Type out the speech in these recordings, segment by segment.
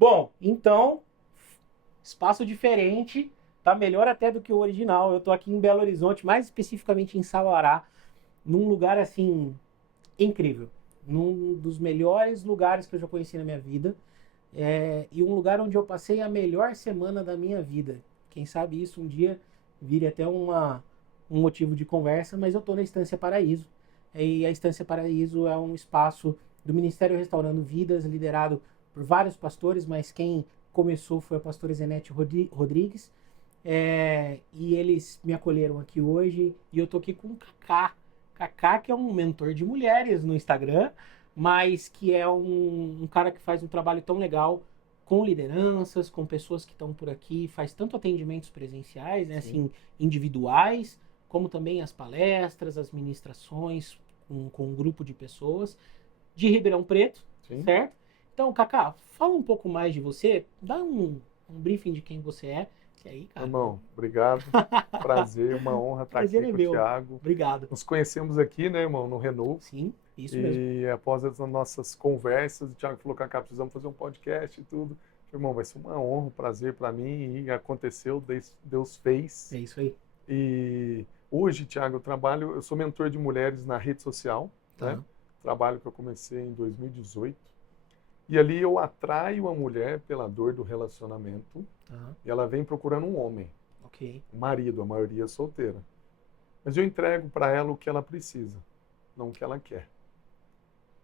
Bom, então, espaço diferente, tá melhor até do que o original. Eu tô aqui em Belo Horizonte, mais especificamente em Sabará, num lugar assim incrível, num dos melhores lugares que eu já conheci na minha vida, e um lugar onde eu passei a melhor semana da minha vida. Quem sabe isso um dia vire até um motivo de conversa, mas eu tô na Estância Paraíso. E a Estância Paraíso é um espaço do Ministério Restaurando Vidas, liderado por vários pastores, mas quem começou foi a pastora Zenete Rodrigues. E eles me acolheram aqui hoje e eu tô aqui com o Kaká. Kaká, que é um mentor de mulheres no Instagram, mas que é um cara que faz um trabalho tão legal com lideranças, com pessoas que estão por aqui, faz tanto atendimentos presenciais, né, assim, individuais, como também as palestras, as ministrações com um grupo de pessoas de Ribeirão Preto, Sim. certo? Então, Kaká, fala um pouco mais de você, dá um briefing de quem você é. E aí, cara? Irmão, obrigado. Prazer, uma honra estar Prazer aqui é com o meu. Thiago. Obrigado. Nos conhecemos aqui, né, irmão, no Renault. Sim, isso mesmo. E após as nossas conversas, o Thiago falou, Kaká, precisamos fazer um podcast e tudo. Irmão, vai ser uma honra, um prazer para mim. E aconteceu, Deus fez. É isso aí. E hoje, Thiago, eu sou mentor de mulheres na rede social, Tá. né? Trabalho que eu comecei em 2018. E ali eu atraio a mulher pela dor do relacionamento. Tá. E ela vem procurando um homem, Ok. um marido, a maioria solteira. Mas eu entrego para ela o que ela precisa, não o que ela quer.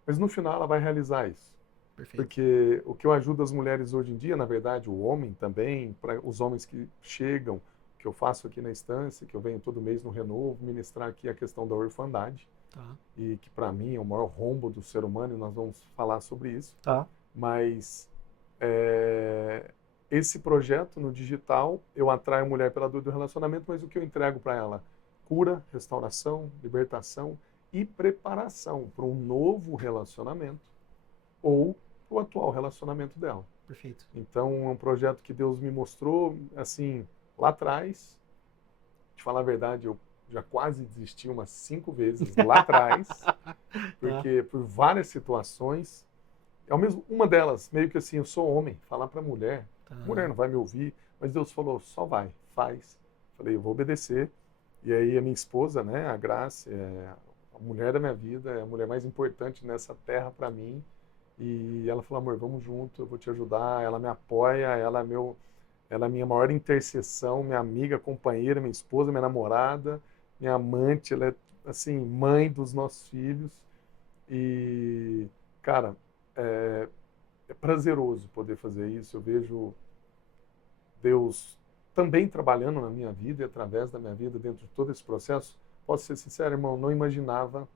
Mas no final ela vai realizar isso. Perfeito. Porque o que eu ajudo as mulheres hoje em dia, na verdade, o homem também, para os homens que chegam, que eu faço aqui na Estância, que eu venho todo mês no Renovo, ministrar aqui a questão da orfandade. Tá. E que para mim é o maior rombo do ser humano, e nós vamos falar sobre isso. Tá. Mas esse projeto no digital, eu atraio a mulher pela dor do relacionamento, mas o que eu entrego para ela? Cura, restauração, libertação e preparação para um novo relacionamento ou o atual relacionamento dela. Perfeito. Então, é um projeto que Deus me mostrou, assim, lá atrás. De falar a verdade, eu já quase desisti umas 5 vezes lá atrás, porque por várias situações, ao mesmo uma delas, meio que assim, eu sou homem, falar para mulher não vai me ouvir, mas Deus falou, só vai, faz. Falei, eu vou obedecer. E aí a minha esposa, né, a Grace, é a mulher da minha vida, é a mulher mais importante nessa terra para mim. E ela falou, amor, vamos junto, eu vou te ajudar. Ela me apoia, ela é a minha maior intercessão, minha amiga, companheira, minha esposa, minha namorada, minha amante, ela é, assim, mãe dos nossos filhos. E, cara, é prazeroso poder fazer isso. Eu vejo Deus também trabalhando na minha vida e através da minha vida dentro de todo esse processo. Posso ser sincero, irmão, não imaginava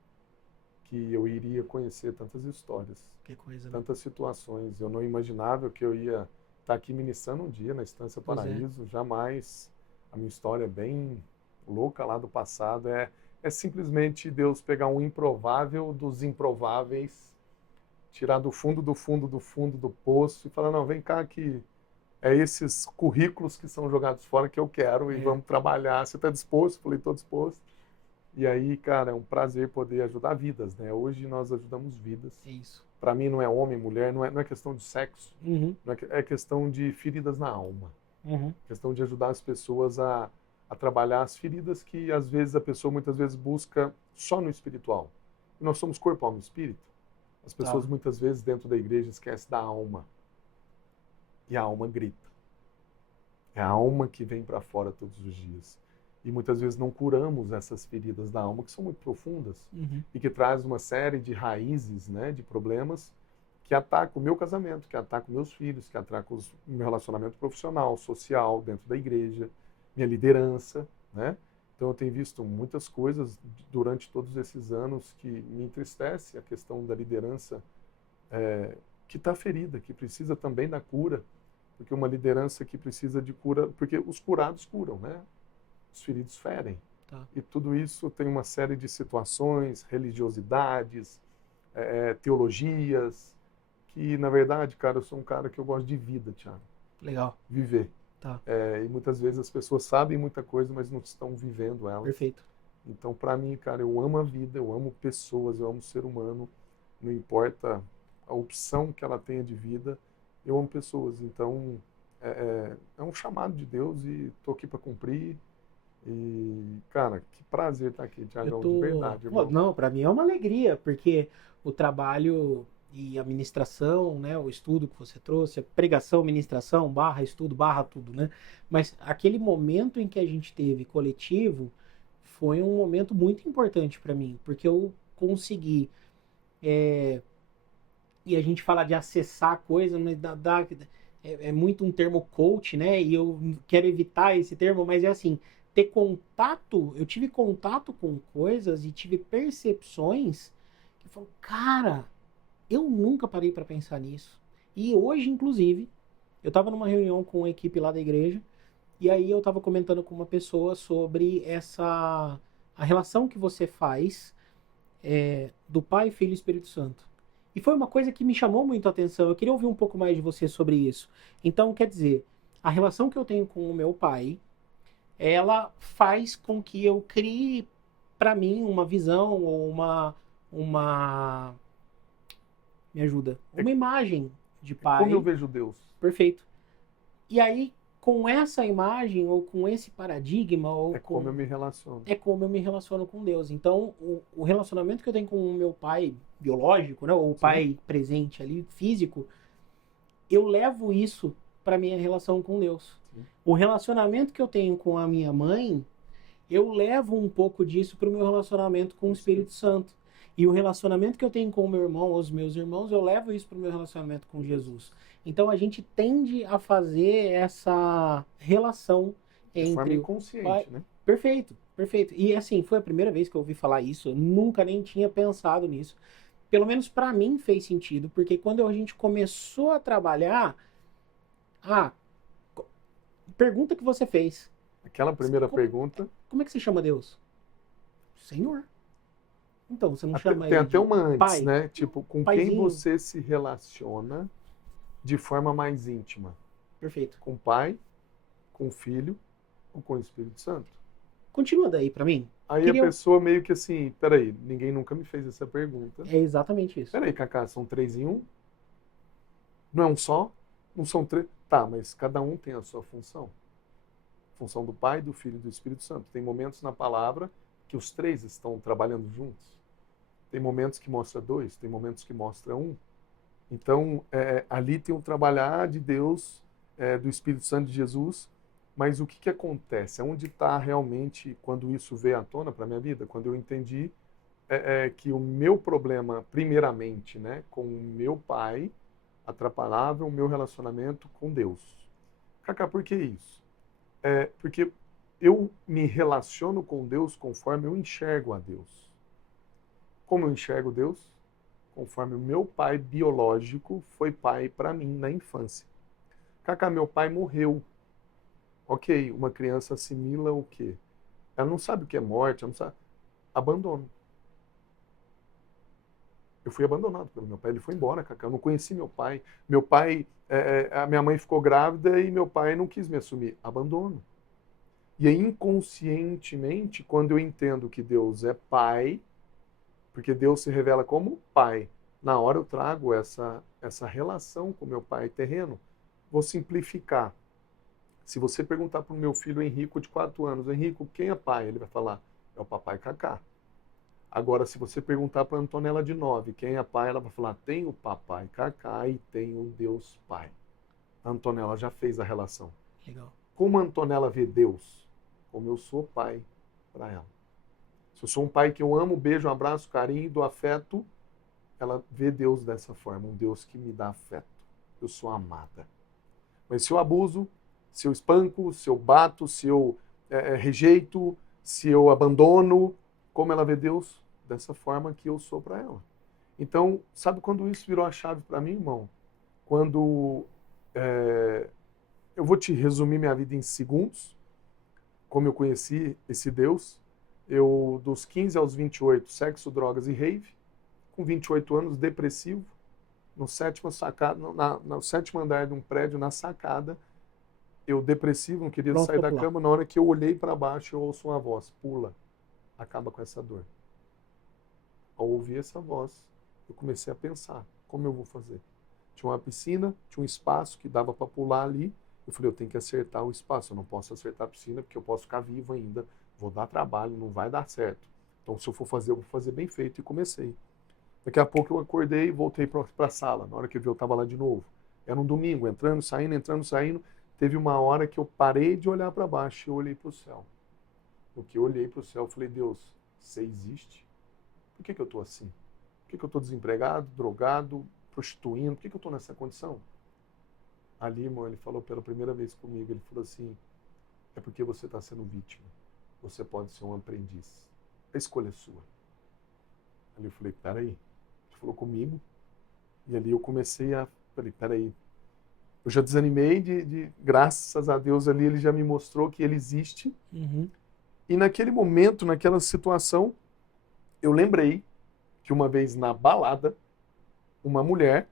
que eu iria conhecer tantas histórias, Que coisa, né? tantas situações. Eu não imaginava que eu ia estar aqui ministrando um dia na Estância Paraíso. Jamais. A minha história é bem louca lá do passado. É simplesmente Deus pegar um improvável dos improváveis, tirar do fundo do fundo do fundo do poço e falar, não, vem cá que é esses currículos que são jogados fora que eu quero e vamos trabalhar. Você está disposto? Falei, estou disposto. E aí, cara, é um prazer poder ajudar vidas, né? Hoje nós ajudamos vidas. É isso. Para mim não é homem, mulher, não é questão de sexo, Uhum. é questão de feridas na alma. Uhum. Questão de ajudar as pessoas a trabalhar as feridas que às vezes a pessoa muitas vezes busca só no espiritual. E nós somos corpo, alma e espírito. As pessoas muitas vezes dentro da igreja esquecem da alma. E a alma grita. É a alma que vem para fora todos os dias. E muitas vezes não curamos essas feridas da alma, que são muito profundas, e que traz uma série de raízes, né, de problemas que atacam o meu casamento, que atacam meus filhos, que atacam o meu relacionamento profissional, social, dentro da igreja, minha liderança, né? Então eu tenho visto muitas coisas durante todos esses anos que me entristece a questão da liderança que está ferida, que precisa também da cura, porque uma liderança que precisa de cura, porque os curados curam, né? Os feridos ferem. Tá. E tudo isso tem uma série de situações, religiosidades, teologias, que, na verdade, cara, eu sou um cara que eu gosto de vida, Thiago. Legal. Viver. Tá. E muitas vezes as pessoas sabem muita coisa, mas não estão vivendo ela. Perfeito. Então, para mim, cara, eu amo a vida, eu amo pessoas, eu amo o ser humano, não importa a opção que ela tenha de vida, eu amo pessoas. Então, é um chamado de Deus e tô aqui para cumprir. E, cara, que prazer estar aqui, Eu Tiagão, de tô. verdade, Pô, irmão. não, para mim é uma alegria, porque o trabalho e a ministração, né, o estudo que você trouxe, a pregação, ministração, barra estudo, barra tudo, né? Mas aquele momento em que a gente teve coletivo foi um momento muito importante para mim, porque eu consegui. E a gente fala de acessar coisas, mas é muito um termo coach, né? E eu quero evitar esse termo, mas é assim, ter contato, eu tive contato com coisas e tive percepções que falam, cara, eu nunca parei para pensar nisso. E hoje, inclusive, eu estava numa reunião com a equipe lá da igreja, e aí eu estava comentando com uma pessoa sobre a relação que você faz do Pai, Filho e Espírito Santo. E foi uma coisa que me chamou muito a atenção. Eu queria ouvir um pouco mais de você sobre isso. Então, quer dizer, a relação que eu tenho com o meu pai, ela faz com que eu crie para mim uma visão ou uma me ajuda, É, uma imagem de é como eu pai. vejo Deus. Perfeito. E aí, com essa imagem ou com esse paradigma ou É com como eu me relaciono. é como eu me relaciono com Deus. Então, o relacionamento que eu tenho com o meu pai biológico, né, ou o Sim, pai presente ali, físico, eu levo isso para minha relação com Deus. sim. O relacionamento que eu tenho com a minha mãe, eu levo um pouco disso para o meu relacionamento com o Espírito Santo. E o relacionamento que eu tenho com o meu irmão, os meus irmãos, eu levo isso para o meu relacionamento com Jesus. Então a gente tende a fazer essa relação De forma entre o pai. inconsciente, né? Perfeito, perfeito. E assim, foi a primeira vez que eu ouvi falar isso, eu nunca nem tinha pensado nisso. Pelo menos para mim fez sentido, porque quando a gente começou a trabalhar, ah, pergunta que você fez. Aquela primeira Como, pergunta. como é que você chama Deus? Senhor. Então, você não chama Tem ele até de uma antes, pai? né? Tipo, com quem Paizinho. você se relaciona de forma mais íntima? Perfeito. Com o pai, com o filho ou com o Espírito Santo? Continua daí pra mim. Aí a Queria. pessoa meio que assim, peraí, ninguém nunca me fez essa pergunta. É exatamente isso. Peraí, Cacá, são 3 em 1? Não é um só? Não são 3? Tá, mas cada um tem a sua função. Função do Pai, do Filho e do Espírito Santo. Tem momentos na palavra que os 3 estão trabalhando juntos. Tem momentos que mostra 2, tem momentos que mostra 1. Então, ali tem um trabalhar de Deus, do Espírito Santo de Jesus, mas o que acontece? Onde está realmente, quando isso veio à tona para a minha vida? Quando eu entendi que o meu problema, primeiramente, né, com o meu pai, atrapalhava o meu relacionamento com Deus. Cacá, por que isso? Porque eu me relaciono com Deus conforme eu enxergo a Deus. Como eu enxergo Deus? Conforme o meu pai biológico foi pai para mim na infância. Cacá, meu pai morreu. Ok, uma criança assimila o quê? Ela não sabe o que é morte, ela não sabe. Abandono. Eu fui abandonado pelo meu pai, ele foi embora, Cacá. Eu não conheci meu pai. Meu pai, a minha mãe ficou grávida e meu pai não quis me assumir. Abandono. E aí, inconscientemente, quando eu entendo que Deus é pai, porque Deus se revela como pai, na hora eu trago essa relação com meu pai terreno. Vou simplificar. Se você perguntar para o meu filho Henrico, de 4 anos, Henrico, quem é pai? Ele vai falar, é o papai Cacá. Agora, se você perguntar para a Antonella de 9, quem é pai, ela vai falar, tem o papai Cacá e tem o Deus Pai. A Antonella já fez a relação. Legal. Como a Antonella vê Deus? Como eu sou pai para ela. Se eu sou um pai que eu amo, beijo, abraço, carinho, dou afeto, ela vê Deus dessa forma, um Deus que me dá afeto. Eu sou amada. Mas se eu abuso, se eu espanco, se eu bato, se eu rejeito, se eu abandono, como ela vê Deus? Dessa forma que eu sou para ela. Então, sabe quando isso virou a chave para mim, irmão? Quando eu vou te resumir minha vida em segundos, como eu conheci esse Deus. Eu, dos 15 aos 28, sexo, drogas e rave. Com 28 anos, depressivo. No sétimo andar de um prédio, na sacada. Eu depressivo, não queria Pronto sair pra da pular. cama. Na hora que eu olhei para baixo, eu ouço uma voz. Pula. Acaba com essa dor. Ao ouvir essa voz, eu comecei a pensar. Como eu vou fazer? Tinha uma piscina, tinha um espaço que dava para pular ali. Eu falei, eu tenho que acertar o espaço, eu não posso acertar a piscina porque eu posso ficar vivo ainda, vou dar trabalho, não vai dar certo. Então, se eu for fazer, eu vou fazer bem feito. E comecei. Daqui a pouco eu acordei e voltei para a sala. Na hora que eu vi, eu estava lá de novo. Era um domingo, entrando, saindo. Teve uma hora que eu parei de olhar para baixo e eu olhei para o céu. No que eu olhei para o céu, eu falei, Deus, você existe? Por que eu estou assim? Por que eu estou desempregado, drogado, prostituindo? Por que eu estou nessa condição? Ali, irmão, ele falou pela primeira vez comigo, ele falou assim, é porque você está sendo vítima. Você pode ser um aprendiz. A escolha é sua. Ali eu falei, peraí. Ele falou comigo. E ali eu comecei a... Falei, peraí. Eu já desanimei graças a Deus ali, ele já me mostrou que ele existe. Uhum. E naquele momento, naquela situação, eu lembrei que uma vez na balada, uma mulher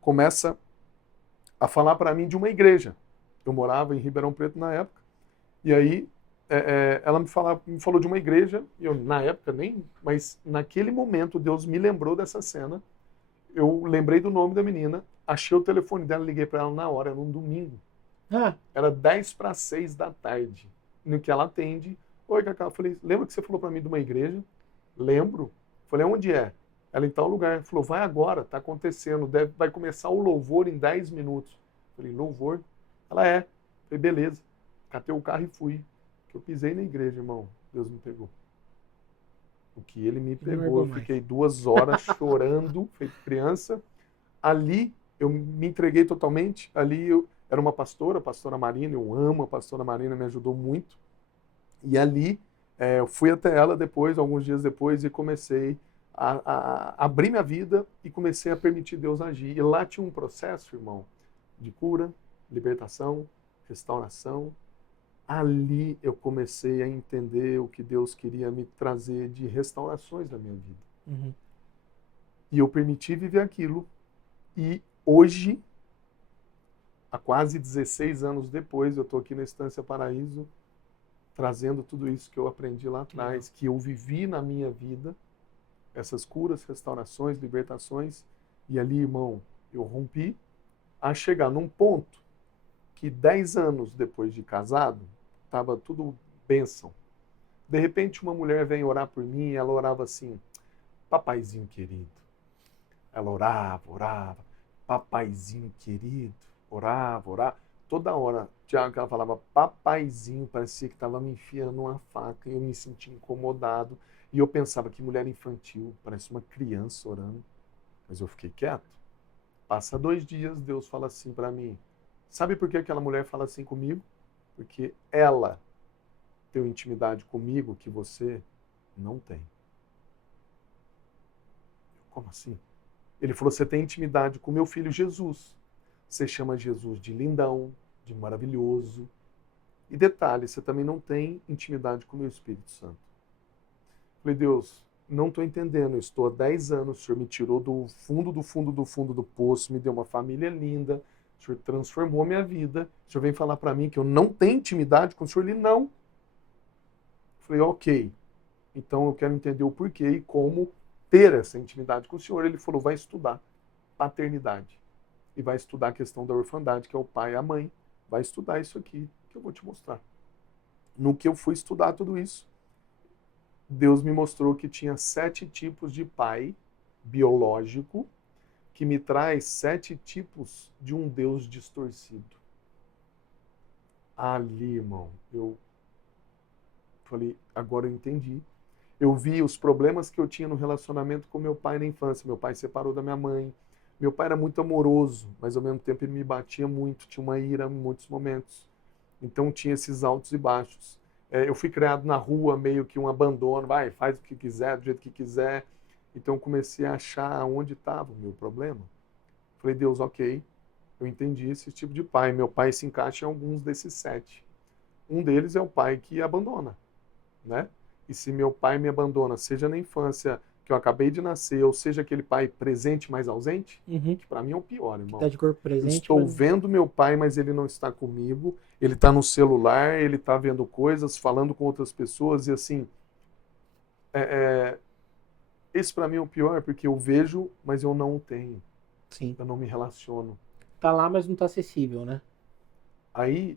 começa a falar para mim de uma igreja. Eu morava em Ribeirão Preto na época. E aí ela me falou de uma igreja, e eu na época nem, mas naquele momento Deus me lembrou dessa cena. Eu lembrei do nome da menina, achei o telefone dela, liguei para ela na hora, era um domingo. Era 5:50 da tarde. No que ela atende, oi, Cacá, eu falei, lembra que você falou para mim de uma igreja? Lembro. Falei, onde é? Ela em tal lugar. Falou, vai agora, está acontecendo, vai começar o louvor em 10 minutos. Falei, louvor? Ela é. Falei, beleza. Catei o carro e fui. Eu pisei na igreja, irmão. Deus me pegou. O que ele me pegou, eu fiquei 2 horas chorando, feito criança. Ali, eu me entreguei totalmente. Ali, eu era uma pastora, a pastora Marina, eu amo a pastora Marina, me ajudou muito. E ali, eu fui até ela depois, alguns dias depois, e comecei a abrir minha vida e comecei a permitir Deus agir. E lá tinha um processo, irmão, de cura, libertação, restauração. Ali eu comecei a entender o que Deus queria me trazer de restaurações na minha vida. Uhum. E eu permiti viver aquilo. E hoje, há quase 16 anos depois, eu estou aqui na Estância Paraíso, trazendo tudo isso que eu aprendi lá atrás, que eu vivi na minha vida, essas curas, restaurações, libertações. E ali, irmão, eu rompi a chegar num ponto que 10 anos depois de casado, estava tudo bênção. De repente, uma mulher vem orar por mim e ela orava assim, papaizinho querido. Ela orava, papaizinho querido, orava. Toda hora, Tiago, ela falava papaizinho, parecia que estava me enfiando uma faca e eu me sentia incomodado. E eu pensava, que mulher infantil, parece uma criança orando. Mas eu fiquei quieto. Passa 2 dias, Deus fala assim para mim, sabe por que aquela mulher fala assim comigo? Porque ela tem intimidade comigo que você não tem. Como assim? Ele falou, você tem intimidade com meu filho Jesus. Você chama Jesus de lindão, de maravilhoso. E detalhe, você também não tem intimidade com o meu Espírito Santo. Falei, Deus, não estou entendendo, eu estou há 10 anos, o Senhor me tirou do fundo do poço, me deu uma família linda, o Senhor transformou minha vida, o Senhor vem falar para mim que eu não tenho intimidade com o Senhor? Ele não. Falei, ok, então eu quero entender o porquê e como ter essa intimidade com o Senhor. Ele falou, vai estudar paternidade e vai estudar a questão da orfandade, que é o pai e a mãe. Vai estudar isso aqui, que eu vou te mostrar. No que eu fui estudar tudo isso, Deus me mostrou que tinha 7 tipos de pai biológico, que me traz 7 tipos de um Deus distorcido. Ali, irmão, eu falei, agora eu entendi. Eu vi os problemas que eu tinha no relacionamento com meu pai na infância. Meu pai separou da minha mãe. Meu pai era muito amoroso, mas ao mesmo tempo ele me batia muito, tinha uma ira em muitos momentos. Então tinha esses altos e baixos. Eu fui criado na rua, meio que um abandono, vai, faz o que quiser, do jeito que quiser. Então eu comecei a achar onde estava o meu problema. Falei, Deus, ok, eu entendi esse tipo de pai. Meu pai se encaixa em alguns desses 7. Um deles é o pai que abandona, né? E se meu pai me abandona, seja na infância, que eu acabei de nascer, ou seja aquele pai presente, mas ausente, que para mim é o pior, irmão. Tá de corpo presente, eu estou vendo meu pai, mas ele não está comigo. Ele está no celular, ele está vendo coisas, falando com outras pessoas, e assim, esse para mim é o pior, porque eu vejo, mas eu não o tenho. Sim. eu não me relaciono. Tá lá, mas não tá acessível, né? Aí,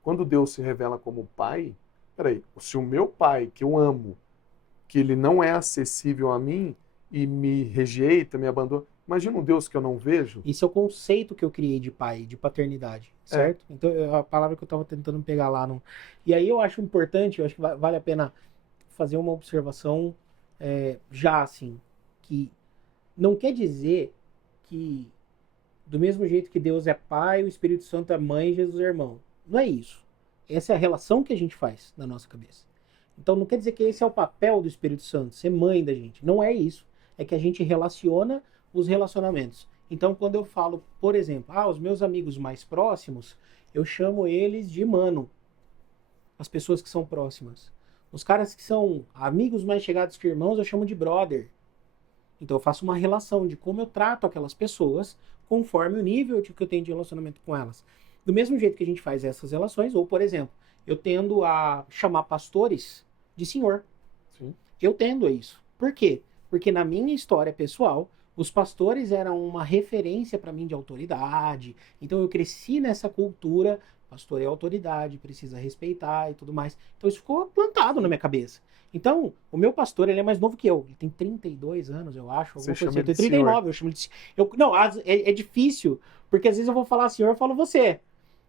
quando Deus se revela como pai, peraí, se o meu pai, que eu amo, que ele não é acessível a mim e me rejeita, me abandona, imagina um Deus que eu não vejo. Esse é o conceito que eu criei de pai, de paternidade, É, certo? Então, é a palavra que eu tava tentando pegar lá. E aí eu acho importante, eu acho que vale a pena fazer uma observação já assim, que não quer dizer que do mesmo jeito que Deus é pai, o Espírito Santo é mãe e Jesus é irmão. Não é isso. Essa é a relação que a gente faz na nossa cabeça. Então não quer dizer que esse é o papel do Espírito Santo, ser mãe da gente. Não é isso. É que a gente relaciona os relacionamentos. Então quando eu falo, por exemplo, os meus amigos mais próximos, eu chamo eles de mano. As pessoas que são próximas. Os caras que são amigos mais chegados que irmãos, eu chamo de brother. Então eu faço uma relação de como eu trato aquelas pessoas conforme o nível que eu tenho de relacionamento com elas. Do mesmo jeito que a gente faz essas relações, ou por exemplo, eu tendo a chamar pastores de senhor. sim. Eu tendo a isso. Por quê? Porque na minha história pessoal, os pastores eram uma referência para mim de autoridade. Então eu cresci nessa cultura, pastor é autoridade, precisa respeitar e tudo mais. Então isso ficou plantado na minha cabeça. Então, o meu pastor, ele é mais novo que eu. Ele tem 32 anos, eu acho. Você Alguma coisa chama assim. Eu ele tenho de 39, eu chamo ele de... Não, é difícil, porque às vezes eu vou falar senhor, eu falo você.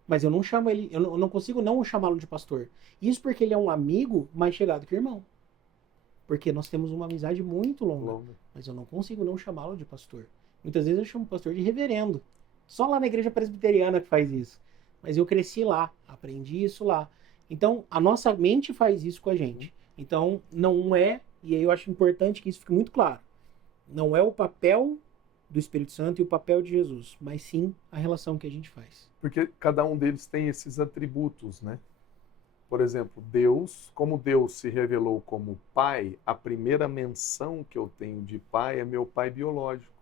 Mas eu não chamo ele, eu não consigo não chamá-lo de pastor. Isso porque ele é um amigo mais chegado que irmão. Porque nós temos uma amizade muito longa. Mas eu não consigo não chamá-lo de pastor. Muitas vezes eu chamo o pastor de reverendo. Só lá na igreja presbiteriana que faz isso. Mas eu cresci lá, aprendi isso lá. Então, a nossa mente faz isso com a gente. Então, não é, e aí eu acho importante que isso fique muito claro, não é o papel do Espírito Santo e o papel de Jesus, mas sim a relação que a gente faz. Porque cada um deles tem esses atributos, né? Por exemplo, Deus, como Deus se revelou como pai, a primeira menção que eu tenho de pai é meu pai biológico.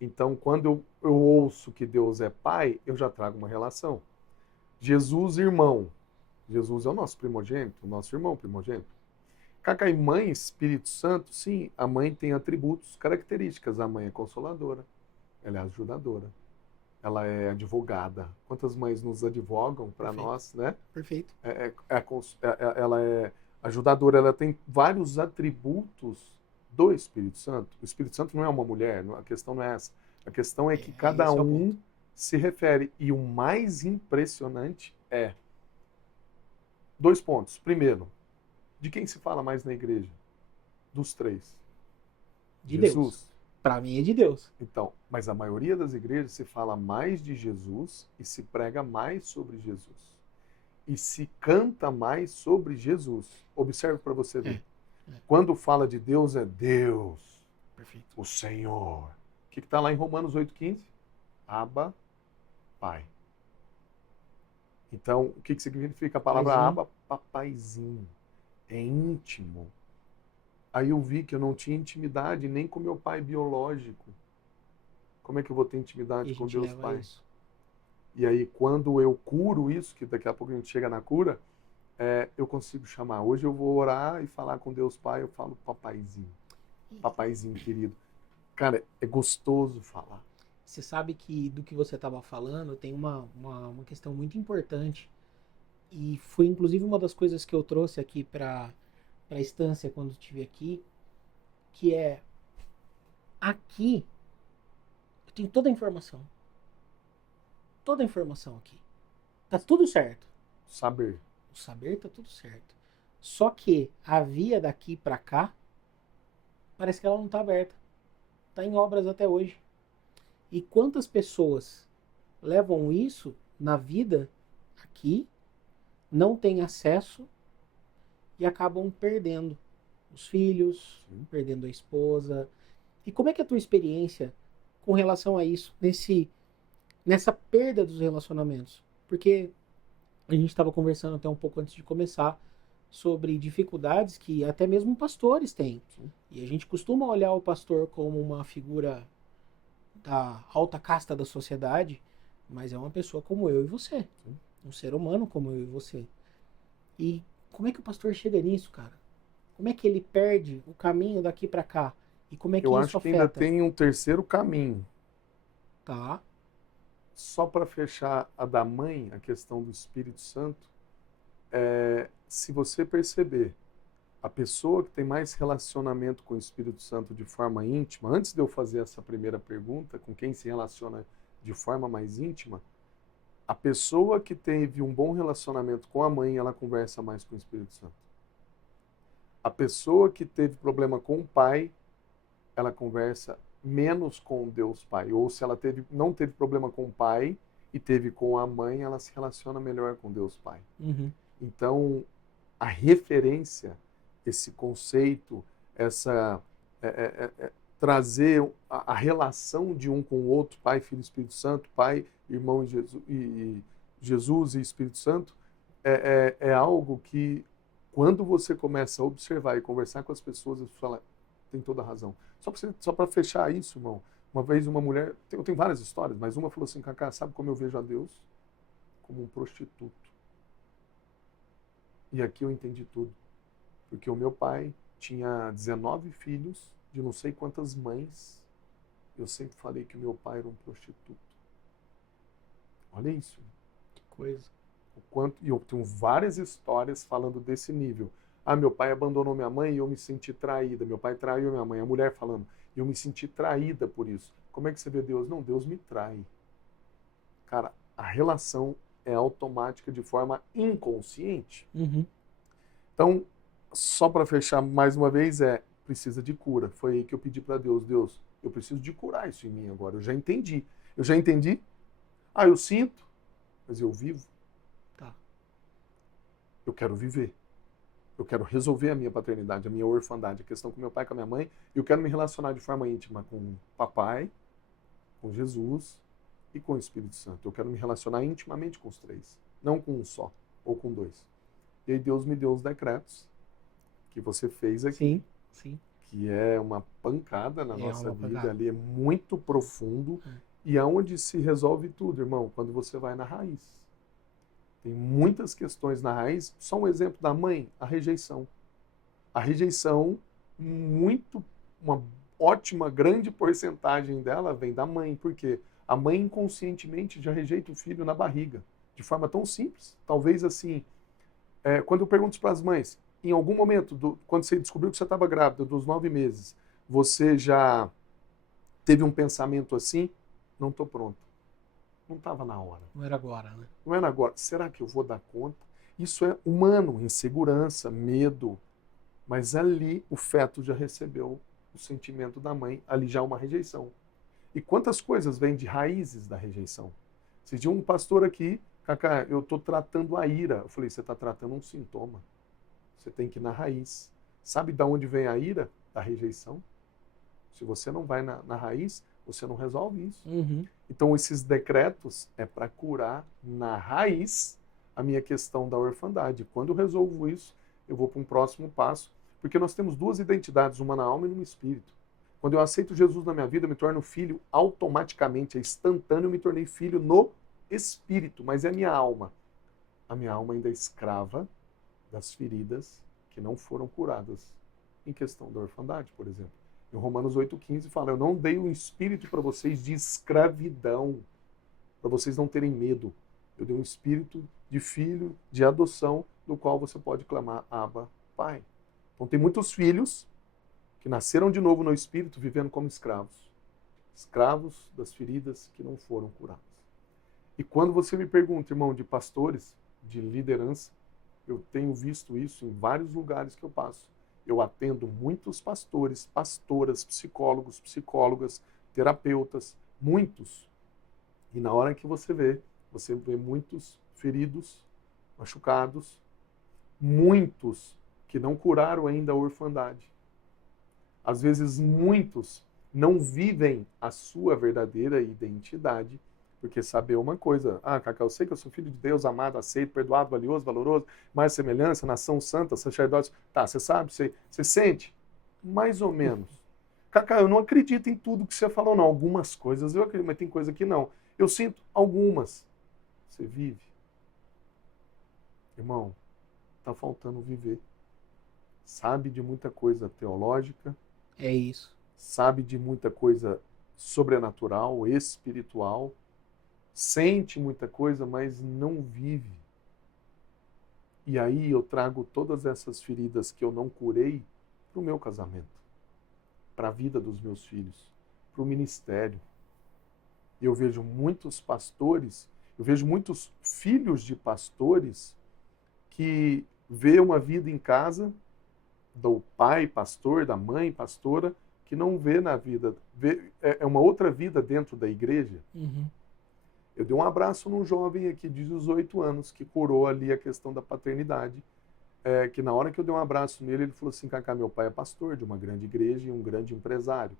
Então, quando eu ouço que Deus é pai, eu já trago uma relação. Jesus, irmão. Jesus é o nosso primogênito, o nosso irmão primogênito. Cacá, e mãe, Espírito Santo, sim, a mãe tem atributos, características. A mãe é consoladora, ela é ajudadora, ela é advogada. Quantas mães nos advogam para nós, né? Perfeito. Ela é ajudadora, ela tem vários atributos do Espírito Santo. O Espírito Santo não é uma mulher, a questão não é essa. A questão é que cada um se refere. E o mais impressionante é 2 pontos. Primeiro, de quem se fala mais na igreja? Dos 3. De Jesus. Deus. Para mim é de Deus. Então, mas a maioria das igrejas se fala mais de Jesus e se prega mais sobre Jesus. E se canta mais sobre Jesus. Observe para você ver. Quando fala de Deus, é Deus. Perfeito. O Senhor. O que está lá em Romanos 8,15? Abba, Pai. Então, o que significa a palavra Paizinho. Abba? Papaizinho. É íntimo. Aí eu vi que eu não tinha intimidade nem com meu pai biológico. Como é que eu vou ter intimidade com Deus Pai? Isso. E aí, quando eu curo isso, que daqui a pouco a gente chega na cura, eu consigo chamar. Hoje eu vou orar e falar com Deus Pai, eu falo papaizinho. Papaizinho querido. Cara, é gostoso falar. Você sabe que do que você estava falando tem uma questão muito importante. E foi inclusive uma das coisas que eu trouxe aqui para a estância quando estive aqui, que é aqui eu tenho toda a informação. Toda a informação aqui. Tá tudo certo. Saber. O saber tá tudo certo. Só que a via daqui para cá parece que ela não tá aberta. Tá em obras até hoje. E quantas pessoas levam isso na vida aqui, não têm acesso e acabam perdendo os filhos, perdendo a esposa. E como é que é a tua experiência com relação a isso, nessa perda dos relacionamentos? Porque a gente estava conversando até um pouco antes de começar sobre dificuldades que até mesmo pastores têm. E a gente costuma olhar o pastor como uma figura da alta casta da sociedade, mas é uma pessoa como eu e você. Um ser humano como eu e você. E como é que o pastor chega nisso, cara? Como é que ele perde o caminho daqui para cá? E como é que eu isso acho que afeta? ainda tem um terceiro caminho. Tá. Só para fechar a da mãe, a questão do Espírito Santo, se você perceber, a pessoa que tem mais relacionamento com o Espírito Santo de forma íntima, antes de eu fazer essa primeira pergunta, com quem se relaciona de forma mais íntima, a pessoa que teve um bom relacionamento com a mãe, ela conversa mais com o Espírito Santo. A pessoa que teve problema com o pai, ela conversa menos com Deus Pai. Ou se ela não teve problema com o pai e teve com a mãe, ela se relaciona melhor com Deus Pai. Uhum. Então, a referência, esse conceito, trazer a relação de um com o outro, Pai, Filho e Espírito Santo, Pai, Irmão e Jesus e Espírito Santo, é algo que, quando você começa a observar e conversar com as pessoas, você fala, tem toda a razão. Só para fechar isso, irmão, uma vez uma mulher, eu tenho várias histórias, mas uma falou assim, Cacá, sabe como eu vejo a Deus? Como um prostituto. E aqui eu entendi tudo. Porque o meu pai tinha 19 filhos, de não sei quantas mães. Eu sempre falei que o meu pai era um prostituto. Olha isso. Que coisa. E eu tenho várias histórias falando desse nível. Ah, meu pai abandonou minha mãe e eu me senti traída. Meu pai traiu minha mãe. A mulher falando, eu me senti traída por isso. Como é que você vê Deus? Não, Deus me trai. Cara, a relação é automática de forma inconsciente. Uhum. Então, só para fechar mais uma vez, precisa de cura. Foi aí que eu pedi para Deus, Deus, eu preciso de curar isso em mim agora. Eu já entendi. Eu sinto, mas eu vivo. Tá. Eu quero viver. Eu quero resolver a minha paternidade, a minha orfandade, a questão com meu pai, com a minha mãe. E eu quero me relacionar de forma íntima com o papai, com Jesus e com o Espírito Santo. Eu quero me relacionar intimamente com os três, não com um só ou com dois. E aí Deus me deu os decretos que você fez aqui. Sim. Que é uma pancada na nossa vida, pancada. ali é muito profundo e é onde se resolve tudo, irmão, quando você vai na raiz. Tem muitas questões na raiz, só um exemplo da mãe, a rejeição. A rejeição, uma ótima, grande porcentagem dela vem da mãe, porque a mãe inconscientemente já rejeita o filho na barriga, de forma tão simples. Talvez assim, quando eu pergunto para as mães, em algum momento, quando você descobriu que você estava grávida, dos 9 meses, você já teve um pensamento assim? Não estou pronta. Não estava na hora. Não era agora, né? Não era agora. Será que eu vou dar conta? Isso é humano, insegurança, medo. Mas ali o feto já recebeu o sentimento da mãe, ali já uma rejeição. E quantas coisas vêm de raízes da rejeição? Se tinha um pastor aqui, Cacá, eu estou tratando a ira. Eu falei, você está tratando um sintoma. Você tem que ir na raiz. Sabe de onde vem a ira? Da rejeição. Se você não vai na raiz, você não resolve isso. Uhum. Então, esses decretos é para curar na raiz a minha questão da orfandade. Quando eu resolvo isso, eu vou para um próximo passo. Porque nós temos duas identidades, uma na alma e no espírito. Quando eu aceito Jesus na minha vida, eu me torno filho automaticamente, é instantâneo, eu me tornei filho no espírito. Mas é a minha alma. A minha alma ainda é escrava das feridas que não foram curadas em questão da orfandade, por exemplo. Em Romanos 8,15 fala, eu não dei um espírito para vocês de escravidão, para vocês não terem medo. Eu dei um espírito de filho, de adoção, do qual você pode clamar, Abba, Pai. Então tem muitos filhos que nasceram de novo no espírito, vivendo como escravos. Escravos das feridas que não foram curadas. E quando você me pergunta, irmão, de pastores, de liderança, eu tenho visto isso em vários lugares que eu passo. Eu atendo muitos pastores, pastoras, psicólogos, psicólogas, terapeutas, muitos. E na hora que você vê muitos feridos, machucados, muitos que não curaram ainda a orfandade. Às vezes muitos não vivem a sua verdadeira identidade, porque saber uma coisa, Cacá, eu sei que eu sou filho de Deus, amado, aceito, perdoado, valioso, valoroso, mais semelhança, nação santa, sacerdócio. Tá, você sabe, você sente? Mais ou menos. Cacá, eu não acredito em tudo que você falou, não. Algumas coisas eu acredito, mas tem coisa que não. Eu sinto algumas. Você vive? Irmão, tá faltando viver. Sabe de muita coisa teológica. É isso. Sabe de muita coisa sobrenatural, espiritual, sente muita coisa, mas não vive. E aí eu trago todas essas feridas que eu não curei para o meu casamento, para a vida dos meus filhos, para o ministério. Eu vejo muitos pastores, eu vejo muitos filhos de pastores que vê uma vida em casa do pai pastor, da mãe pastora, que não vê na vida, é uma outra vida dentro da igreja. Uhum. Eu dei um abraço num jovem aqui de 18 anos que curou ali a questão da paternidade, que na hora que eu dei um abraço nele, ele falou assim, Cacá, meu pai é pastor de uma grande igreja e um grande empresário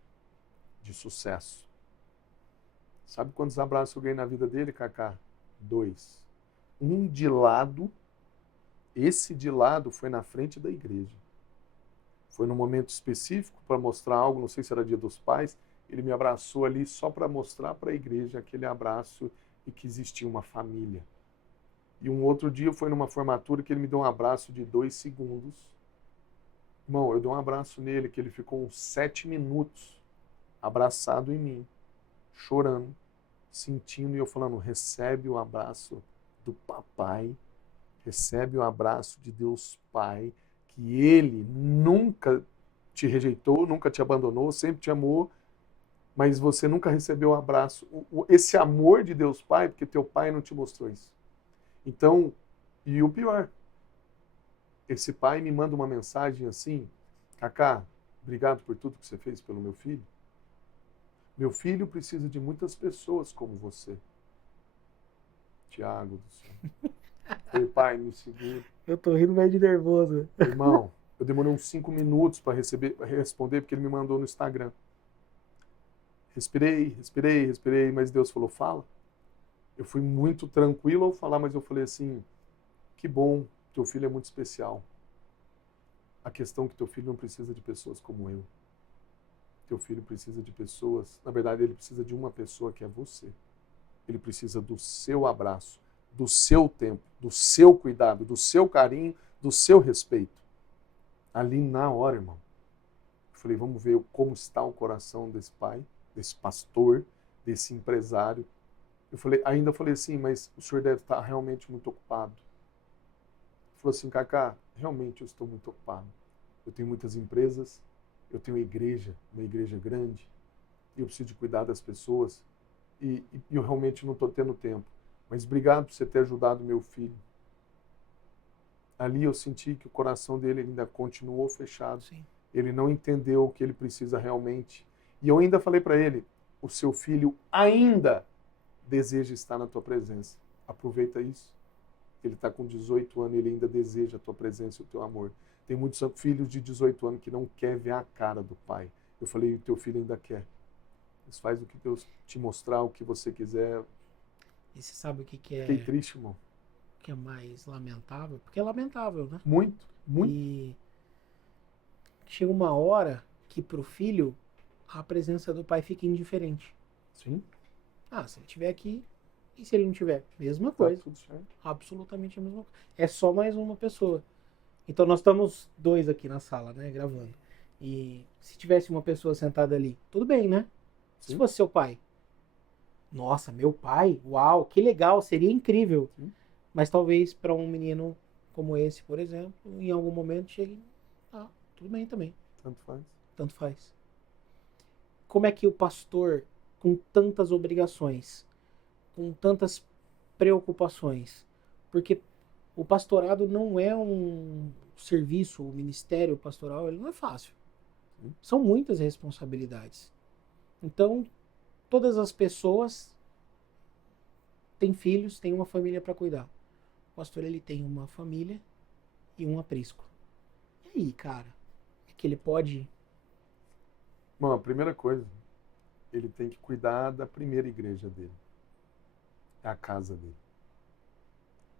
de sucesso. Sabe quantos abraços eu ganhei na vida dele, Cacá? 2. Um de lado, esse de lado foi na frente da igreja. Foi num momento específico para mostrar algo, não sei se era Dia dos Pais, ele me abraçou ali só para mostrar para a igreja aquele abraço e que existia uma família. E um outro dia foi numa formatura que ele me deu um abraço de 2 segundos. Irmão, eu dei um abraço nele que ele ficou uns 7 minutos abraçado em mim, chorando, sentindo, e eu falando, recebe o abraço do papai, recebe o abraço de Deus Pai, que Ele nunca te rejeitou, nunca te abandonou, sempre te amou, mas você nunca recebeu o abraço, esse amor de Deus Pai, porque teu pai não te mostrou isso. Então, e o pior, esse pai me manda uma mensagem assim, Cacá, obrigado por tudo que você fez pelo meu filho. Meu filho precisa de muitas pessoas como você. Tiago do céu. Falei, pai, me segura. Eu tô rindo meio de nervoso. Irmão, eu demorei uns 5 minutos para responder, porque ele me mandou no Instagram. Respirei, mas Deus falou, fala. Eu fui muito tranquilo ao falar, mas eu falei assim, que bom, teu filho é muito especial. A questão é que teu filho não precisa de pessoas como eu. Teu filho precisa de pessoas, na verdade ele precisa de uma pessoa que é você. Ele precisa do seu abraço, do seu tempo, do seu cuidado, do seu carinho, do seu respeito. Ali na hora, irmão, eu falei, vamos ver como está o coração desse pai, desse pastor, desse empresário. Ainda falei assim, mas o senhor deve estar realmente muito ocupado. Ele falou assim, Cacá, realmente eu estou muito ocupado. Eu tenho muitas empresas, eu tenho uma igreja grande, e eu preciso de cuidar das pessoas, e eu realmente não estou tendo tempo. Mas obrigado por você ter ajudado meu filho. Ali eu senti que o coração dele ainda continuou fechado. Sim. Ele não entendeu o que ele precisa realmente. E eu ainda falei para ele, o seu filho ainda deseja estar na tua presença. Aproveita isso. Ele está com 18 anos e ele ainda deseja a tua presença e o teu amor. Tem muitos filhos de 18 anos que não quer ver a cara do pai. Eu falei, o teu filho ainda quer. Mas faz o que Deus te mostrar, o que você quiser. E você sabe o que é... Fiquei triste, irmão. O que é mais lamentável? Porque é lamentável, né? Muito, muito. E chega uma hora que pro filho a presença do pai fica indiferente. Sim. Ah, se ele estiver aqui, e se ele não tiver? Mesma coisa. Tá tudo certo. Absolutamente a mesma coisa. É só mais uma pessoa. Então nós estamos 2 aqui na sala, né, gravando. E se tivesse uma pessoa sentada ali, tudo bem, né? Sim. Se fosse seu pai. Nossa, meu pai? Uau, que legal, seria incrível. Sim. Mas talvez para um menino como esse, por exemplo, em algum momento chegue, tudo bem também. Tanto faz. Tanto faz. Como é que o pastor, com tantas obrigações, com tantas preocupações, porque o pastorado não é um serviço, o ministério pastoral, ele não é fácil. São muitas responsabilidades. Então, todas as pessoas têm filhos, têm uma família para cuidar. O pastor, ele tem uma família e um aprisco. E aí, cara? É que ele pode... Bom, a primeira coisa, ele tem que cuidar da primeira igreja dele. É a casa dele.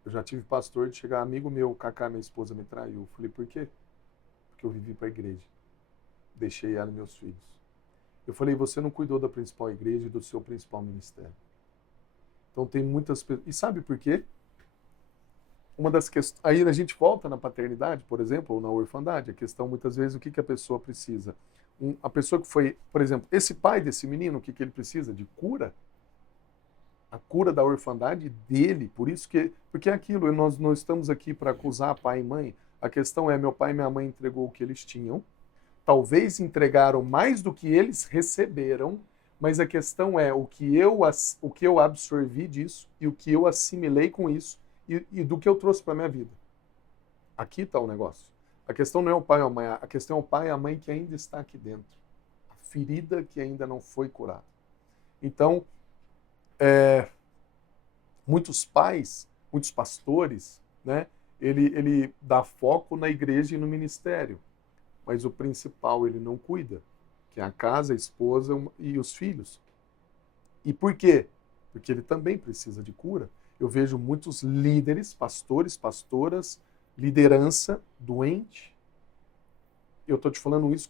Eu já tive pastor de chegar, amigo meu, Cacá, minha esposa me traiu. Eu falei, por quê? Porque eu vivi para a igreja. Deixei ela e meus filhos. Eu falei, você não cuidou da principal igreja e do seu principal ministério. Então tem muitas pessoas... E sabe por quê? Uma das questões... Aí a gente volta na paternidade, por exemplo, ou na orfandade. A questão, muitas vezes, o que a pessoa precisa? A pessoa que foi, por exemplo, esse pai desse menino, o que ele precisa? De cura? A cura da orfandade dele, porque é aquilo, nós não estamos aqui para acusar pai e mãe, a questão é, meu pai e minha mãe entregou o que eles tinham, talvez entregaram mais do que eles receberam, mas a questão é o que eu absorvi disso e o que eu assimilei com isso e do que eu trouxe para minha vida. Aqui está o negócio. A questão não é o pai ou a mãe, a questão é o pai e a mãe que ainda está aqui dentro. A ferida que ainda não foi curada. Então, muitos pais, muitos pastores, né, ele dá foco na igreja e no ministério, mas o principal ele não cuida, que é a casa, a esposa e os filhos. E por quê? Porque ele também precisa de cura. Eu vejo muitos líderes, pastores, pastoras, liderança doente. Eu estou te falando isso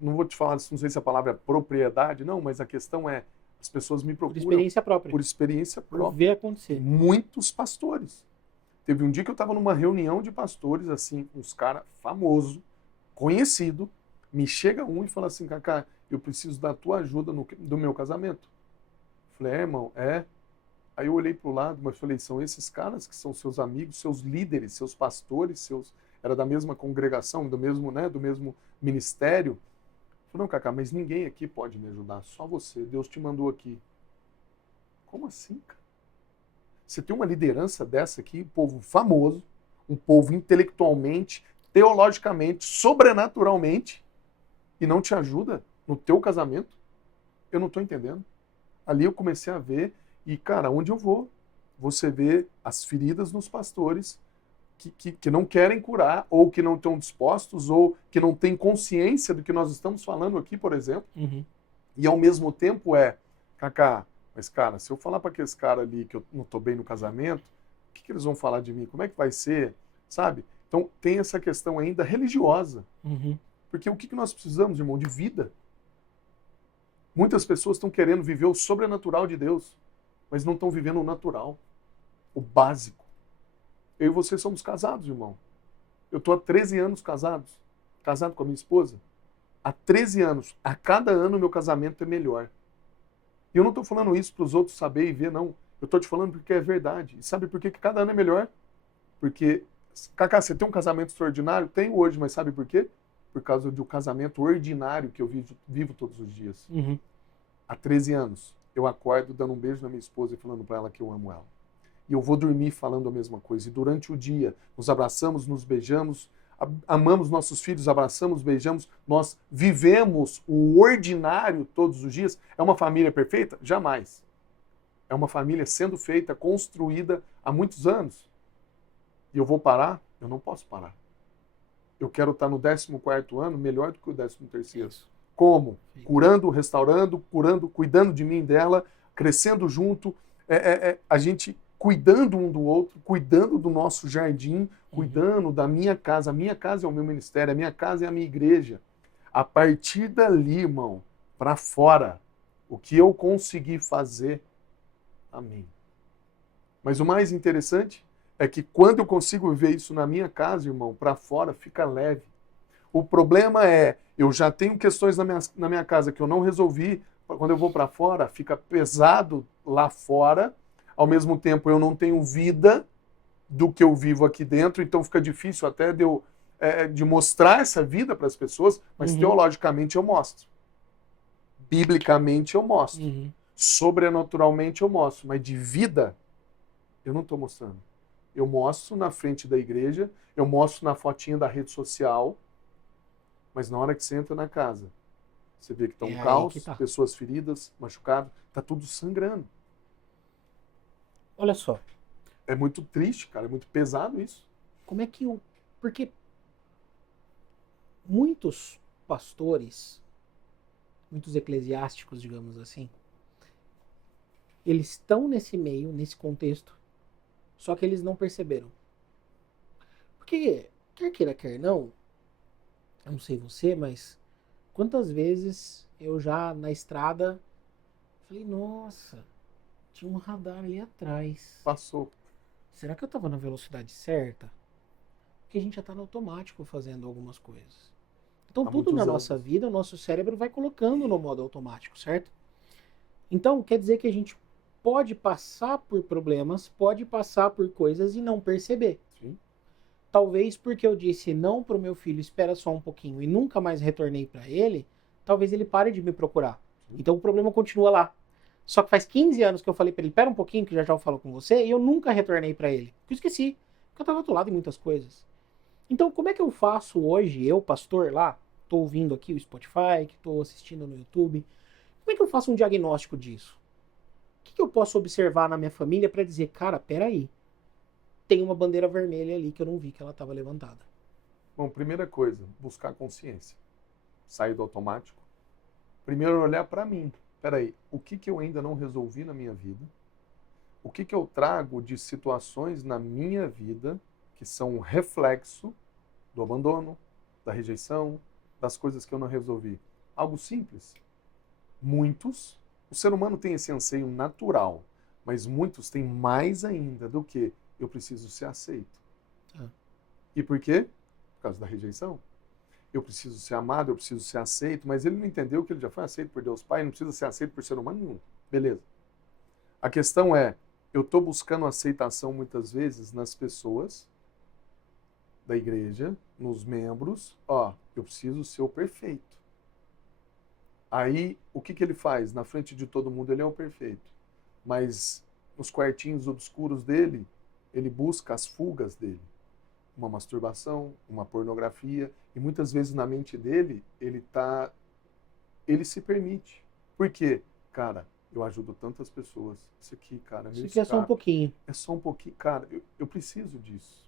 não vou te falar, não sei se a palavra é propriedade, não, mas a questão é, as pessoas me procuram. Por experiência própria. Por experiência própria. Por ver acontecer. Muitos pastores. Teve um dia que eu estava numa reunião de pastores, assim, uns caras famosos, conhecido, me chega um e fala assim, Cacá, eu preciso da tua ajuda do meu casamento. Falei, irmão, Aí eu olhei para o lado, mas falei, são esses caras que são seus amigos, seus líderes, seus pastores, era da mesma congregação, do mesmo ministério. Falei, não, Cacá, mas ninguém aqui pode me ajudar, só você, Deus te mandou aqui. Como assim, cara? Você tem uma liderança dessa aqui, um povo famoso, um povo intelectualmente, teologicamente, sobrenaturalmente, e não te ajuda no teu casamento? Eu não estou entendendo. Ali eu comecei a ver, e cara, onde eu vou? Você vê as feridas nos pastores que não querem curar, ou que não estão dispostos, ou que não têm consciência do que nós estamos falando aqui, por exemplo. Uhum. E ao mesmo tempo Cacá, mas cara, se eu falar para aqueles caras ali que eu não estou bem no casamento, o que eles vão falar de mim? Como é que vai ser? Sabe? Então tem essa questão ainda religiosa. Uhum. Porque o que nós precisamos, irmão? De vida. Muitas pessoas estão querendo viver o sobrenatural de Deus, mas não estão vivendo o natural, o básico. Eu e você somos casados, irmão. Eu estou há 13 anos casado com a minha esposa. Há 13 anos. A cada ano o meu casamento é melhor. E eu não estou falando isso para os outros saber e ver, não. Eu estou te falando porque é verdade. E sabe por que cada ano é melhor? Porque, Cacá, você tem um casamento extraordinário? Tenho hoje, mas sabe por quê? Por causa do casamento ordinário que eu vivo todos os dias. Uhum. Há 13 anos, eu acordo dando um beijo na minha esposa e falando para ela que eu amo ela. E eu vou dormir falando a mesma coisa. E durante o dia, nos abraçamos, nos beijamos, amamos nossos filhos, abraçamos, beijamos. Nós vivemos o ordinário todos os dias. É uma família perfeita? Jamais. É uma família sendo feita, construída há muitos anos. E eu vou parar? Eu não posso parar. Eu quero estar no 14º ano melhor do que o 13º. Isso. Como? Curando, restaurando, cuidando de mim e dela, crescendo junto, a gente cuidando um do outro, cuidando do nosso jardim, cuidando da minha casa. A minha casa é o meu ministério, a minha casa é a minha igreja. A partir dali, irmão, para fora, o que eu conseguir fazer, amém. Mas o mais interessante é que quando eu consigo viver isso na minha casa, irmão, para fora fica leve. O problema é, eu já tenho questões na minha casa que eu não resolvi, quando eu vou para fora, fica pesado lá fora, ao mesmo tempo eu não tenho vida do que eu vivo aqui dentro, então fica difícil até de mostrar essa vida para as pessoas, mas teologicamente eu mostro. Biblicamente eu mostro. Sobrenaturalmente eu mostro, mas de vida eu não estou mostrando. Eu mostro na frente da igreja, eu mostro na fotinha da rede social, mas na hora que você entra na casa, você vê que está um caos, pessoas feridas, machucadas, está tudo sangrando. Olha só. É muito triste, cara, é muito pesado isso. Como é que porque muitos pastores, muitos eclesiásticos, digamos assim, eles estão nesse meio, nesse contexto, só que eles não perceberam. Porque, quer queira, quer não, eu não sei você, mas quantas vezes eu já na estrada falei, nossa, tinha um radar ali atrás. Passou. Será que eu estava na velocidade certa? Porque a gente já está no automático fazendo algumas coisas. Então, Há tudo na muitos nossa anos. vida, o nosso cérebro vai colocando no modo automático, certo? Então, quer dizer que a gente pode passar por problemas, pode passar por coisas e não perceber. Sim. Talvez porque eu disse não pro meu filho, espera só um pouquinho, e nunca mais retornei para ele, talvez ele pare de me procurar. Sim. Então o problema continua lá. Só que faz 15 anos que eu falei para ele, espera um pouquinho, que já eu falo com você, e eu nunca retornei para ele. Porque eu esqueci, porque eu estava atolado em muitas coisas. Então como é que eu faço hoje, eu, pastor, lá, tô ouvindo aqui o Spotify, que tô assistindo no YouTube, como é que eu faço um diagnóstico disso? O que eu posso observar na minha família para dizer, cara, peraí, tem uma bandeira vermelha ali que eu não vi que ela estava levantada. Bom, primeira coisa, buscar consciência. Sair do automático. Primeiro olhar para mim. Peraí, o que eu ainda não resolvi na minha vida? O que eu trago de situações na minha vida que são um reflexo do abandono, da rejeição, das coisas que eu não resolvi? Algo simples. Muitos, o ser humano tem esse anseio natural, mas muitos têm mais ainda do que eu preciso ser aceito. E por quê? Por causa da rejeição. Eu preciso ser amado, eu preciso ser aceito, mas ele não entendeu que ele já foi aceito por Deus Pai, não precisa ser aceito por ser humano nenhum. Beleza. A questão é, eu estou buscando aceitação muitas vezes nas pessoas da igreja, nos membros, eu preciso ser o perfeito. Aí, o que ele faz? Na frente de todo mundo ele é o perfeito. Mas nos quartinhos obscuros dele, ele busca as fugas dele. Uma masturbação, uma pornografia, e muitas vezes na mente dele, ele se permite. Por quê? Cara, eu ajudo tantas pessoas. Isso aqui, cara, Isso aqui é só um pouquinho. É só um pouquinho. Cara, eu preciso disso.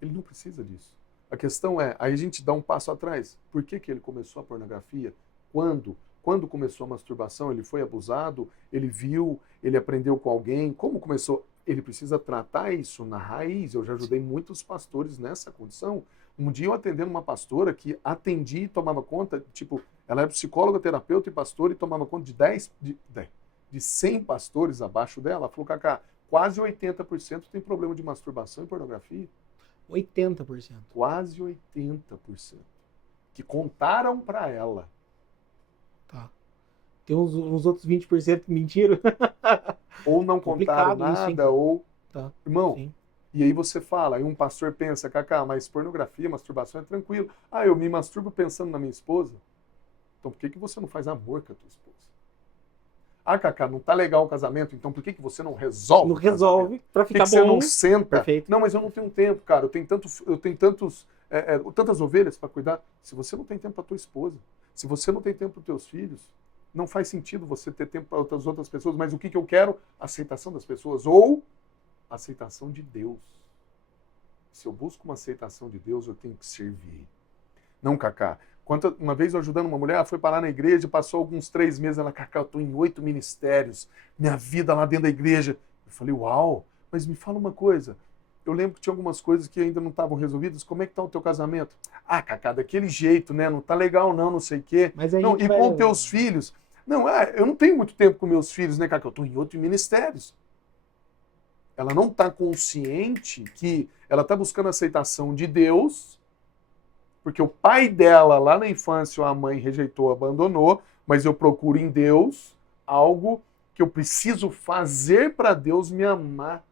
Ele não precisa disso. A questão é, aí a gente dá um passo atrás. Por que ele começou a pornografia? Quando? Quando começou a masturbação, ele foi abusado, ele viu, ele aprendeu com alguém. Como começou? Ele precisa tratar isso na raiz. Eu já ajudei muitos pastores nessa condição. Um dia eu atendendo uma pastora que atendia e tomava conta, tipo, ela era psicóloga, terapeuta e pastora e tomava conta de 100 pastores abaixo dela. Ela falou, Cacá, quase 80% tem problema de masturbação e pornografia. 80%. Quase 80%. Que contaram para ela. Tá. Tem uns outros 20% que mentiram. Ou não contaram nada, ou... Tá. Irmão, Sim. E aí você fala, aí um pastor pensa, Cacá, mas pornografia, masturbação é tranquilo. Eu me masturbo pensando na minha esposa. Então por que você não faz amor com a tua esposa? Cacá, não tá legal o casamento, então por que você não resolve? Não resolve, pra ficar bom. bom. Você não senta? Perfeito. Não, mas eu não tenho tempo, cara. Eu tenho tantas ovelhas para cuidar. Se você não tem tempo para tua esposa, se você não tem tempo para os teus filhos, não faz sentido você ter tempo para as outras pessoas. Mas o que eu quero? Aceitação das pessoas ou aceitação de Deus. Se eu busco uma aceitação de Deus, eu tenho que servir. Não, Cacá. Uma vez eu ajudando uma mulher, ela foi parar na igreja, passou alguns 3 meses, ela, Cacá, eu estou em 8 ministérios, minha vida lá dentro da igreja. Eu falei, uau, mas me fala uma coisa. Eu lembro que tinha algumas coisas que ainda não estavam resolvidas. Como é que está o teu casamento? Cacá, daquele jeito, né? Não está legal não sei o quê. Mas aí não, e com teus filhos? Não, eu não tenho muito tempo com meus filhos, né, Cacá? Eu estou em 8 ministérios. Ela não está consciente que ela está buscando a aceitação de Deus, porque o pai dela, lá na infância, a mãe rejeitou, abandonou, mas eu procuro em Deus algo que eu preciso fazer para Deus me amar.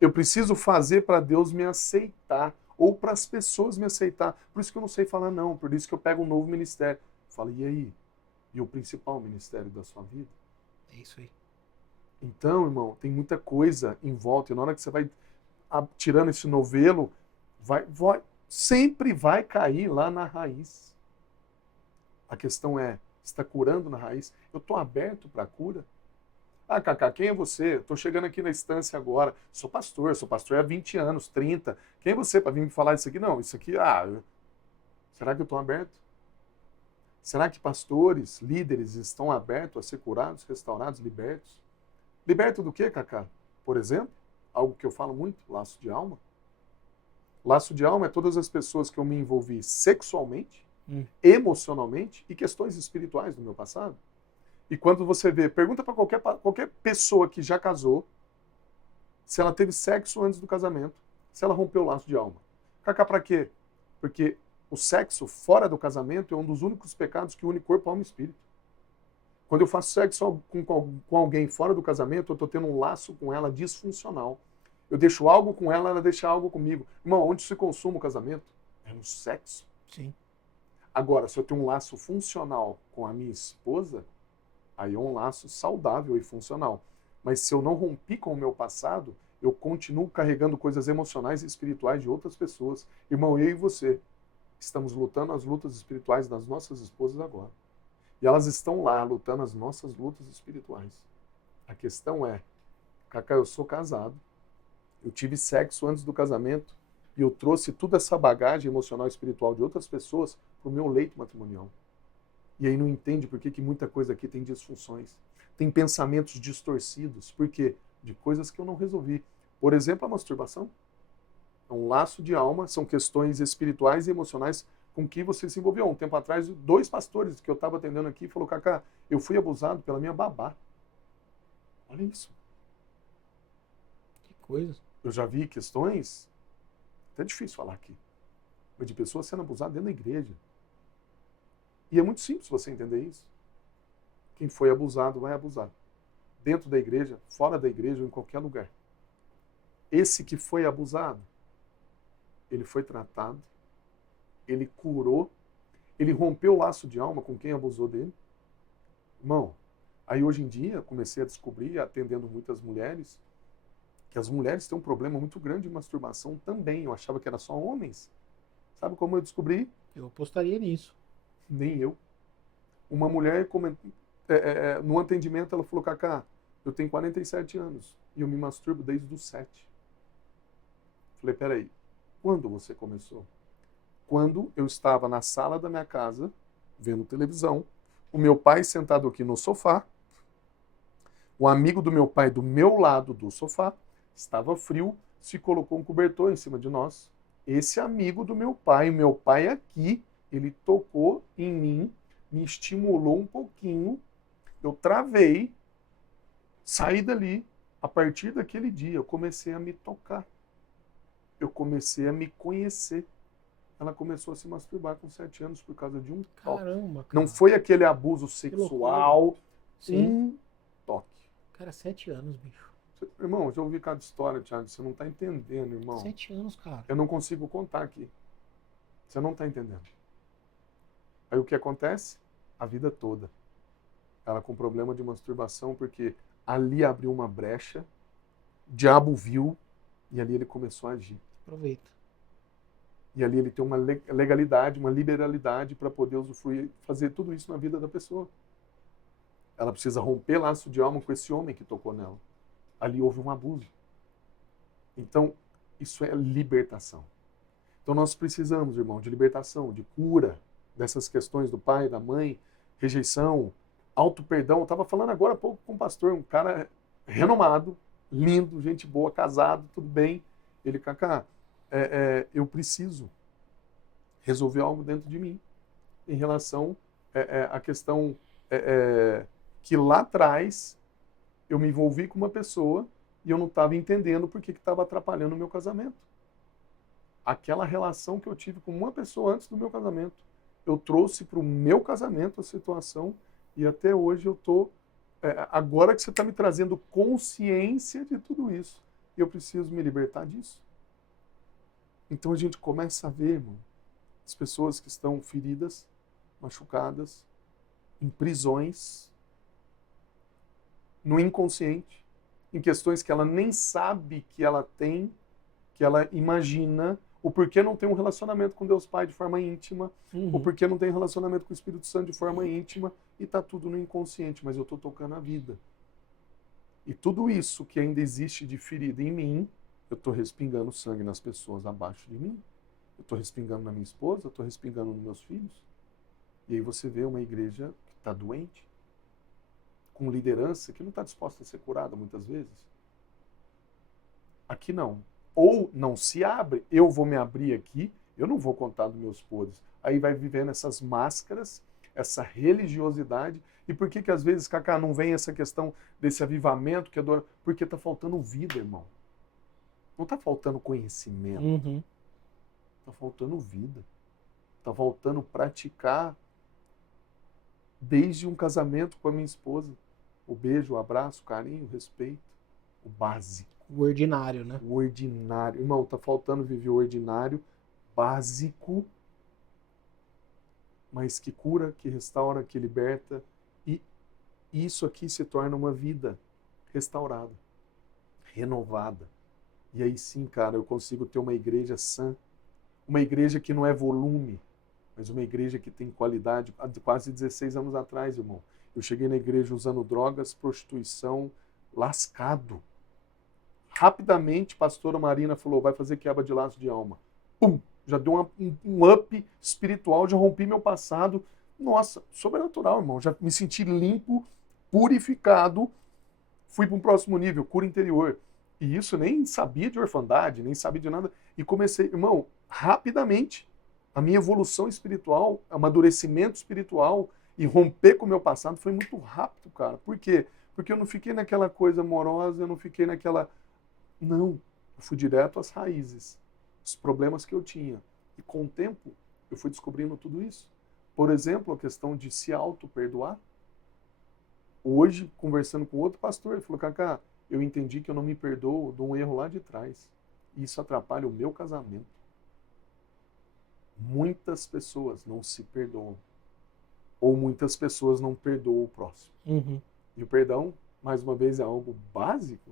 Eu preciso fazer para Deus me aceitar, ou para as pessoas me aceitar. Por isso que eu não sei falar não, por isso que eu pego um novo ministério. Eu falo, e aí? E o principal ministério da sua vida? É isso aí. Então, irmão, tem muita coisa em volta. E na hora que você vai tirando esse novelo, sempre vai cair lá na raiz. A questão é, está curando na raiz? Eu estou aberto para a cura? Cacá, quem é você? Estou chegando aqui na instância agora. Sou pastor há 20 anos, 30. Quem é você para vir me falar isso aqui? Não, isso aqui, será que eu estou aberto? Será que pastores, líderes estão abertos a ser curados, restaurados, libertos? Liberto do quê, Cacá? Por exemplo, algo que eu falo muito, laço de alma. Laço de alma é todas as pessoas que eu me envolvi sexualmente, emocionalmente e questões espirituais do meu passado. E quando você vê, pergunta para qualquer pessoa que já casou, se ela teve sexo antes do casamento, se ela rompeu o laço de alma. Cacá, para quê? Porque O sexo fora do casamento é um dos únicos pecados que une corpo, alma e espírito. Quando eu faço sexo com alguém fora do casamento, eu estou tendo um laço com ela disfuncional. Eu deixo algo com ela, ela deixa algo comigo. Irmão, onde se consuma o casamento? É no sexo. Sim. Agora, se eu tenho um laço funcional com a minha esposa, aí é um laço saudável e funcional. Mas se eu não rompi com o meu passado, eu continuo carregando coisas emocionais e espirituais de outras pessoas. Irmão, eu e você estamos lutando as lutas espirituais das nossas esposas agora. E elas estão lá lutando as nossas lutas espirituais. A questão é, Cacá, eu sou casado, eu tive sexo antes do casamento e eu trouxe toda essa bagagem emocional e espiritual de outras pessoas para o meu leito matrimonial. E aí não entende por que muita coisa aqui tem disfunções. Tem pensamentos distorcidos. Por quê? De coisas que eu não resolvi. Por exemplo, a masturbação. É um laço de alma, são questões espirituais e emocionais com que você se envolveu. Um tempo atrás, 2 pastores que eu estava atendendo aqui falaram, Cacá, eu fui abusado pela minha babá. Olha isso. Que coisa. Eu já vi questões, até difícil falar aqui, mas de pessoas sendo abusadas dentro da igreja. E é muito simples você entender isso. Quem foi abusado vai abusar. Dentro da igreja, fora da igreja ou em qualquer lugar. Esse que foi abusado, ele foi tratado, ele curou, ele rompeu o laço de alma com quem abusou dele. Irmão, aí hoje em dia comecei a descobrir, atendendo muitas mulheres, que as mulheres têm um problema muito grande de masturbação também. Eu achava que era só homens. Sabe como eu descobri? Eu apostaria nisso. Nem eu. Uma mulher, no atendimento, ela falou, Cacá, eu tenho 47 anos e eu me masturbo desde os 7. Falei, peraí, quando você começou? Quando eu estava na sala da minha casa, vendo televisão, o meu pai sentado aqui no sofá, o amigo do meu pai do meu lado do sofá, estava frio, se colocou um cobertor em cima de nós. Esse amigo do meu pai aqui, ele tocou em mim, me estimulou um pouquinho, eu travei, saí dali. A partir daquele dia, eu comecei a me tocar. Eu comecei a me conhecer. Ela começou a se masturbar com 7 anos por causa de um toque. Caramba, cara. Não foi aquele abuso sexual, um toque. Cara, 7 anos, bicho. Irmão, eu já ouvi cada história, Thiago, você não está entendendo, irmão. 7 anos, cara. Eu não consigo contar aqui. Você não está entendendo. Aí o que acontece? A vida toda. Ela com problema de masturbação, porque ali abriu uma brecha, o diabo viu, e ali ele começou a agir. Aproveita. E ali ele tem uma legalidade, uma liberalidade para poder usufruir, fazer tudo isso na vida da pessoa. Ela precisa romper laço de alma com esse homem que tocou nela. Ali houve um abuso. Então, isso é libertação. Então nós precisamos, irmão, de libertação, de cura dessas questões do pai, da mãe, rejeição, auto-perdão. Eu estava falando agora há pouco com um pastor, um cara renomado, lindo, gente boa, casado, tudo bem. Ele, Cacá, eu preciso resolver algo dentro de mim em relação à questão que lá atrás eu me envolvi com uma pessoa e eu não estava entendendo por que estava atrapalhando o meu casamento. Aquela relação que eu tive com uma pessoa antes do meu casamento, eu trouxe para o meu casamento a situação e até hoje eu estou... agora que você está me trazendo consciência de tudo isso, eu preciso me libertar disso. Então a gente começa a ver, irmão, as pessoas que estão feridas, machucadas, em prisões, no inconsciente, em questões que ela nem sabe que ela tem, que ela imagina, o porquê não tem um relacionamento com Deus Pai de forma íntima, o porquê não tem um relacionamento com o Espírito Santo de forma íntima, e está tudo no inconsciente, mas eu estou tocando a vida. E tudo isso que ainda existe de ferida em mim, eu estou respingando sangue nas pessoas abaixo de mim, eu estou respingando na minha esposa, eu estou respingando nos meus filhos. E aí você vê uma igreja que está doente, com liderança que não está disposta a ser curada muitas vezes. Aqui não. Ou não se abre, eu vou me abrir aqui, eu não vou contar dos meus podres. Aí vai vivendo essas máscaras, essa religiosidade. E por que às vezes, Cacá, não vem essa questão desse avivamento que adora? Porque está faltando vida, irmão. Não está faltando conhecimento. Está faltando vida. Tá voltando a praticar desde um casamento com a minha esposa. O beijo, o abraço, o carinho, o respeito. O básico. O ordinário, né? O ordinário. Irmão, tá faltando viver o ordinário, básico, mas que cura, que restaura, que liberta. E isso aqui se torna uma vida restaurada, renovada. E aí sim, cara, eu consigo ter uma igreja sã, uma igreja que não é volume, mas uma igreja que tem qualidade. Há quase 16 anos atrás, irmão, eu cheguei na igreja usando drogas, prostituição, lascado. Rapidamente, a pastora Marina falou, vai fazer quebra de laço de alma. Pum! Já deu um up espiritual, já rompi meu passado. Nossa, sobrenatural, irmão. Já me senti limpo, purificado. Fui para um próximo nível, cura interior. E isso nem sabia de orfandade, nem sabia de nada. E comecei, irmão, rapidamente, a minha evolução espiritual, amadurecimento espiritual e romper com o meu passado foi muito rápido, cara. Por quê? Porque eu não fiquei naquela coisa amorosa, eu não fiquei naquela... Não, eu fui direto às raízes, os problemas que eu tinha. E com o tempo, eu fui descobrindo tudo isso. Por exemplo, a questão de se auto-perdoar. Hoje, conversando com outro pastor, ele falou, Cacá, eu entendi que eu não me perdoo de um erro lá de trás. E isso atrapalha o meu casamento. Muitas pessoas não se perdoam. Ou muitas pessoas não perdoam o próximo. Uhum. E o perdão, mais uma vez, é algo básico.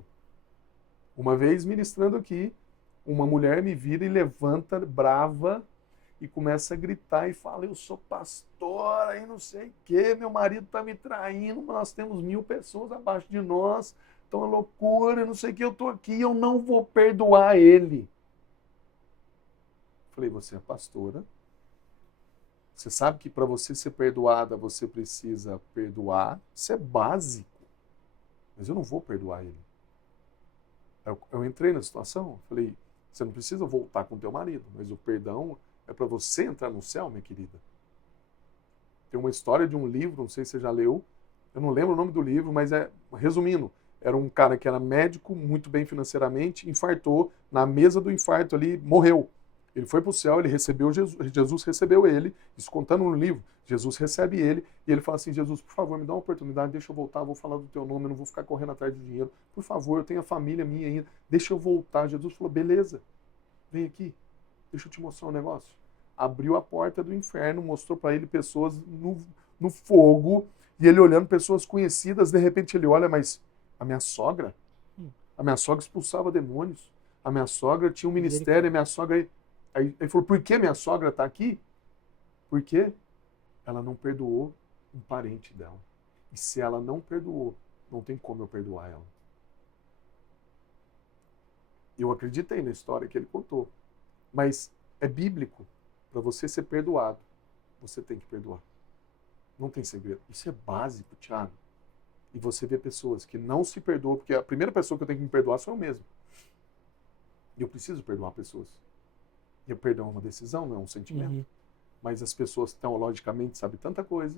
Uma vez ministrando aqui, uma mulher me vira e levanta brava e começa a gritar e fala, eu sou pastora e não sei o quê, meu marido está me traindo, nós temos 1000 pessoas abaixo de nós, então é loucura, não sei o que, eu estou aqui e eu não vou perdoar ele. Falei, você é pastora, você sabe que para você ser perdoada, você precisa perdoar, isso é básico, mas eu não vou perdoar ele. Eu entrei na situação, falei, você não precisa voltar com teu marido, mas o perdão é para você entrar no céu, minha querida. Tem uma história de um livro, não sei se você já leu, eu não lembro o nome do livro, mas resumindo, era um cara que era médico, muito bem financeiramente, infartou, na mesa do infarto ali, morreu. Ele foi para o céu, ele recebeu Jesus recebeu ele, isso contando no livro, Jesus recebe ele, e ele fala assim, Jesus, por favor, me dá uma oportunidade, deixa eu voltar, vou falar do teu nome, eu não vou ficar correndo atrás de dinheiro, por favor, eu tenho a família minha ainda, deixa eu voltar. Jesus falou, beleza, vem aqui, deixa eu te mostrar um negócio. Abriu a porta do inferno, mostrou para ele pessoas no fogo, e ele olhando pessoas conhecidas, de repente ele olha, mas a minha sogra expulsava demônios, a minha sogra tinha um ministério, a minha sogra... Aí ele falou, por que minha sogra está aqui? Porque ela não perdoou um parente dela. E se ela não perdoou, não tem como eu perdoar ela. Eu acreditei na história que ele contou. Mas é bíblico. Para você ser perdoado, você tem que perdoar. Não tem segredo. Isso é básico, Thiago. E você vê pessoas que não se perdoam, porque a primeira pessoa que eu tenho que me perdoar sou eu mesmo. E eu preciso perdoar pessoas. E o perdão é uma decisão, não é um sentimento. Uhum. Mas as pessoas teologicamente sabem tanta coisa.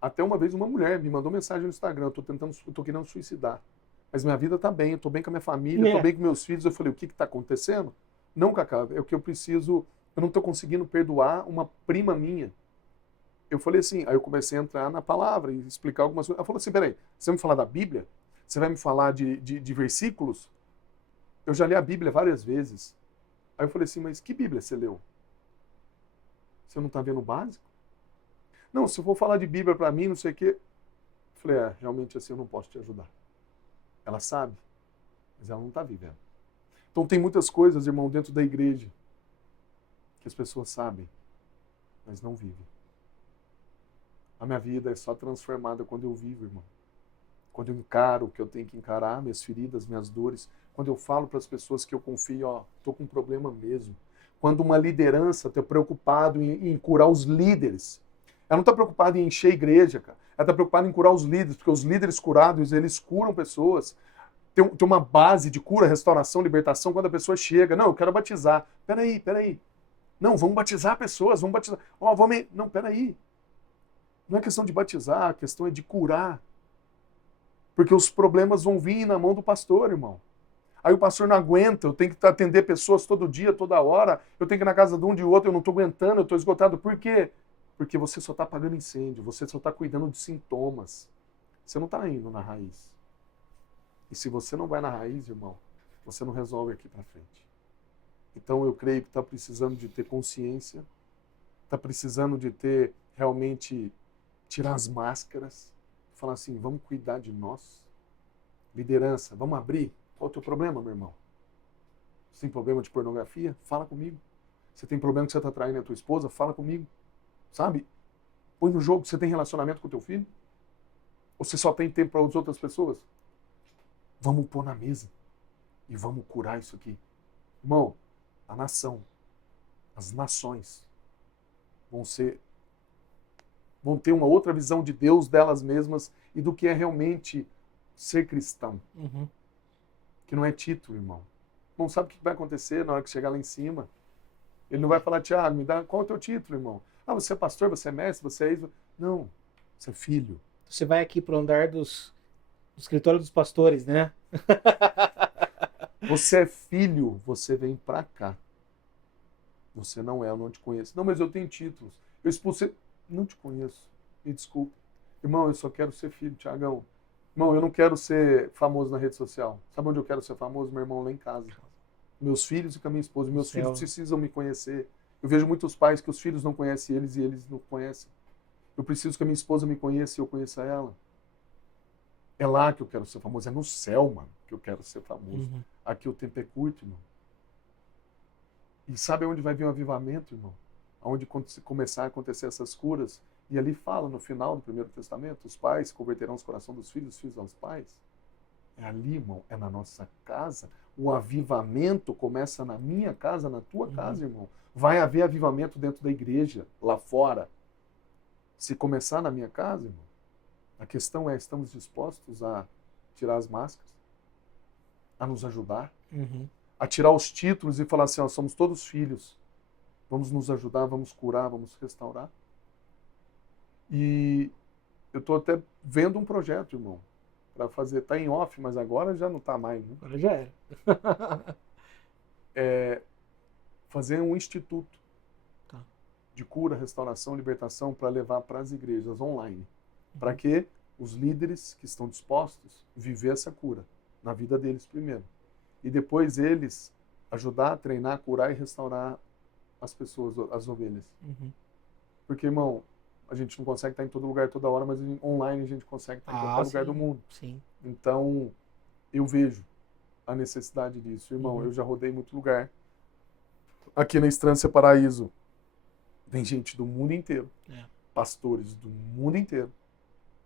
Até uma vez uma mulher me mandou mensagem no Instagram, eu tô querendo suicidar. Mas minha vida tá bem, eu tô bem com a minha família, eu tô bem com meus filhos. Eu falei, o que tá acontecendo? Não, Cacá, é o que eu preciso, eu não tô conseguindo perdoar uma prima minha. Eu falei assim, aí eu comecei a entrar na palavra e explicar algumas coisas. Ela falou assim, peraí, você vai me falar da Bíblia? Você vai me falar de versículos? Eu já li a Bíblia várias vezes. Aí eu falei assim, mas que Bíblia você leu? Você não está vendo o básico? Não, se eu for falar de Bíblia para mim, não sei o quê. Eu falei, realmente assim eu não posso te ajudar. Ela sabe, mas ela não está vivendo. Então tem muitas coisas, irmão, dentro da igreja que as pessoas sabem, mas não vivem. A minha vida é só transformada quando eu vivo, irmão. Quando eu encaro o que eu tenho que encarar, minhas feridas, minhas dores. Quando eu falo para as pessoas que eu confio, estou com um problema mesmo. Quando uma liderança está preocupado em curar os líderes. Ela não está preocupada em encher a igreja, cara. Ela está preocupada em curar os líderes, porque os líderes curados, eles curam pessoas. Tem uma base de cura, restauração, libertação, quando a pessoa chega. Não, eu quero batizar. Peraí. Não, vamos batizar pessoas, vamos batizar. Não, peraí. Não é questão de batizar, a questão é de curar. Porque os problemas vão vir na mão do pastor, irmão. Aí o pastor não aguenta, eu tenho que atender pessoas todo dia, toda hora, eu tenho que ir na casa de um de outro, eu não estou aguentando, eu estou esgotado. Por quê? Porque você só está apagando incêndio, você só está cuidando de sintomas. Você não está indo na raiz. E se você não vai na raiz, irmão, você não resolve aqui para frente. Então eu creio que está precisando de ter consciência, está precisando de ter realmente, tirar as máscaras, falar assim, vamos cuidar de nós. Liderança, vamos abrir. Qual é o teu problema, meu irmão? Você tem problema de pornografia? Fala comigo. Você tem problema que você está traindo a tua esposa? Fala comigo. Sabe? Põe no jogo. Você tem relacionamento com o teu filho? Ou você só tem tempo para as outras pessoas? Vamos pôr na mesa e vamos curar isso aqui. Irmão, a nação, as nações vão ter uma outra visão de Deus delas mesmas e do que é realmente ser cristão. Uhum. Que não é título, irmão. Não sabe o que vai acontecer na hora que chegar lá em cima. Ele não vai falar, Tiago, me dá, qual é o teu título, irmão? Ah, você é pastor, você é mestre, você é isso. Não, você é filho. Você vai aqui pro andar do escritório dos pastores, né? Você é filho, você vem pra cá. Você não é, eu não te conheço. Não, mas eu tenho títulos. Eu expulsei. Não te conheço. Me desculpe. Irmão, eu só quero ser filho, Tiagão. Irmão, eu não quero ser famoso na rede social. Sabe onde eu quero ser famoso? Meu irmão, lá em casa. Meus filhos e com a minha esposa. Meus filhos precisam me conhecer. Eu vejo muitos pais que os filhos não conhecem eles e eles não conhecem. Eu preciso que a minha esposa me conheça e eu conheça ela. É lá que eu quero ser famoso. É no céu, mano, que eu quero ser famoso. Uhum. Aqui o tempo é curto, irmão. E sabe onde vai vir o avivamento, irmão? Onde começar a acontecer essas curas. E ali fala, no final do Primeiro Testamento, os pais converterão os corações dos filhos, os filhos aos pais. É ali, irmão, é na nossa casa. O avivamento começa na minha casa, na tua casa, irmão. Vai haver avivamento dentro da igreja, lá fora. Se começar na minha casa, irmão, a questão é, estamos dispostos a tirar as máscaras? A nos ajudar? Uhum. A tirar os títulos e falar assim, ó, somos todos filhos. Vamos nos ajudar, vamos curar, vamos restaurar? E eu estou até vendo um projeto, irmão, para fazer. Está em off, mas agora já não está mais. Né? Agora já era. Fazer um instituto Tá. de cura, restauração, libertação para levar para as igrejas online. Para que os líderes que estão dispostos viver essa cura na vida deles primeiro. E depois eles ajudar a treinar, curar e restaurar as pessoas, as ovelhas. Uhum. Porque, irmão, a gente não consegue estar em todo lugar toda hora, mas online a gente consegue estar em qualquer lugar do mundo. Sim. Então, eu vejo a necessidade disso. Irmão, eu já rodei muito lugar. Aqui na Estância Paraíso, vem gente do mundo inteiro. Pastores do mundo inteiro.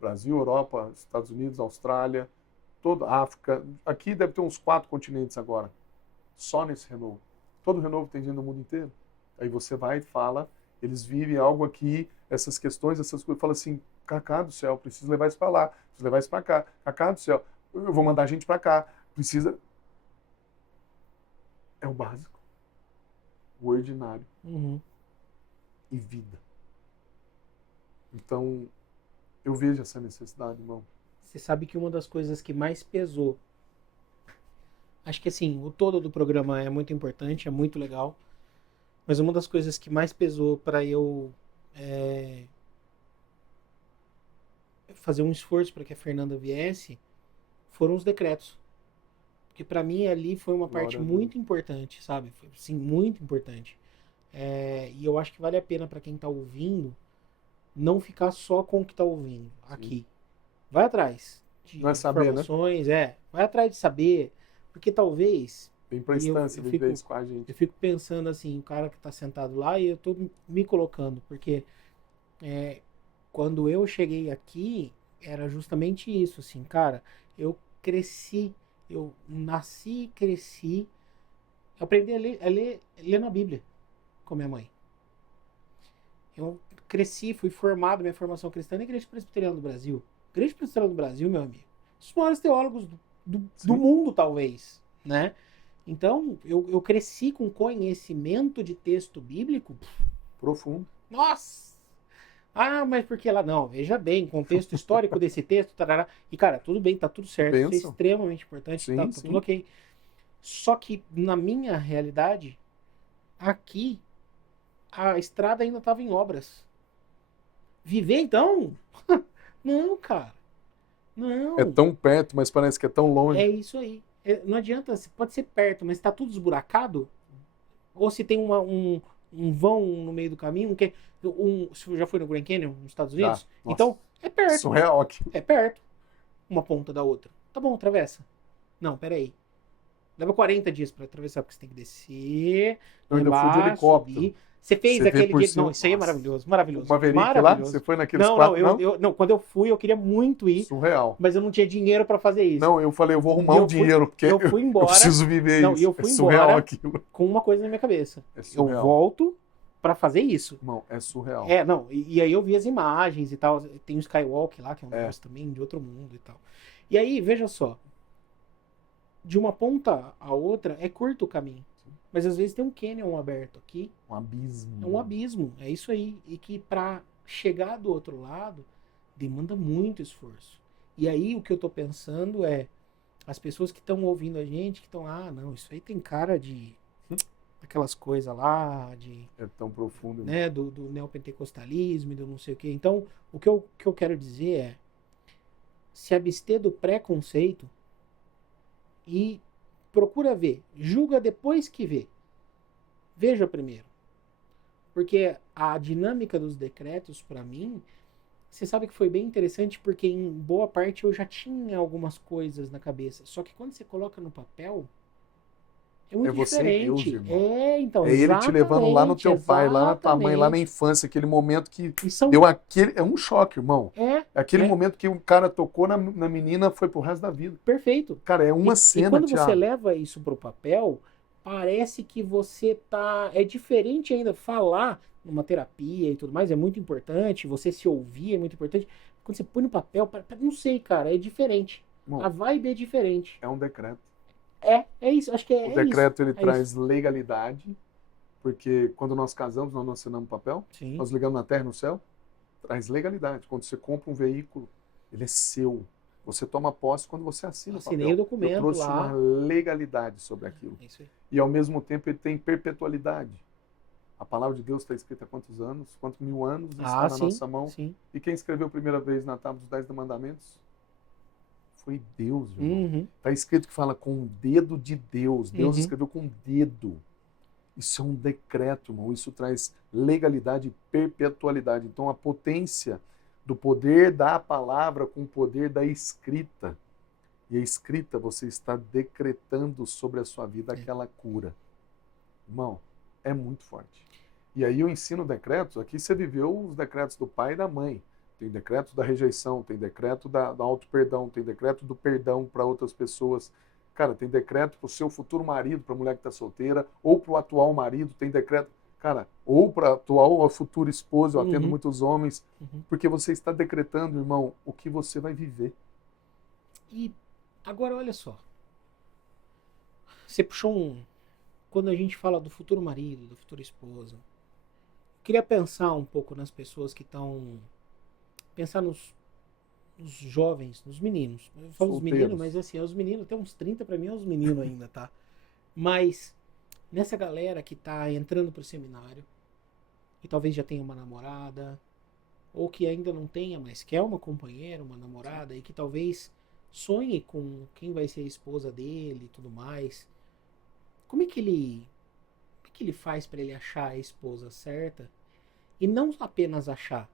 Brasil, Europa, Estados Unidos, Austrália, toda a África. Aqui deve ter uns 4 continentes agora. Só nesse renovo. Todo renovo tem gente do mundo inteiro. Aí você vai e fala, eles vivem algo aqui, essas questões, essas coisas, fala assim, Cacá do céu, preciso levar isso para lá, preciso levar isso para cá. Cacá do céu, eu vou mandar gente para cá. Precisa... É o básico. O ordinário. E vida. Então, eu vejo essa necessidade, irmão. Você sabe que uma das coisas que mais pesou, acho que assim, o todo do programa é muito importante, é muito legal, mas uma das coisas que mais pesou para eu fazer um esforço para que a Fernanda viesse foram os decretos. Porque para mim ali foi uma parte muito importante, sabe? Foi, sim, muito importante. E eu acho que vale a pena para quem tá ouvindo não ficar só com o que tá ouvindo aqui. Vai atrás de informações, vai atrás de saber, porque talvez... Vem pra instância, viver isso com a gente. Eu fico pensando assim, o cara que tá sentado lá, e eu tô me colocando, porque quando eu cheguei aqui, era justamente isso, assim, cara, eu cresci, eu nasci e cresci, eu aprendi a ler na Bíblia com minha mãe. Eu cresci, fui formado, minha formação cristã na Igreja Presbiteriana do Brasil. Igreja Presbiteriana do Brasil, meu amigo, os maiores teólogos do mundo, talvez, né? Então, eu cresci com conhecimento de texto bíblico profundo. Nossa! Mas porque ela... Não, veja bem, contexto histórico desse texto, tarará. E, cara, tudo bem, tá tudo certo. Isso é extremamente importante, tá tudo ok. Só que na minha realidade, aqui, a estrada ainda estava em obras. Viver então? Não, cara. É Não. tão perto, mas parece que é tão longe. É isso aí. Não adianta, pode ser perto, mas está tudo esburacado. Ou se tem um vão no meio do caminho, você já foi no Grand Canyon, nos Estados Já. Unidos? Nossa. Então, é perto. Surreal aqui. É perto. Uma ponta da outra. Tá bom, atravessa. Não, peraí. Leva 40 dias pra atravessar, porque você tem que descer, Eu ainda fui de levar, helicóptero. subir. Você fez Você vê aquele por dia. cima. Não, isso aí é Nossa. maravilhoso, maravilhoso. O Maverick lá? Maravilhoso. Você foi naqueles Não, quatro? não, quando eu fui, eu queria muito ir, Surreal. mas eu não tinha dinheiro pra fazer isso. Não, eu falei, eu vou arrumar E eu um fui- dinheiro, porque eu fui embora. eu preciso viver Não, isso. e eu fui é surreal embora. aquilo. Com uma coisa na minha cabeça. É Eu surreal. volto pra fazer isso. Irmão, é surreal. Não, e aí eu vi as imagens e tal. Tem o Skywalk lá, que é um negócio também de outro mundo e tal. E aí, veja só. De uma ponta a outra é curto o caminho. Mas às vezes tem um canyon aberto aqui. Um abismo. É um abismo, é isso aí. E que pra chegar do outro lado demanda muito esforço. E aí o que eu tô pensando é as pessoas que estão ouvindo a gente, que estão, não, isso aí tem cara de aquelas coisas lá, de É tão profundo. né, do neopentecostalismo e do não sei o quê. Então, o que eu quero dizer é se abster do preconceito e procura ver. Julga depois que vê. Veja primeiro. Porque a dinâmica dos decretos, para mim, você sabe que foi bem interessante, porque em boa parte eu já tinha algumas coisas na cabeça. Só que quando você coloca no papel, é muito você e Deus, diferente. irmão. Então, É ele te levando lá no teu pai, lá na tua mãe, lá na exatamente. infância, aquele momento que E são, deu aquele. É um choque, irmão. é Aquele momento que o cara tocou na menina foi pro resto da vida. perfeito. Cara, é uma E cena, quando você Thiago. leva isso pro papel, parece que você tá. É diferente ainda falar numa terapia e tudo mais, é muito importante. Você se ouvir é muito importante. Quando você põe no papel, não sei, cara, é diferente. Irmão, A vibe é diferente. é um decreto. É isso, acho que O decreto ele é traz legalidade, porque quando nós casamos, nós não assinamos papel, Sim. nós ligamos na terra e no céu, traz legalidade. Quando você compra um veículo, ele é seu. Você toma posse quando você assina o papel. Assinei o documento Eu trouxe lá. uma legalidade sobre aquilo. É isso aí. E ao mesmo tempo ele tem perpetualidade. A palavra de Deus está escrita há quantos anos? Quantos mil anos está na sim, nossa mão? sim. E quem escreveu a primeira vez na tábua dos 10 mandamentos? Foi Deus, irmão. Uhum. Está escrito que fala com o dedo de Deus. Deus Uhum. escreveu com o dedo. Isso é um decreto, irmão. Isso traz legalidade e perpetualidade. Então, a potência do poder da palavra com o poder da escrita. E a escrita, você está decretando sobre a sua vida aquela cura. Irmão, é muito forte. E aí eu ensino decretos. Aqui você viveu os decretos do pai e da mãe. Tem decreto da rejeição, tem decreto da auto-perdão, tem decreto do perdão para outras pessoas. Cara, tem decreto para o seu futuro marido, para a mulher que está solteira, ou para o atual marido, tem decreto, cara, ou para a atual ou a futura esposa, eu atendo muitos homens, porque você está decretando, irmão, o que você vai viver. E agora, olha só. Você puxou quando a gente fala do futuro marido, da futura esposa, eu queria pensar um pouco nas pessoas que estão... Pensar nos jovens, nos meninos. Eu falo os meninos, mas assim, os meninos, até uns 30 pra mim é os meninos ainda, tá? Mas nessa galera que tá entrando pro seminário, que talvez já tenha uma namorada, ou que ainda não tenha, mas quer uma companheira, uma namorada, e que talvez sonhe com quem vai ser a esposa dele e tudo mais. Como é que ele faz pra ele achar a esposa certa? E não apenas achar.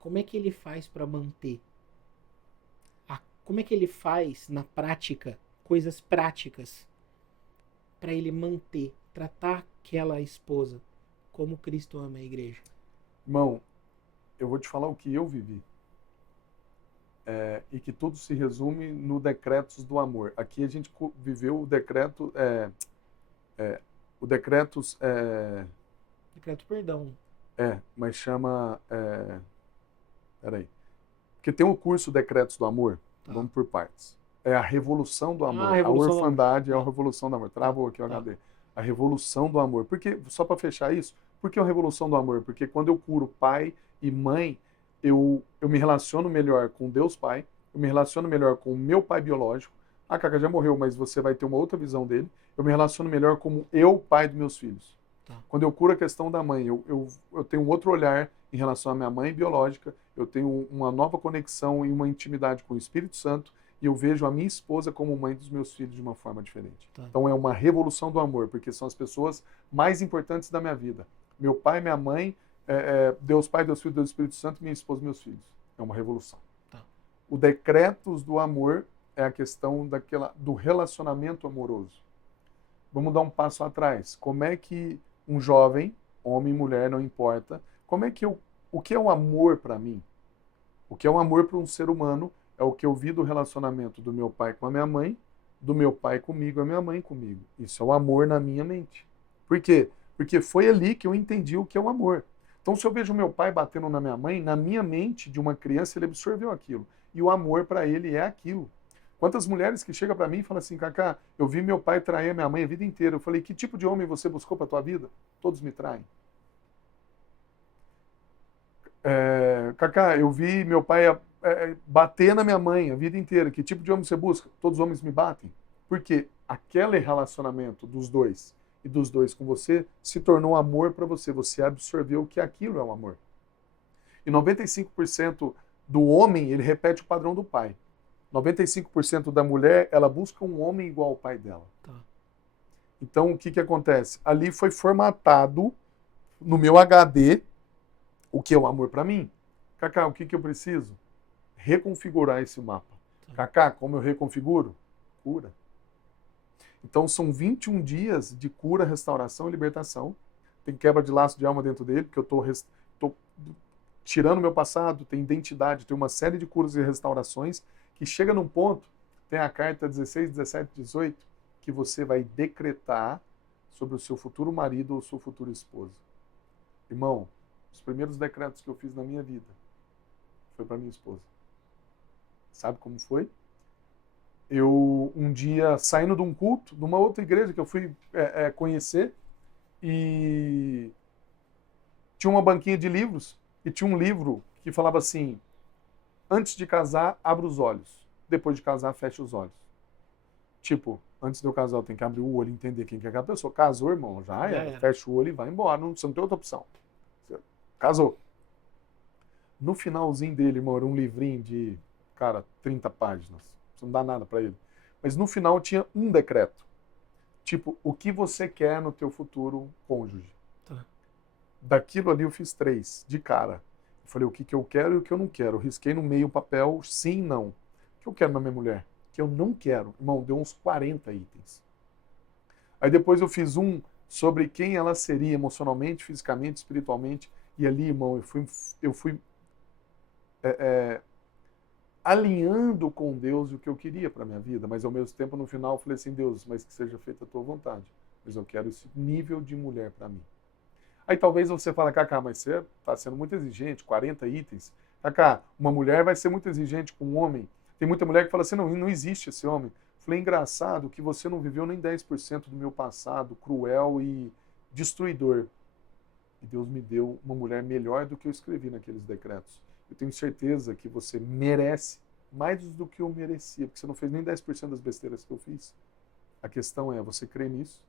Como é que ele faz para manter? Como é que ele faz na prática, coisas práticas, para ele manter, tratar aquela esposa como Cristo ama a igreja? Irmão, eu vou te falar o que eu vivi. E que tudo se resume no decretos do amor. Aqui a gente viveu o decreto... Decreto perdão. Mas chama... Peraí. Porque tem um curso Decretos do Amor, vamos por partes. É a Revolução do Amor. A orfandade é a Revolução do Amor. Travou aqui o HD. A Revolução do Amor. Porque, só para fechar isso, por que a Revolução do Amor? Porque quando eu curo pai e mãe, eu me relaciono melhor com Deus Pai, eu me relaciono melhor com o meu pai biológico, Ah, Cacá já morreu, mas você vai ter uma outra visão dele. Eu me relaciono melhor como eu, pai dos meus filhos. Tá. Quando eu curo a questão da mãe, eu tenho um outro olhar em relação à minha mãe biológica, eu tenho uma nova conexão e uma intimidade com o Espírito Santo, e eu vejo a minha esposa como mãe dos meus filhos de uma forma diferente. Tá. Então é uma revolução do amor, porque são as pessoas mais importantes da minha vida. Meu pai, minha mãe, Deus Pai, Deus Filho, Deus Espírito Santo, minha esposa e meus filhos. É uma revolução. Tá. O decretos do amor é a questão do relacionamento amoroso. Vamos dar um passo atrás. Como é que um jovem, homem, mulher, não importa, o que é um amor para mim? O que é um amor para um ser humano é o que eu vi do relacionamento do meu pai com a minha mãe, do meu pai comigo, a minha mãe comigo. Isso é o amor na minha mente. Por quê? Porque foi ali que eu entendi o que é um amor. Então, se eu vejo meu pai batendo na minha mãe, na minha mente de uma criança, ele absorveu aquilo. E o amor para ele é aquilo. Quantas mulheres que chegam para mim e falam assim, Cacá, eu vi meu pai trair a minha mãe a vida inteira. Eu falei, que tipo de homem você buscou para a tua vida? Todos me traem. Cacá, eu vi meu pai bater na minha mãe a vida inteira. Que tipo de homem você busca? Todos os homens me batem. Porque aquele relacionamento dos dois e dos dois com você se tornou amor para você. Você absorveu que aquilo é um amor. E 95% do homem, ele repete o padrão do pai. 95% da mulher, ela busca um homem igual ao pai dela. Tá. Então, o que acontece? Ali foi formatado no meu HD o que é o amor para mim. Cacá, o que eu preciso? Reconfigurar esse mapa. Tá. Cacá, como eu reconfiguro? Cura. Então, são 21 dias de cura, restauração e libertação. Tem quebra de laço de alma dentro dele, porque eu estou tirando meu passado, tem identidade, tem uma série de curas e restaurações que chega num ponto, tem a carta 16, 17, 18, que você vai decretar sobre o seu futuro marido ou sua futura esposa. Irmão, os primeiros decretos que eu fiz na minha vida foi para minha esposa. Sabe como foi? Eu, um dia, saindo de um culto, de uma outra igreja que eu fui conhecer, e tinha uma banquinha de livros, e tinha um livro que falava assim, antes de casar, abra os olhos. Depois de casar, fecha os olhos. Tipo, antes de eu casar, eu tenho que abrir o olho e entender quem que é aquela pessoa. Casou, irmão, já era. Fecha o olho e vai embora. Você não tem outra opção. Você casou. No finalzinho dele, irmão, era um livrinho de, 30 páginas. Você não dá nada para ele. Mas no final tinha um decreto. Tipo, o que você quer no teu futuro cônjuge. Tá. Daquilo ali eu fiz 3, de cara. Eu falei o que eu quero e o que eu não quero. Eu risquei no meio o papel sim e não. O que eu quero na minha mulher? O que eu não quero. Irmão, deu uns 40 itens. Aí depois eu fiz um sobre quem ela seria emocionalmente, fisicamente, espiritualmente. E ali, irmão, eu fui alinhando com Deus o que eu queria para minha vida. Mas ao mesmo tempo, no final, eu falei assim, Deus, mas que seja feita a tua vontade. Mas eu quero esse nível de mulher para mim. Aí talvez você fale, Cacá, mas você está sendo muito exigente, 40 itens. Cacá, uma mulher vai ser muito exigente com um homem. Tem muita mulher que fala assim, não existe esse homem. Falei, engraçado que você não viveu nem 10% do meu passado cruel e destruidor. E Deus me deu uma mulher melhor do que eu escrevi naqueles decretos. Eu tenho certeza que você merece mais do que eu merecia, porque você não fez nem 10% das besteiras que eu fiz. A questão é, você crê nisso?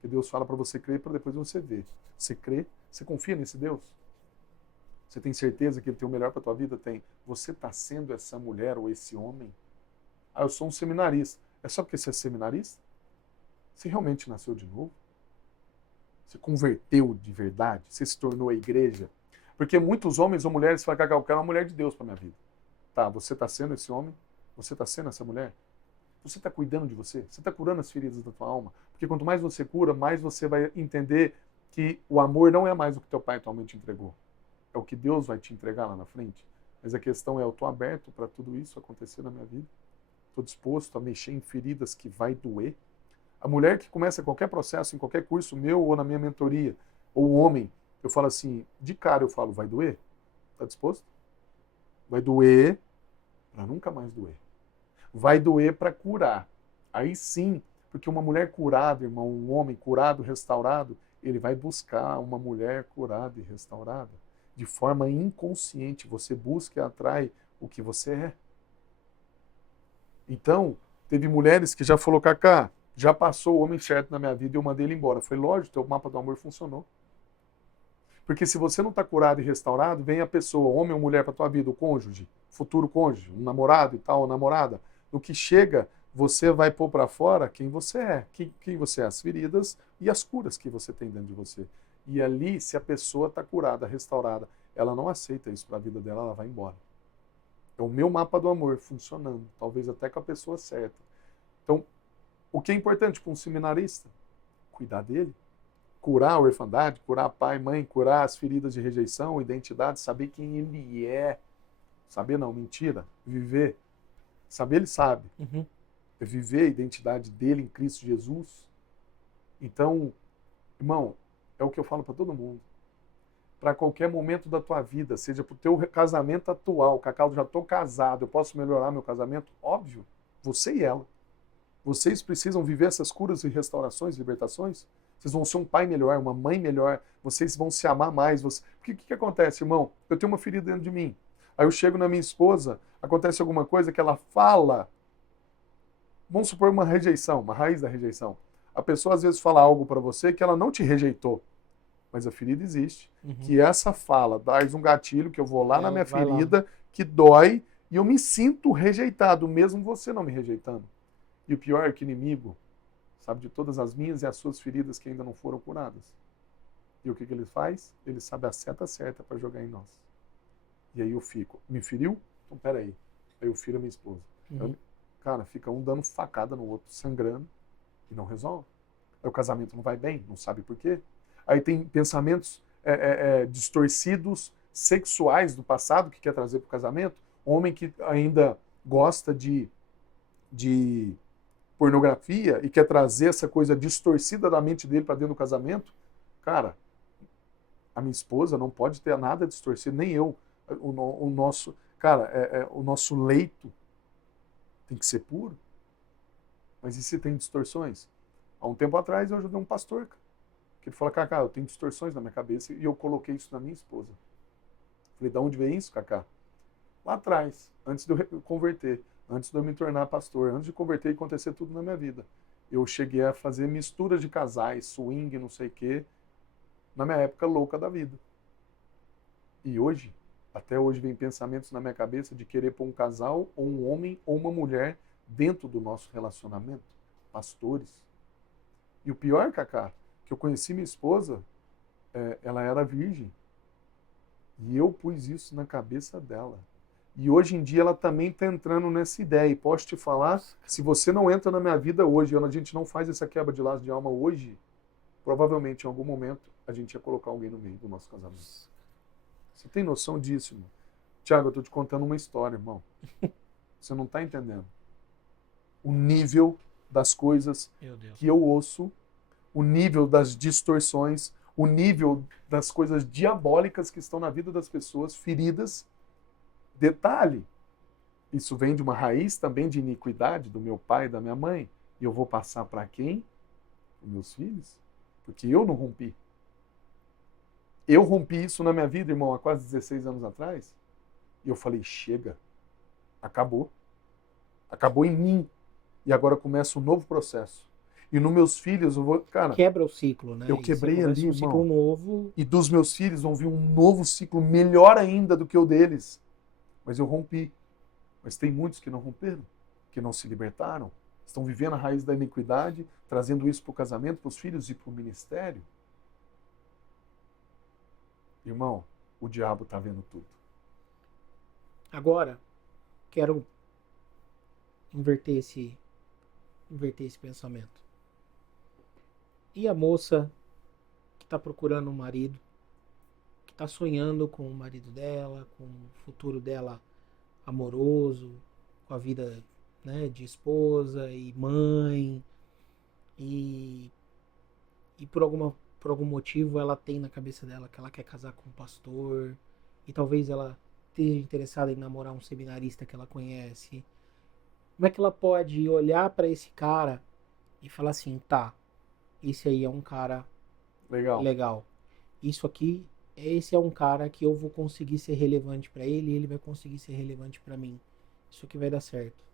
Que Deus fala para você crer para depois você ver. Você crê? Você confia nesse Deus? Você tem certeza que Ele tem o melhor para a tua vida? Tem. Você está sendo essa mulher ou esse homem? Ah, eu sou um seminarista. É só porque você é seminarista? Você realmente nasceu de novo? Você converteu de verdade? Você se tornou a igreja? Porque muitos homens ou mulheres falam, Cacá, eu quero uma mulher de Deus para minha vida. Tá, você está sendo esse homem? Você está sendo essa mulher? Você está cuidando de você? Você está curando as feridas da tua alma? Porque quanto mais você cura, mais você vai entender que o amor não é mais o que teu pai atualmente entregou. É o que Deus vai te entregar lá na frente. Mas a questão é, eu estou aberto para tudo isso acontecer na minha vida? Estou disposto a mexer em feridas que vai doer? A mulher que começa qualquer processo, em qualquer curso meu ou na minha mentoria, ou o homem, eu falo assim, de cara eu falo, vai doer? Está disposto? Vai doer para nunca mais doer. Vai doer para curar. Aí sim, porque uma mulher curada, irmão, um homem curado, restaurado, ele vai buscar uma mulher curada e restaurada. De forma inconsciente, você busca e atrai o que você é. Então, Teve mulheres que já falou, Cacá, já passou o homem certo na minha vida e eu mandei ele embora. Foi lógico, teu mapa do amor funcionou. Porque se você não está curado e restaurado, vem a pessoa, homem ou mulher para tua vida, o cônjuge, futuro cônjuge, um namorado e tal, namorada. No que chega, você vai pôr para fora quem você é. Quem você é, as feridas e as curas que você tem dentro de você. E ali, se a pessoa está curada, restaurada, ela não aceita isso para a vida dela, ela vai embora. É o meu mapa do amor funcionando, talvez até com a pessoa certa. Então, o que é importante para um seminarista? Cuidar dele. Curar a orfandade, curar pai, mãe, curar as feridas de rejeição, identidade, saber quem ele é. Saber não, mentira. Viver. Saber ele sabe. Uhum. É viver a identidade dele em Cristo Jesus. Então, irmão, é o que eu falo para todo mundo. Para qualquer momento da tua vida, seja para o teu casamento atual, Cacau, já estou casado, eu posso melhorar meu casamento? Óbvio, você e ela. Vocês precisam viver essas curas e restaurações, libertações. Vocês vão ser um pai melhor, uma mãe melhor, vocês vão se amar mais. Porque o que acontece, irmão? Eu tenho uma ferida dentro de mim. Aí eu chego na minha esposa, acontece alguma coisa que ela fala. Vamos supor uma rejeição, uma raiz da rejeição. A pessoa às vezes fala algo para você que ela não te rejeitou, mas a ferida existe. Que essa fala traz um gatilho que eu vou lá na minha ferida, que dói, e eu me sinto rejeitado, mesmo você não me rejeitando. E o pior é que o inimigo sabe de todas as minhas e as suas feridas que ainda não foram curadas. E o que ele faz? Ele sabe a seta certa para jogar em nós. E aí eu fico, me feriu? Então peraí. Aí eu firo a minha esposa. Cara, fica um dando facada no outro, sangrando, e não resolve. Aí o casamento não vai bem, não sabe por quê. Aí tem pensamentos distorcidos, sexuais do passado que quer trazer para o casamento. Homem que ainda gosta de pornografia e quer trazer essa coisa distorcida da mente dele para dentro do casamento. Cara, a minha esposa não pode ter nada distorcido, nem eu. O nosso leito tem que ser puro. Mas e se tem distorções? Há um tempo atrás eu ajudei um pastor, que ele falou, Cacá, eu tenho distorções na minha cabeça e eu coloquei isso na minha esposa. Falei, de onde veio isso, Cacá? Lá atrás, antes de eu converter, antes de eu me tornar pastor, antes de converter e acontecer tudo na minha vida. Eu cheguei a fazer misturas de casais, swing, não sei o quê, na minha época louca da vida. E hoje, até hoje, vem pensamentos na minha cabeça de querer pôr um casal, ou um homem, ou uma mulher dentro do nosso relacionamento. Pastores. E o pior, Cacá, que eu conheci minha esposa, ela era virgem. E eu pus isso na cabeça dela. E hoje em dia ela também está entrando nessa ideia. E posso te falar, se você não entra na minha vida hoje, a gente não faz essa quebra de laço de alma hoje, provavelmente em algum momento a gente ia colocar alguém no meio do nosso casamento. Você tem noção disso, irmão? Tiago, eu estou te contando uma história, irmão. Você não está entendendo. O nível das coisas que eu ouço, o nível das distorções, o nível das coisas diabólicas que estão na vida das pessoas, feridas. Detalhe, isso vem de uma raiz também de iniquidade do meu pai e da minha mãe. E eu vou passar para quem? Os meus filhos. Porque eu não rompi. Eu rompi isso na minha vida, irmão, há quase 16 anos atrás. E eu falei, chega. Acabou. Acabou em mim. E agora começa um novo processo. E nos meus filhos, eu vou... Cara, quebra o ciclo, né? Eu quebrei ali, um irmão. Ciclo novo. E dos meus filhos vão vir um novo ciclo melhor ainda do que o deles. Mas eu rompi. Mas tem muitos que não romperam, que não se libertaram, estão vivendo a raiz da iniquidade, trazendo isso para o casamento, para os filhos e para o ministério. Irmão, o diabo está vendo tudo. Agora, quero inverter esse pensamento. E a moça que está procurando um marido, que está sonhando com o marido dela, com o futuro dela amoroso, com a vida, né, de esposa e mãe, e por algum motivo ela tem na cabeça dela que ela quer casar com um pastor, e talvez ela esteja interessada em namorar um seminarista que ela conhece. Como é que ela pode olhar para esse cara e falar assim, tá, esse aí é um cara legal. Esse é um cara que eu vou conseguir ser relevante para ele e ele vai conseguir ser relevante para mim. Isso aqui vai dar certo.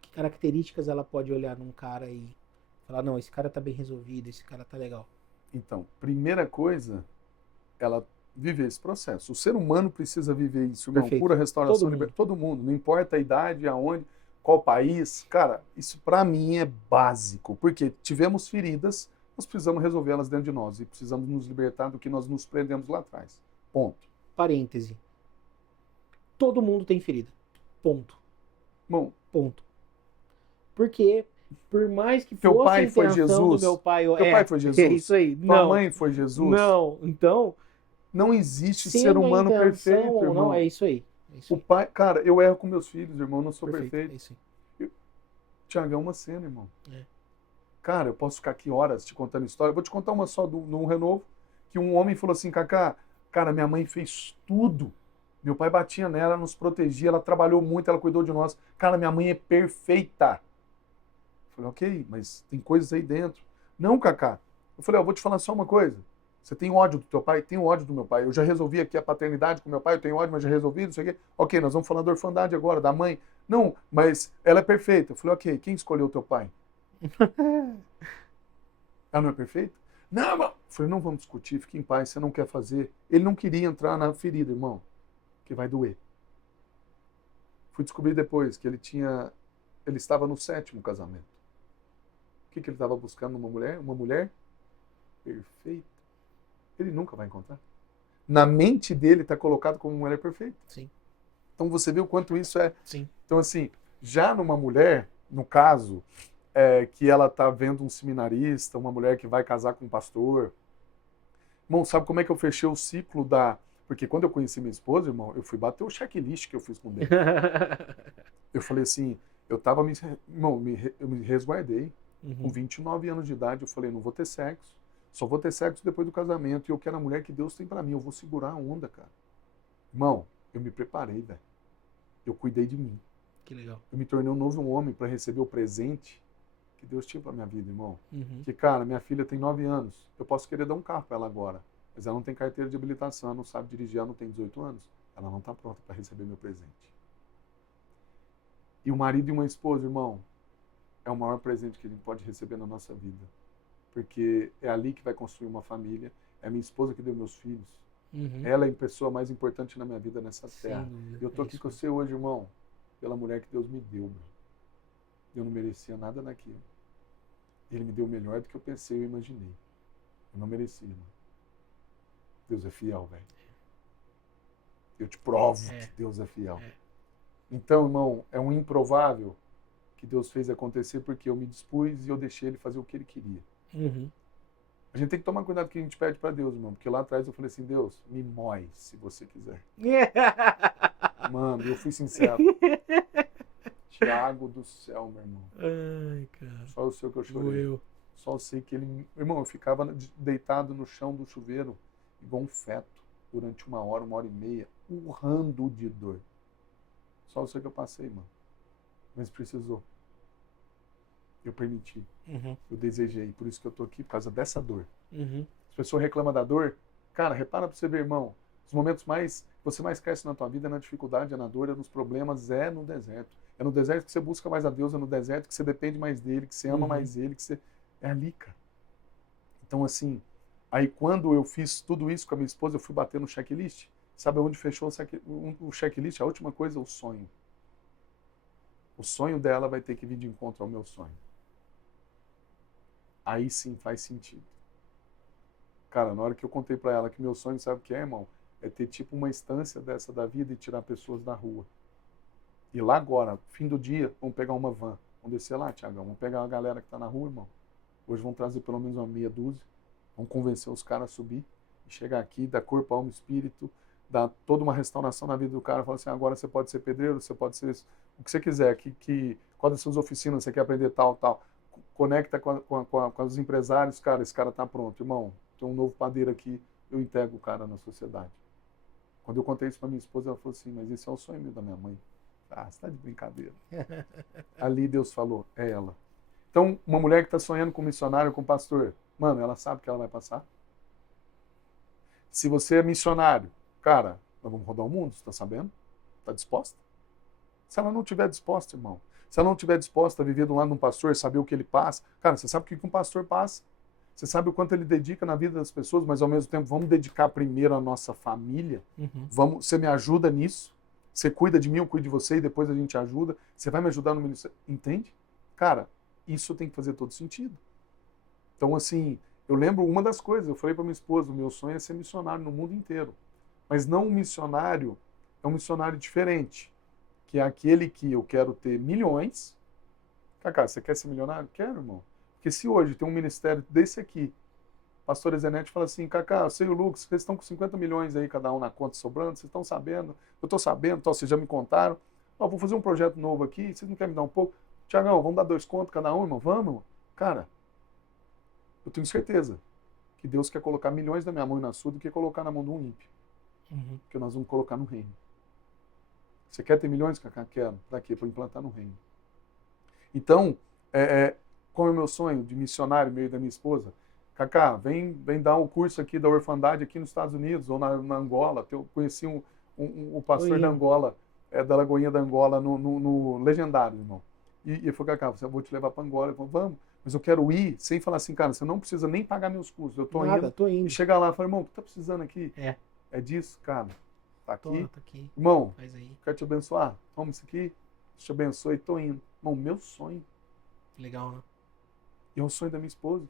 Que características ela pode olhar num cara e falar, não, esse cara tá bem resolvido, esse cara tá legal? Então, primeira coisa, ela viver esse processo. O ser humano precisa viver isso, irmão. Perfeito. Pura restauração, Todo mundo. todo mundo, não importa a idade, aonde, qual país. Cara, isso para mim é básico, porque tivemos feridas, nós precisamos resolvê-las dentro de nós e precisamos nos libertar do que nós nos prendemos lá atrás. Ponto. Parêntese. Todo mundo tem ferida. Ponto. Bom, Ponto. Porque, por mais que teu fosse pai a foi intenção Jesus? do meu pai... Teu pai foi Jesus? É isso aí. Tua Não. mãe foi Jesus? Não. Então, Não existe ser sendo a humano intenção perfeito, ou irmão. não, é isso aí. É isso O aí. pai, cara, eu erro com meus filhos, irmão, não sou perfeito. É isso aí. Tiago, é uma cena, irmão. É. Cara, eu posso ficar aqui horas te contando história. Vou te contar uma só num renovo, que um homem falou assim, Cacá, cara, minha mãe fez tudo. Meu pai batia nela, nos protegia, ela trabalhou muito, ela cuidou de nós. Cara, minha mãe é perfeita. Eu falei, ok, mas tem coisas aí dentro. Não, Cacá. Eu falei, vou te falar só uma coisa. Você tem ódio do teu pai? Tenho ódio do meu pai. Eu já resolvi aqui a paternidade com meu pai, eu tenho ódio, mas já resolvi, não sei o quê. Ok, nós vamos falar da orfandade agora, da mãe. Não, mas ela é perfeita. Eu falei, ok, quem escolheu o teu pai? Ela não é perfeita? Não, mas... Eu falei, não vamos discutir, fique em paz, você não quer fazer. Ele não queria entrar na ferida, irmão, que vai doer. Fui descobrir depois que ele estava no 7º casamento. O que ele estava buscando numa mulher? Uma mulher perfeita. Ele nunca vai encontrar. Na mente dele está colocado como uma mulher perfeita. Sim. Então você vê o quanto isso é. Sim. Então assim, já numa mulher, no caso, que ela está vendo um seminarista, uma mulher que vai casar com um pastor. Irmão, sabe como é que eu fechei o ciclo da... Porque quando eu conheci minha esposa, irmão, eu fui bater o checklist que eu fiz com Deus. Eu falei assim, eu me resguardei. Com 29 anos de idade, eu falei, não vou ter sexo. Só vou ter sexo depois do casamento. E eu quero a mulher que Deus tem pra mim. Eu vou segurar a onda, cara. Irmão, eu me preparei, velho. Eu cuidei de mim. Que legal. Eu me tornei um novo homem para receber o presente que Deus tinha pra minha vida, irmão. Que, cara, minha filha tem 9 anos. Eu posso querer dar um carro pra ela agora. Mas ela não tem carteira de habilitação, ela não sabe dirigir, ela não tem 18 anos. Ela não tá pronta para receber meu presente. E o marido e uma esposa, irmão, é o maior presente que a gente pode receber na nossa vida. Porque é ali que vai construir uma família. É a minha esposa que deu meus filhos. Ela é a pessoa mais importante na minha vida nessa terra. E eu tô aqui com você hoje, irmão, pela mulher que Deus me deu, bro. Eu não merecia nada daquilo. Ele me deu melhor do que eu pensei e eu imaginei. Eu não merecia, irmão. Deus é fiel, velho. Eu te provo que Deus é fiel. Então, irmão, é um improvável que Deus fez acontecer porque eu me dispus e eu deixei ele fazer o que ele queria. A gente tem que tomar cuidado com o que a gente pede para Deus, irmão. Porque lá atrás eu falei assim, Deus, me mói se você quiser. Mano, eu fui sincero. Tiago do céu, meu irmão. Ai, cara. Só eu sei o que eu chorei. Só eu sei que ele... Irmão, eu ficava deitado no chão do chuveiro, igual um feto, durante 1 hora, 1h30, urrando de dor. Só eu sei que eu passei, mano. Mas precisou. Eu permiti. Eu desejei. Por isso que eu tô aqui, por causa dessa dor. As pessoas reclamam da dor. Cara, repara pra você ver, irmão. Os momentos que você mais cresce na tua vida é na dificuldade, é na dor, é nos problemas, é no deserto. É no deserto que você busca mais a Deus, é no deserto que você depende mais dele, que você ama mais ele, que você... É ali, cara. Então, assim, aí quando eu fiz tudo isso com a minha esposa, eu fui bater no checklist. Sabe onde fechou o checklist? A última coisa, o sonho. O sonho dela vai ter que vir de encontro ao meu sonho. Aí sim faz sentido. Cara, na hora que eu contei pra ela que meu sonho, sabe o que é, irmão? É ter tipo uma instância dessa da vida e tirar pessoas da rua. E lá agora, fim do dia, vamos pegar uma van. Vamos descer lá, Tiagão. Vamos pegar a galera que tá na rua, irmão. Hoje vão trazer pelo menos uma meia dúzia. Vamos convencer os caras a subir e chegar aqui, dar corpo, alma e espírito, dar toda uma restauração na vida do cara. Falar assim, agora você pode ser pedreiro, você pode ser o que você quiser. Qual das suas oficinas você quer aprender tal. Conecta com os empresários. Cara, esse cara tá pronto. Irmão, tem um novo padeiro aqui, eu integro o cara na sociedade. Quando eu contei isso pra minha esposa, ela falou assim, mas esse é o sonho da minha mãe. Ah, você tá de brincadeira. Ali Deus falou, é ela. Então, uma mulher que está sonhando com missionário, com pastor, mano, ela sabe que ela vai passar. Se você é missionário, cara, nós vamos rodar o mundo, você está sabendo? Está disposta? Se ela não estiver disposta, irmão, Se ela não estiver disposta a viver do lado de um pastor, saber o que ele passa, cara, você sabe o que um pastor passa. Você sabe o quanto ele dedica na vida das pessoas, mas ao mesmo tempo, vamos dedicar primeiro a nossa família. Você me ajuda nisso? Você cuida de mim, eu cuido de você e depois a gente ajuda. Você vai me ajudar no ministério? Entende? Cara, isso tem que fazer todo sentido. Então, assim, eu lembro uma das coisas, eu falei para minha esposa, o meu sonho é ser missionário no mundo inteiro. Mas não um missionário, é um missionário diferente, que é aquele que eu quero ter milhões. Cacá, você quer ser milionário? Quero, irmão. Porque se hoje tem um ministério desse aqui, pastor Ezenete fala assim, Cacá, eu sei o Lucas, vocês estão com 50 milhões aí cada um na conta sobrando, vocês estão sabendo, eu estou sabendo, vocês já me contaram, vou fazer um projeto novo aqui, vocês não querem me dar um pouco? Tiagão, vamos dar 2 contos cada um, irmão? Vamos, irmão? Cara, eu tenho certeza que Deus quer colocar milhões na minha mão e na sua do que colocar na mão de um ímpio. Que nós vamos colocar no reino. Você quer ter milhões, Cacá? Quero. Para quê? Para implantar no reino. Então, qual é o meu sonho de missionário meio da minha esposa? Cacá, vem dar um curso aqui da orfandade aqui nos Estados Unidos ou na Angola. Eu conheci o pastor da Angola, da Lagoinha da Angola, no Legendário, irmão. E ele falou, Cacá, eu vou te levar para Angola. Eu falei, vamos, mas eu quero ir sem falar assim, cara, você não precisa nem pagar meus custos. Eu tô indo. E chegar lá e falar, irmão, o que tá precisando aqui? É disso, cara. Tá aqui. Tá aqui. Irmão, faz aí. Quero te abençoar. Toma isso aqui. Deus te abençoe. Tô indo. Irmão, meu sonho. Legal, né? E é o sonho da minha esposa.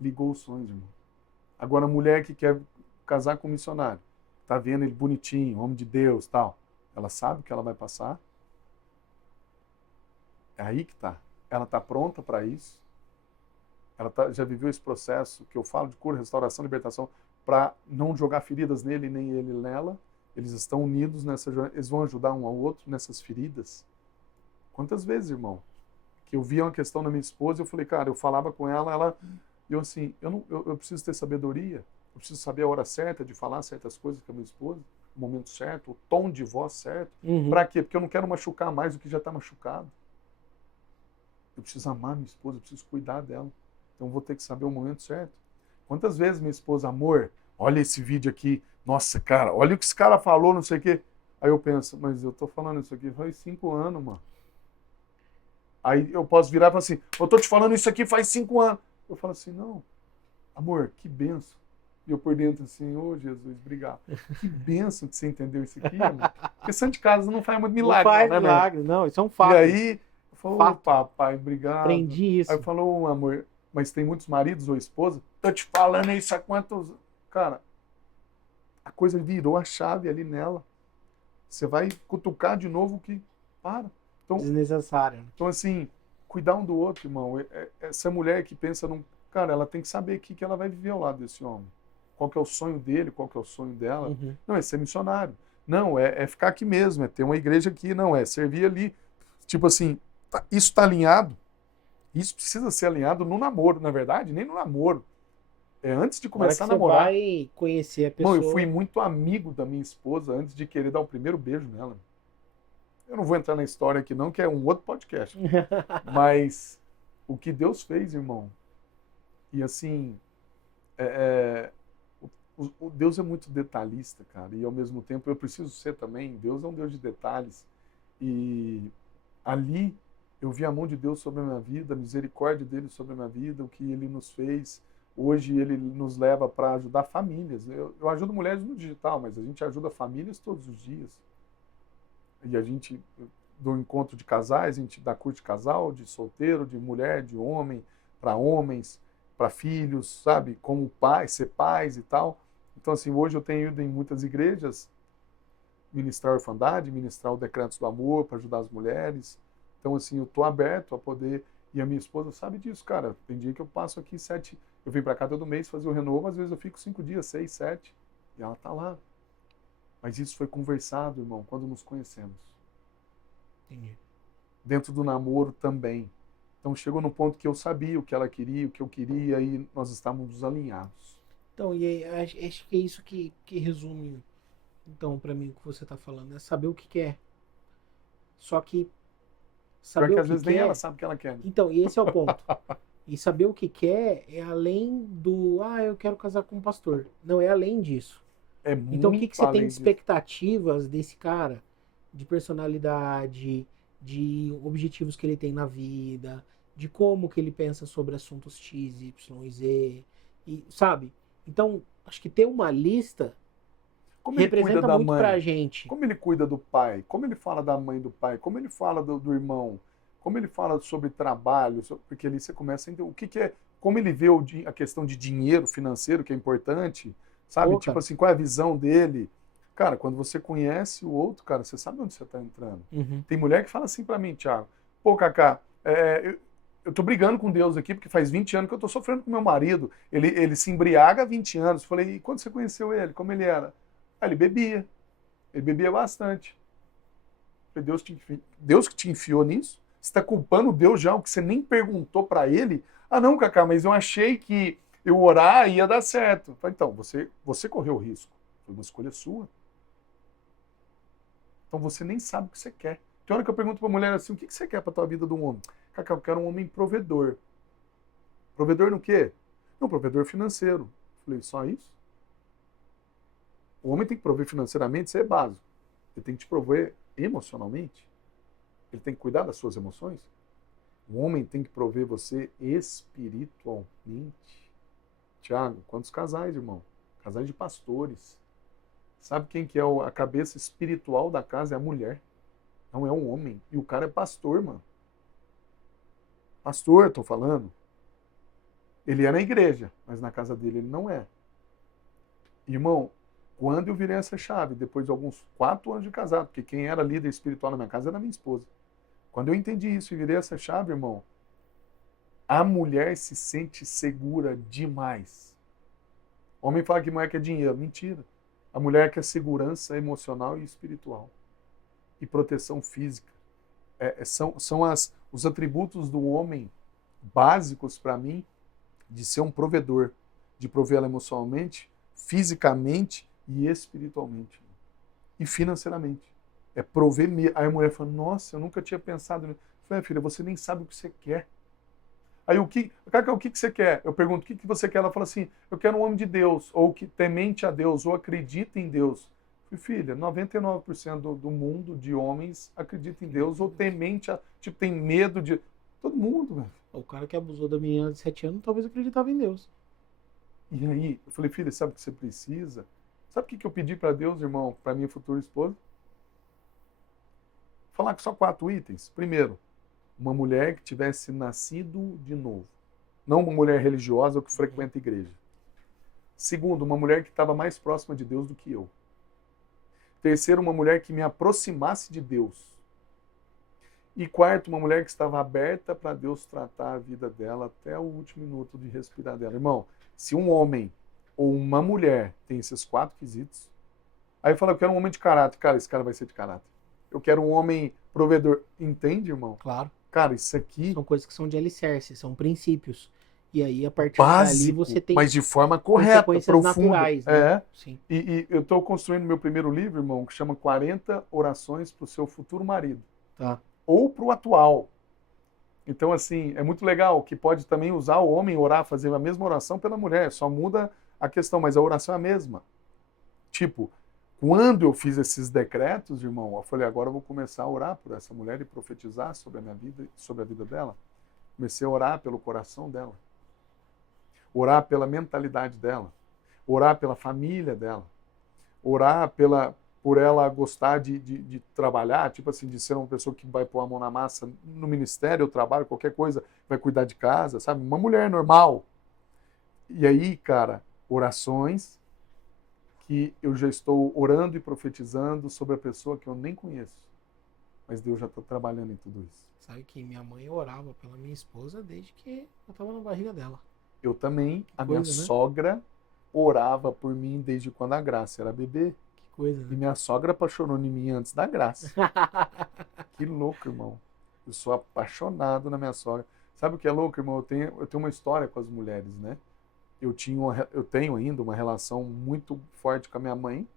Ligou os sonhos, irmão. Agora, a mulher que quer casar com um missionário, tá vendo ele bonitinho, homem de Deus, tal. Ela sabe o que ela vai passar. É aí que tá. Ela tá pronta para isso. Ela já viveu esse processo que eu falo de cura, restauração, libertação, para não jogar feridas nele nem ele nela. Eles estão unidos nessa jornada, eles vão ajudar um ao outro nessas feridas. Quantas vezes, irmão, que eu via uma questão na minha esposa, eu falei, cara, eu falava com ela, eu assim, eu preciso ter sabedoria, eu preciso saber a hora certa de falar certas coisas com a minha esposa, o momento certo, o tom de voz certo. Para quê? Porque eu não quero machucar mais do que já está machucado. Eu preciso amar minha esposa, eu preciso cuidar dela. Então eu vou ter que saber o momento certo. Quantas vezes minha esposa, amor, olha esse vídeo aqui, nossa, cara, olha o que esse cara falou, não sei o quê. Aí eu penso, mas eu tô falando isso aqui faz 5 anos, mano. Aí eu posso virar e falar assim, eu tô te falando isso aqui faz 5 anos. Eu falo assim, não, amor, que benção. E eu por dentro assim, Jesus, obrigado. Que benção que você entendeu isso aqui, amor. Porque santo de casa não faz muito milagre. Não faz né, milagre, não, isso é um fato. E aí, eu falo, papai, obrigado. Aprendi isso. Aí eu falo, amor, mas tem muitos maridos ou esposas, tô te falando isso há quantos... Cara, a coisa virou a chave ali nela. Você vai cutucar de novo que... Para. Então, desnecessário. Então, assim, cuidar um do outro, irmão. Essa mulher que pensa num... Cara, ela tem que saber o que ela vai viver ao lado desse homem. Qual que é o sonho dele, qual que é o sonho dela. Não, é ser missionário. Não, é ficar aqui mesmo, é ter uma igreja aqui. Não, é servir ali. Tipo assim, isso está alinhado. Isso precisa ser alinhado no namoro, na verdade, nem no namoro. É antes de começar a namorar. Você vai conhecer a pessoa. Não, eu fui muito amigo da minha esposa antes de querer dar o primeiro beijo nela. Eu não vou entrar na história aqui não, que é um outro podcast. Mas o que Deus fez, irmão. E assim, o Deus é muito detalhista, cara. E ao mesmo tempo eu preciso ser também. Deus é um Deus de detalhes. E ali eu vi a mão de Deus sobre a minha vida, a misericórdia dele sobre a minha vida, o que ele nos fez. Hoje ele nos leva para ajudar famílias. Eu ajudo mulheres no digital, mas a gente ajuda famílias todos os dias. E a gente do encontro de casais, a gente dá curso de casal, de solteiro, de mulher, de homem, para homens, para filhos, sabe? Como pais, ser pais e tal. Então, assim, hoje eu tenho ido em muitas igrejas ministrar a orfandade, ministrar o Decretos do Amor para ajudar as mulheres. Então, assim, eu estou aberto a poder... E a minha esposa sabe disso, cara. Tem dia que eu passo aqui 7... Eu venho para cá todo mês fazer o renovo, às vezes eu fico 5 dias, 6, 7. E ela está lá. Mas isso foi conversado, irmão, quando nos conhecemos. Entendi. Dentro do namoro também. Então chegou no ponto que eu sabia o que ela queria, o que eu queria, e nós estávamos alinhados. Então, e acho que é isso que resume, então, para mim, o que você está falando. É saber o que quer. Só que saber Porque o às que vezes quer... nem ela sabe o que ela quer. Né? Então, e esse é o ponto. E saber o que quer é além do, eu quero casar com um pastor. Não, é além disso. É muito então, o que você tem de disso. expectativas desse cara? De personalidade, de objetivos que ele tem na vida, de como que ele pensa sobre assuntos X, Y e Z, e, sabe? Então, acho que ter uma lista Como ele cuida representa da muito pra mãe? gente. Como ele cuida do pai? Como ele fala da mãe do pai? Como ele fala do irmão? Como ele fala sobre trabalho? Porque ali você começa a entender o que é, como ele vê a questão de dinheiro financeiro, que é importante, sabe? Pô, Tipo cara. assim, qual é a visão dele? Cara, quando você conhece o outro, cara, você sabe onde você está entrando. Uhum. Tem mulher que fala assim pra mim, Thiago, pô, Cacá, eu tô brigando com Deus aqui porque faz 20 anos que eu tô sofrendo com meu marido. Ele se embriaga há 20 anos. Falei, e quando você conheceu ele? Como ele era? Ah, ele bebia. Ele bebia bastante. Falei, Deus que te enfiou nisso? Você está culpando Deus já, o que você nem perguntou para ele? Ah, não, Cacá, mas eu achei que eu orar ia dar certo. Falei, então, você correu o risco. Foi uma escolha sua. Então você nem sabe o que você quer. Tem hora que eu pergunto para a mulher assim, o que você quer para a tua vida de um homem? Cacá, eu quero um homem provedor. Provedor no quê? Não, provedor financeiro. Falei, só isso? O homem tem que prover financeiramente, isso é básico. Ele tem que te prover emocionalmente. Ele tem que cuidar das suas emoções. O homem tem que prover você espiritualmente. Tiago, quantos casais, irmão? Casais de pastores. Sabe quem que é a cabeça espiritual da casa? É a mulher. Não é um homem. E o cara é pastor, mano. Pastor, tô falando. Ele é na igreja, mas na casa dele ele não é. Irmão, quando eu virei essa chave, depois de alguns 4 anos de casado, porque quem era líder espiritual na minha casa era minha esposa. Quando eu entendi isso e virei essa chave, irmão, a mulher se sente segura demais. O homem fala que mulher quer dinheiro. Mentira. A mulher quer segurança emocional e espiritual. E proteção física. São os atributos do homem básicos para mim de ser um provedor. De prover ela emocionalmente, fisicamente e espiritualmente. E financeiramente. É prover. Aí a mulher fala, nossa, eu nunca tinha pensado nisso. Eu falei, filha, você nem sabe o que você quer. Aí o que você quer? Eu pergunto, o que você quer? Ela fala assim, eu quero um homem de Deus, ou que temente a Deus, ou acredita em Deus. Eu falei, filha, 99% do mundo de homens acredita em Deus, ou temente, tipo, tem medo de... Todo mundo, velho. O cara que abusou da menina de 7 anos talvez acreditava em Deus. E aí, eu falei, filha, sabe o que você precisa? Sabe o que eu pedi para Deus, irmão, para minha futura esposa? Falar com só 4 itens. Primeiro, uma mulher que tivesse nascido de novo. Não uma mulher religiosa ou que frequenta a igreja. Segundo, uma mulher que estava mais próxima de Deus do que eu. Terceiro, uma mulher que me aproximasse de Deus. E quarto, uma mulher que estava aberta para Deus tratar a vida dela até o último minuto de respirar dela. Irmão, se um homem ou uma mulher tem esses 4 quesitos, aí fala, eu quero um homem de caráter. Cara, esse cara vai ser de caráter. Eu quero um homem provedor. Entende, irmão? Claro. Cara, isso aqui... São coisas que são de alicerce, são princípios. E aí, a partir dali, básico, você tem mas de forma correta, consequências profunda. naturais, né? Sim. E eu estou construindo meu primeiro livro, irmão, que chama 40 orações para o seu futuro marido. Tá. Ou para o atual. Então, assim, é muito legal que pode também usar o homem orar, fazer a mesma oração pela mulher. Só muda a questão, mas a oração é a mesma. Tipo, quando eu fiz esses decretos, irmão, eu falei, agora eu vou começar a orar por essa mulher e profetizar sobre a minha vida, sobre a vida dela. Comecei a orar pelo coração dela. Orar pela mentalidade dela. Orar pela família dela. Orar por ela gostar de trabalhar, tipo assim, de ser uma pessoa que vai pôr a mão na massa no ministério, ou trabalho, qualquer coisa, vai cuidar de casa, sabe? Uma mulher normal. E aí, cara, orações que eu já estou orando e profetizando sobre a pessoa que eu nem conheço. Mas Deus já está trabalhando em tudo isso. Sabe que minha mãe orava pela minha esposa desde que eu estava na barriga dela. Eu também, a minha coisa, né? sogra orava por mim desde quando a Graça era bebê. Que coisa, E né? minha sogra apaixonou em mim antes da Graça. Que louco, irmão. Eu sou apaixonado na minha sogra. Sabe o que é louco, irmão? Eu tenho uma história com as mulheres, né? Eu tenho ainda uma relação muito forte com a minha mãe,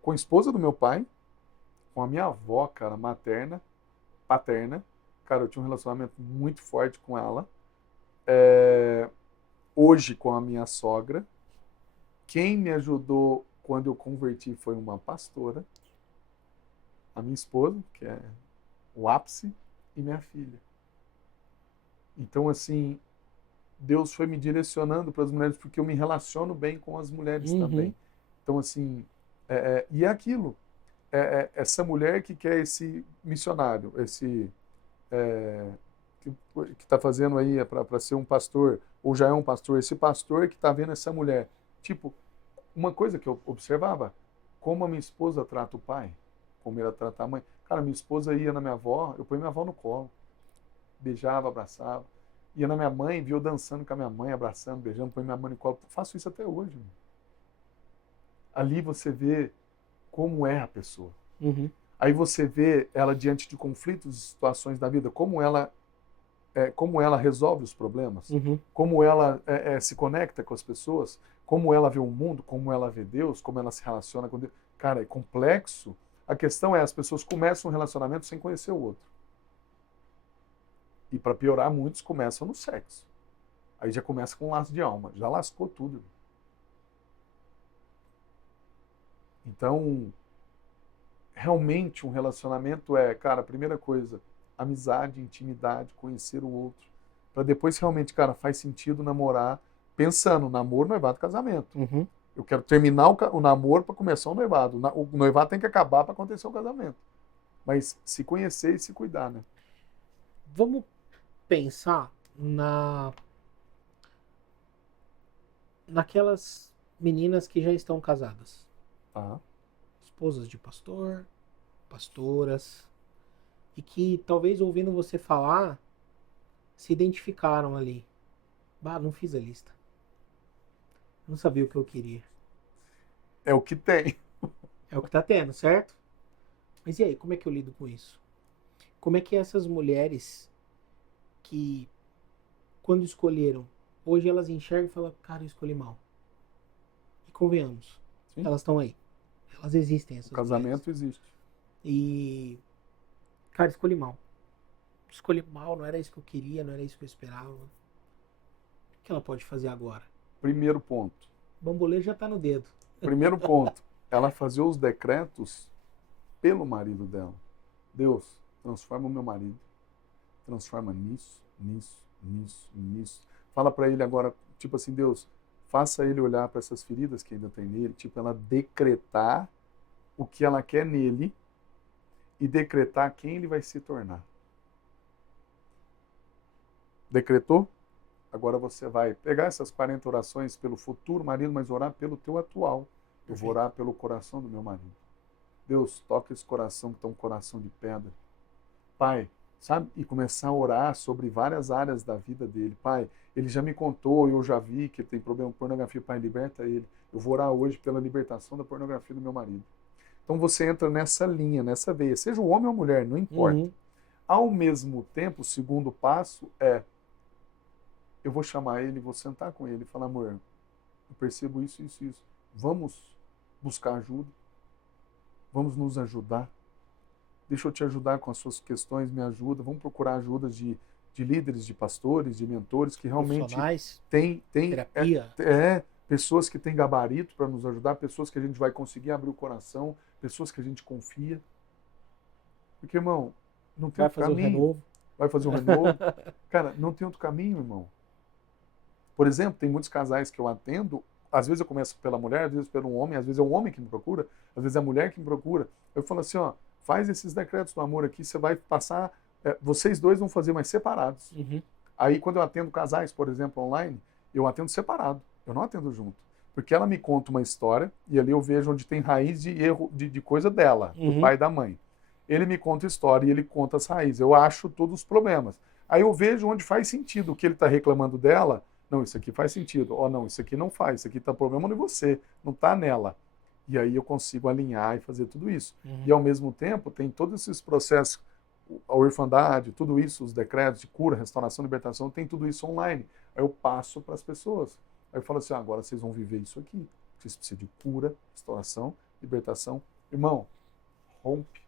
com a esposa do meu pai, com a minha avó, cara, paterna. Cara, eu tinha um relacionamento muito forte com ela. Hoje com a minha sogra. Quem me ajudou quando eu converti foi uma pastora, a minha esposa, que é o ápice e minha filha. Então, assim, Deus foi me direcionando para as mulheres, porque eu me relaciono bem com as mulheres também. Então, assim, e é aquilo. Essa mulher que quer esse missionário, esse que está fazendo aí para ser um pastor, ou já é um pastor, esse pastor que está vendo essa mulher. Tipo, uma coisa que eu observava, como a minha esposa trata o pai, como ela trata a mãe. Cara, minha esposa ia na minha avó, eu ponho minha avó no colo, beijava, abraçava. Ia na minha mãe, via eu dançando com a minha mãe, abraçando, beijando, põe minha mãe no colo. Eu faço isso até hoje. Mano. Ali você vê como é a pessoa. Aí você vê ela diante de conflitos e situações da vida, como ela resolve os problemas, como ela se conecta com as pessoas, como ela vê o mundo, como ela vê Deus, como ela se relaciona com Deus. Cara, é complexo. A questão é, as pessoas começam um relacionamento sem conhecer o outro. E para piorar, muitos começam no sexo. Aí já começa com um laço de alma. Já lascou tudo. Então, realmente um relacionamento cara, a primeira coisa, amizade, intimidade, conhecer o outro. Para depois realmente, cara, faz sentido namorar, pensando, namoro, noivado, casamento. Eu quero terminar o namoro para começar o noivado. O noivado tem que acabar para acontecer o casamento. Mas se conhecer e se cuidar, né? Vamos pensar naquelas meninas que já estão casadas. Esposas de pastor, pastoras, e que talvez ouvindo você falar, se identificaram ali. Não fiz a lista. Não sabia o que eu queria. É o que tem. É o que tá tendo, certo? Mas e aí, como é que eu lido com isso? Como é que essas mulheres que, quando escolheram, hoje elas enxergam e falam, cara, eu escolhi mal. E convenhamos, Sim. Elas estão aí. Elas existem, essas O casamento mulheres. existe. E, cara, escolhi mal. Escolhi mal, não era isso que eu queria, não era isso que eu esperava. O que ela pode fazer agora? Primeiro ponto. O bambolê já tá no dedo. Primeiro ponto. Ela fazia os decretos pelo marido dela. Deus, transforma o meu marido. Transforma nisso, nisso, nisso, nisso. Fala para ele agora, tipo assim, Deus, faça ele olhar para essas feridas que ainda tem nele, tipo, ela decretar o que ela quer nele e decretar quem ele vai se tornar. Decretou? Agora você vai pegar essas 40 orações pelo futuro marido, mas orar pelo teu atual. Eu vou orar pelo coração do meu marido. Deus, toca esse coração que está um coração de pedra. Pai, sabe? E começar a orar sobre várias áreas da vida dele. Pai, ele já me contou, eu já vi que ele tem problema com pornografia. Pai, liberta ele. Eu vou orar hoje pela libertação da pornografia do meu marido. Então você entra nessa linha, nessa veia. Seja o homem ou a mulher, não importa. Ao mesmo tempo, o segundo passo eu vou chamar ele, vou sentar com ele e falar, amor, eu percebo isso, isso, isso. Vamos buscar ajuda. Vamos nos ajudar. Deixa eu te ajudar com as suas questões, me ajuda. Vamos procurar ajuda de líderes, de pastores, de mentores que realmente tem terapia. Pessoas que têm gabarito para nos ajudar, pessoas que a gente vai conseguir abrir o coração, pessoas que a gente confia. Porque, irmão, não tem outro caminho. Vai fazer um renovo. Cara, não tem outro caminho, irmão. Por exemplo, tem muitos casais que eu atendo, às vezes eu começo pela mulher, às vezes pelo homem, às vezes é o homem que me procura, às vezes é a mulher que me procura. Eu falo assim, ó, faz esses decretos do amor aqui, você vai passar, vocês dois vão fazer mais separados. Aí quando eu atendo casais, por exemplo, online, eu atendo separado, eu não atendo junto. Porque ela me conta uma história e ali eu vejo onde tem raiz de erro, de coisa dela, do pai e da mãe. Ele me conta a história e ele conta as raízes. Eu acho todos os problemas. Aí eu vejo onde faz sentido o que ele está reclamando dela. Não, isso aqui faz sentido. Não, isso aqui não faz. Isso aqui está problema em você, não está nela. E aí eu consigo alinhar e fazer tudo isso. E ao mesmo tempo tem todos esses processos, a orfandade, tudo isso, os decretos de cura, restauração, libertação, tem tudo isso online. Aí eu passo para as pessoas. Aí eu falo assim, agora vocês vão viver isso aqui. Vocês precisam de cura, restauração, libertação. Irmão, rompe.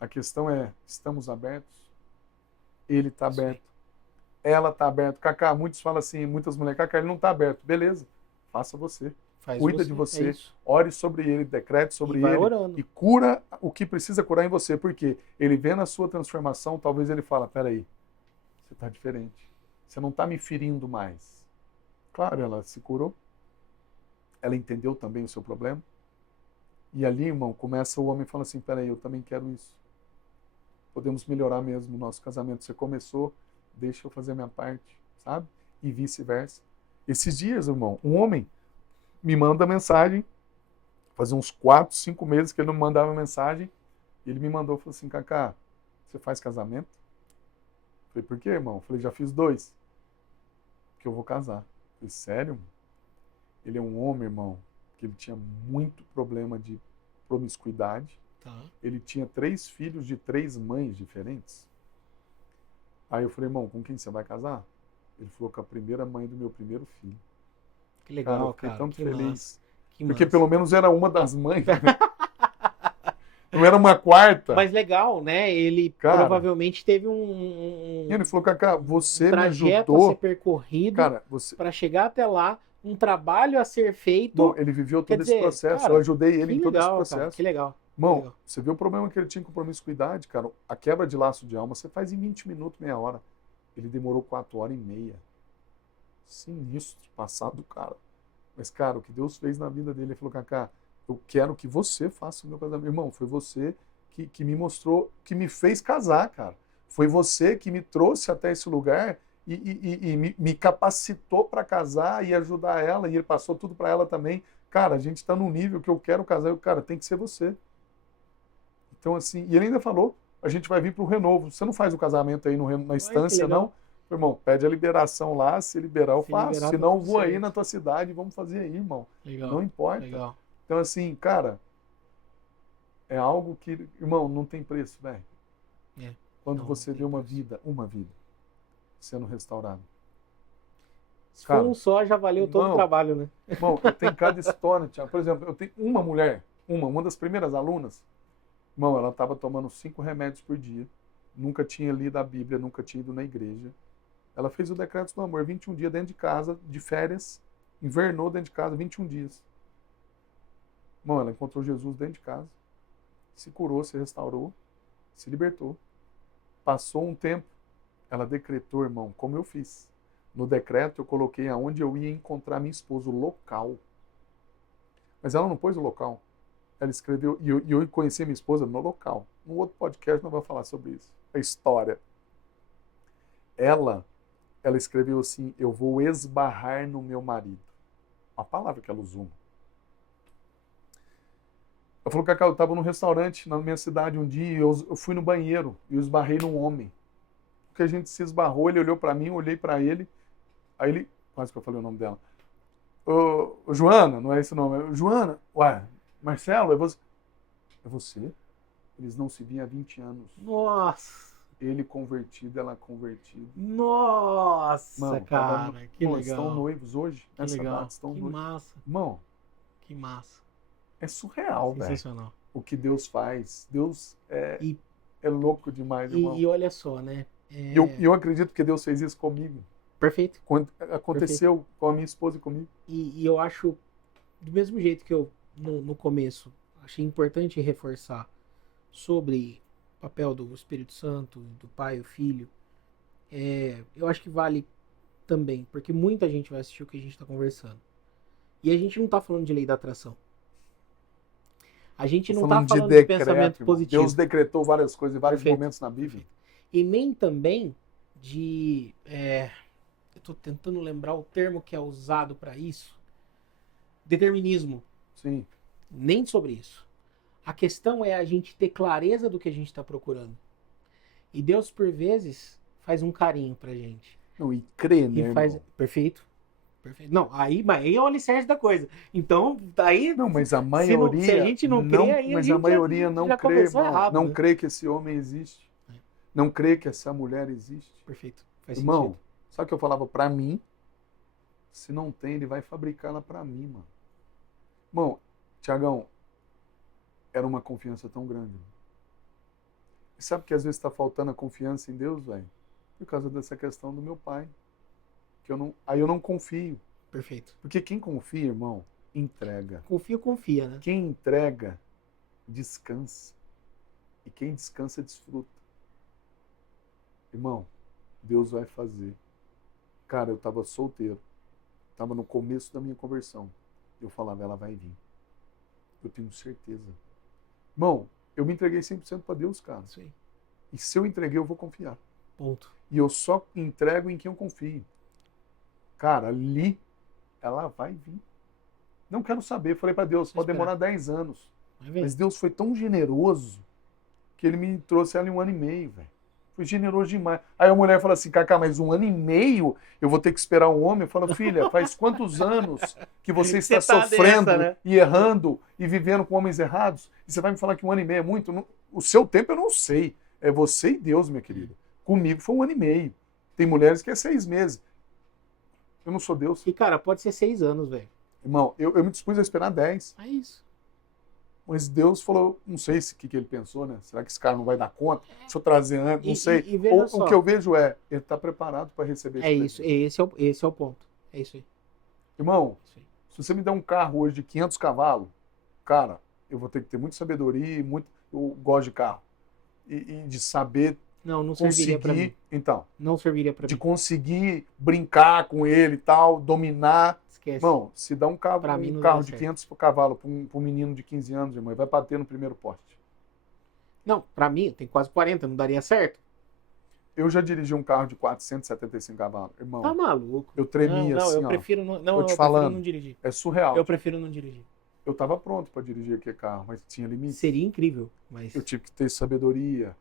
A questão é, estamos abertos? Ele está aberto. Ela está aberta. Cacá, muitos falam assim, muitas mulheres, Cacá, ele não está aberto. Beleza, faça você. cuida de você, ore sobre ele, decrete sobre vai ele orando. e cura o que precisa curar em você, porque ele vendo a sua transformação, talvez ele fala, peraí, você está diferente, você não está me ferindo mais. Claro, ela se curou, ela entendeu também o seu problema, e ali, irmão, começa o homem e fala assim, peraí, eu também quero isso. Podemos melhorar mesmo o nosso casamento. Você começou, deixa eu fazer a minha parte, sabe? E vice-versa. Esses dias, irmão, um homem me manda mensagem, fazia uns 4, 5 meses que ele não me mandava mensagem, e ele me mandou, falou assim, Cacá, você faz casamento? Eu falei, por quê, irmão? Eu falei, já fiz 2, que eu vou casar. Eu falei, sério? Ele é um homem, irmão, que ele tinha muito problema de promiscuidade. Tá. Ele tinha 3 filhos de 3 mães diferentes. Aí eu falei, irmão, com quem você vai casar? Ele falou, com a primeira mãe do meu primeiro filho. Que legal, cara. Eu fiquei tão feliz. Porque pelo menos era uma das mães. Não era uma quarta. Mas legal, né? Ele provavelmente teve E ele falou, Cacá, você me ajudou. trajeto a ser percorrido cara, para chegar até lá, um trabalho a ser feito. Bom, ele viveu todo esse processo. Cara, eu ajudei ele em todo esse processo. Cara, que legal. Irmão, você viu o problema que ele tinha com promiscuidade, cara? A quebra de laço de alma você faz em 20 minutos, meia hora. Ele demorou 4h30. Sinistro, passado, cara. Mas, cara, o que Deus fez na vida dele, ele falou, Cacá, eu quero que você faça o meu casamento. Irmão, foi você que me mostrou, que me fez casar, cara. Foi você que me trouxe até esse lugar e me capacitou para casar e ajudar ela. E ele passou tudo para ela também. Cara, a gente está num nível que eu quero casar. Cara, tem que ser você. Então, assim, e ele ainda falou, a gente vai vir para o renovo. Você não faz o casamento aí na instância, não? Irmão, pede a liberação lá, se liberar eu faço. Se não, vou aí na tua cidade, vamos fazer aí, irmão. Legal. Não importa. Legal. Então, assim, cara, é algo que, irmão, não tem preço, velho. Quando você vê uma vida sendo restaurada. Se for um só, já valeu todo o trabalho, né? Irmão, tem cada história, Thiago. Por exemplo, eu tenho uma mulher, uma das primeiras alunas, irmão, ela estava tomando 5 remédios por dia, nunca tinha lido a Bíblia, nunca tinha ido na igreja. Ela fez o decreto do amor, 21 dias dentro de casa, de férias, invernou dentro de casa, 21 dias. Irmão, ela encontrou Jesus dentro de casa, se curou, se restaurou, se libertou. Passou um tempo, ela decretou, irmão, como eu fiz. No decreto eu coloquei aonde eu ia encontrar minha esposa, o local. Mas ela não pôs o local. Ela escreveu, e eu conheci minha esposa no local. No outro podcast não vou falar sobre isso. A história. Ela escreveu assim, eu vou esbarrar no meu marido. A palavra que ela usou. Ela falou, Cacá, eu estava num restaurante na minha cidade um dia, e eu fui no banheiro e eu esbarrei num homem. Porque a gente se esbarrou, ele olhou para mim, eu olhei para ele, aí ele, quase que eu falei o nome dela. Ô, Joana, não é esse o nome, Joana, ué, Marcelo, é você? É você? Eles não se viam há 20 anos. Nossa! Ele convertido, ela convertida. Nossa, mano, cara, que legal. Estão noivos hoje. Que legal, estão que noivos. Massa. Irmão, que massa. É surreal, velho. Sensacional. O que Deus faz. Deus é louco demais, irmão. E olha só, né? Eu acredito que Deus fez isso comigo. Perfeito. Quando aconteceu com a minha esposa e comigo. E eu acho, do mesmo jeito que eu, no começo, achei importante reforçar sobre o papel do Espírito Santo, do Pai e o Filho, eu acho que vale também, porque muita gente vai assistir o que a gente está conversando. E a gente não está falando de lei da atração. A gente não está falando de pensamento positivo. Deus decretou várias coisas em vários momentos na Bíblia. E nem também de... eu estou tentando lembrar o termo que é usado para isso. Determinismo. Sim. Nem sobre isso. A questão é a gente ter clareza do que a gente está procurando. E Deus, por vezes, faz um carinho pra gente. Não, e crê, né, irmão? Perfeito. Perfeito. Não, aí é o alicerce da coisa. Então, aí... Não, mas a maioria... Se a gente não crê, aí mas a maioria não crê, errado, não né? crê que esse homem existe. Não crê que essa mulher existe. Perfeito. Faz irmão, sentido. sabe o que eu falava pra mim? Se não tem, ele vai fabricar ela pra mim, mano. Irmão, Tiagão, era uma confiança tão grande. E sabe que às vezes está faltando a confiança em Deus, velho? Por causa dessa questão do meu pai. Aí eu não confio. Perfeito. Porque quem confia, irmão, entrega. Confia, né? Quem entrega, descansa. E quem descansa, desfruta. Irmão, Deus vai fazer. Cara, eu estava solteiro. Estava no começo da minha conversão. Eu falava, ela vai vir. Eu tenho certeza. Irmão, eu me entreguei 100% para Deus, cara. Sim. E se eu entreguei, eu vou confiar. Ponto. E eu só entrego em quem eu confio. Cara, ali, ela vai vir. Não quero saber. Falei para Deus, pode demorar 10 anos. Mas Deus foi tão generoso que ele me trouxe ela em 1 ano e meio, velho. Foi generoso demais. Aí a mulher fala assim, Cacá, mas 1 ano e meio eu vou ter que esperar um homem? Eu falo, filha, faz quantos anos que você está sofrendo dessa, né? e errando e vivendo com homens errados? E você vai me falar que 1 ano e meio é muito? O seu tempo eu não sei. É você e Deus, minha querida. Comigo foi 1 ano e meio. Tem mulheres que é 6 meses. Eu não sou Deus. E, cara, pode ser 6 anos, velho. Irmão, eu me dispus a esperar 10. É isso. Mas Deus falou, não sei o que ele pensou, né? Será que esse cara não vai dar conta? Se eu trazer antes, não sei. O que eu vejo ele está preparado para receber isso. Esse é o ponto. É isso aí. Irmão, se você me der um carro hoje de 500 cavalos, cara, eu vou ter que ter muita sabedoria, eu gosto de carro. E de saber não serviria para mim. Então, não serviria para mim. De conseguir brincar com ele e tal, dominar. Esquece. Irmão, se dá um carro de 500 cavalos para um menino de 15 anos, irmão, ele vai bater no primeiro poste. Não, para mim, tem quase 40, não daria certo? Eu já dirigi um carro de 475 cavalos, irmão. Tá maluco. Eu tremia assim, eu prefiro não, prefiro não dirigir. É surreal. Eu prefiro não dirigir. Eu tava pronto para dirigir aquele carro, mas tinha limite. Seria incrível, mas... Eu tive que ter sabedoria,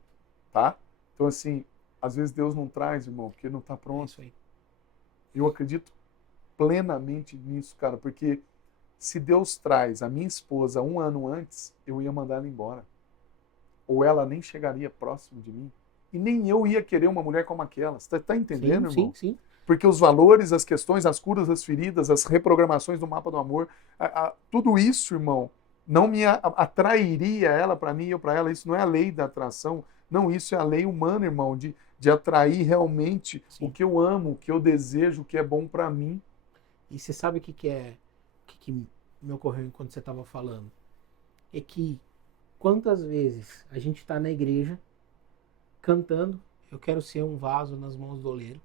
tá? Então, assim, às vezes Deus não traz, irmão, porque não tá pronto. É isso aí. Eu acredito plenamente nisso, cara, porque se Deus traz a minha esposa 1 ano antes, eu ia mandar ela embora. Ou ela nem chegaria próximo de mim. E nem eu ia querer uma mulher como aquela. Você tá entendendo, irmão? Sim. Porque os valores, as questões, as curas, as feridas, as reprogramações do mapa do amor, tudo isso, irmão, não me atrairia ela para mim e eu para ela. Isso não é a lei da atração. Não, isso é a lei humana, irmão, de atrair realmente o que eu amo, o que eu desejo, o que é bom para mim. E você sabe o que me ocorreu enquanto você estava falando? É que quantas vezes a gente está na igreja cantando, eu quero ser um vaso nas mãos do oleiro.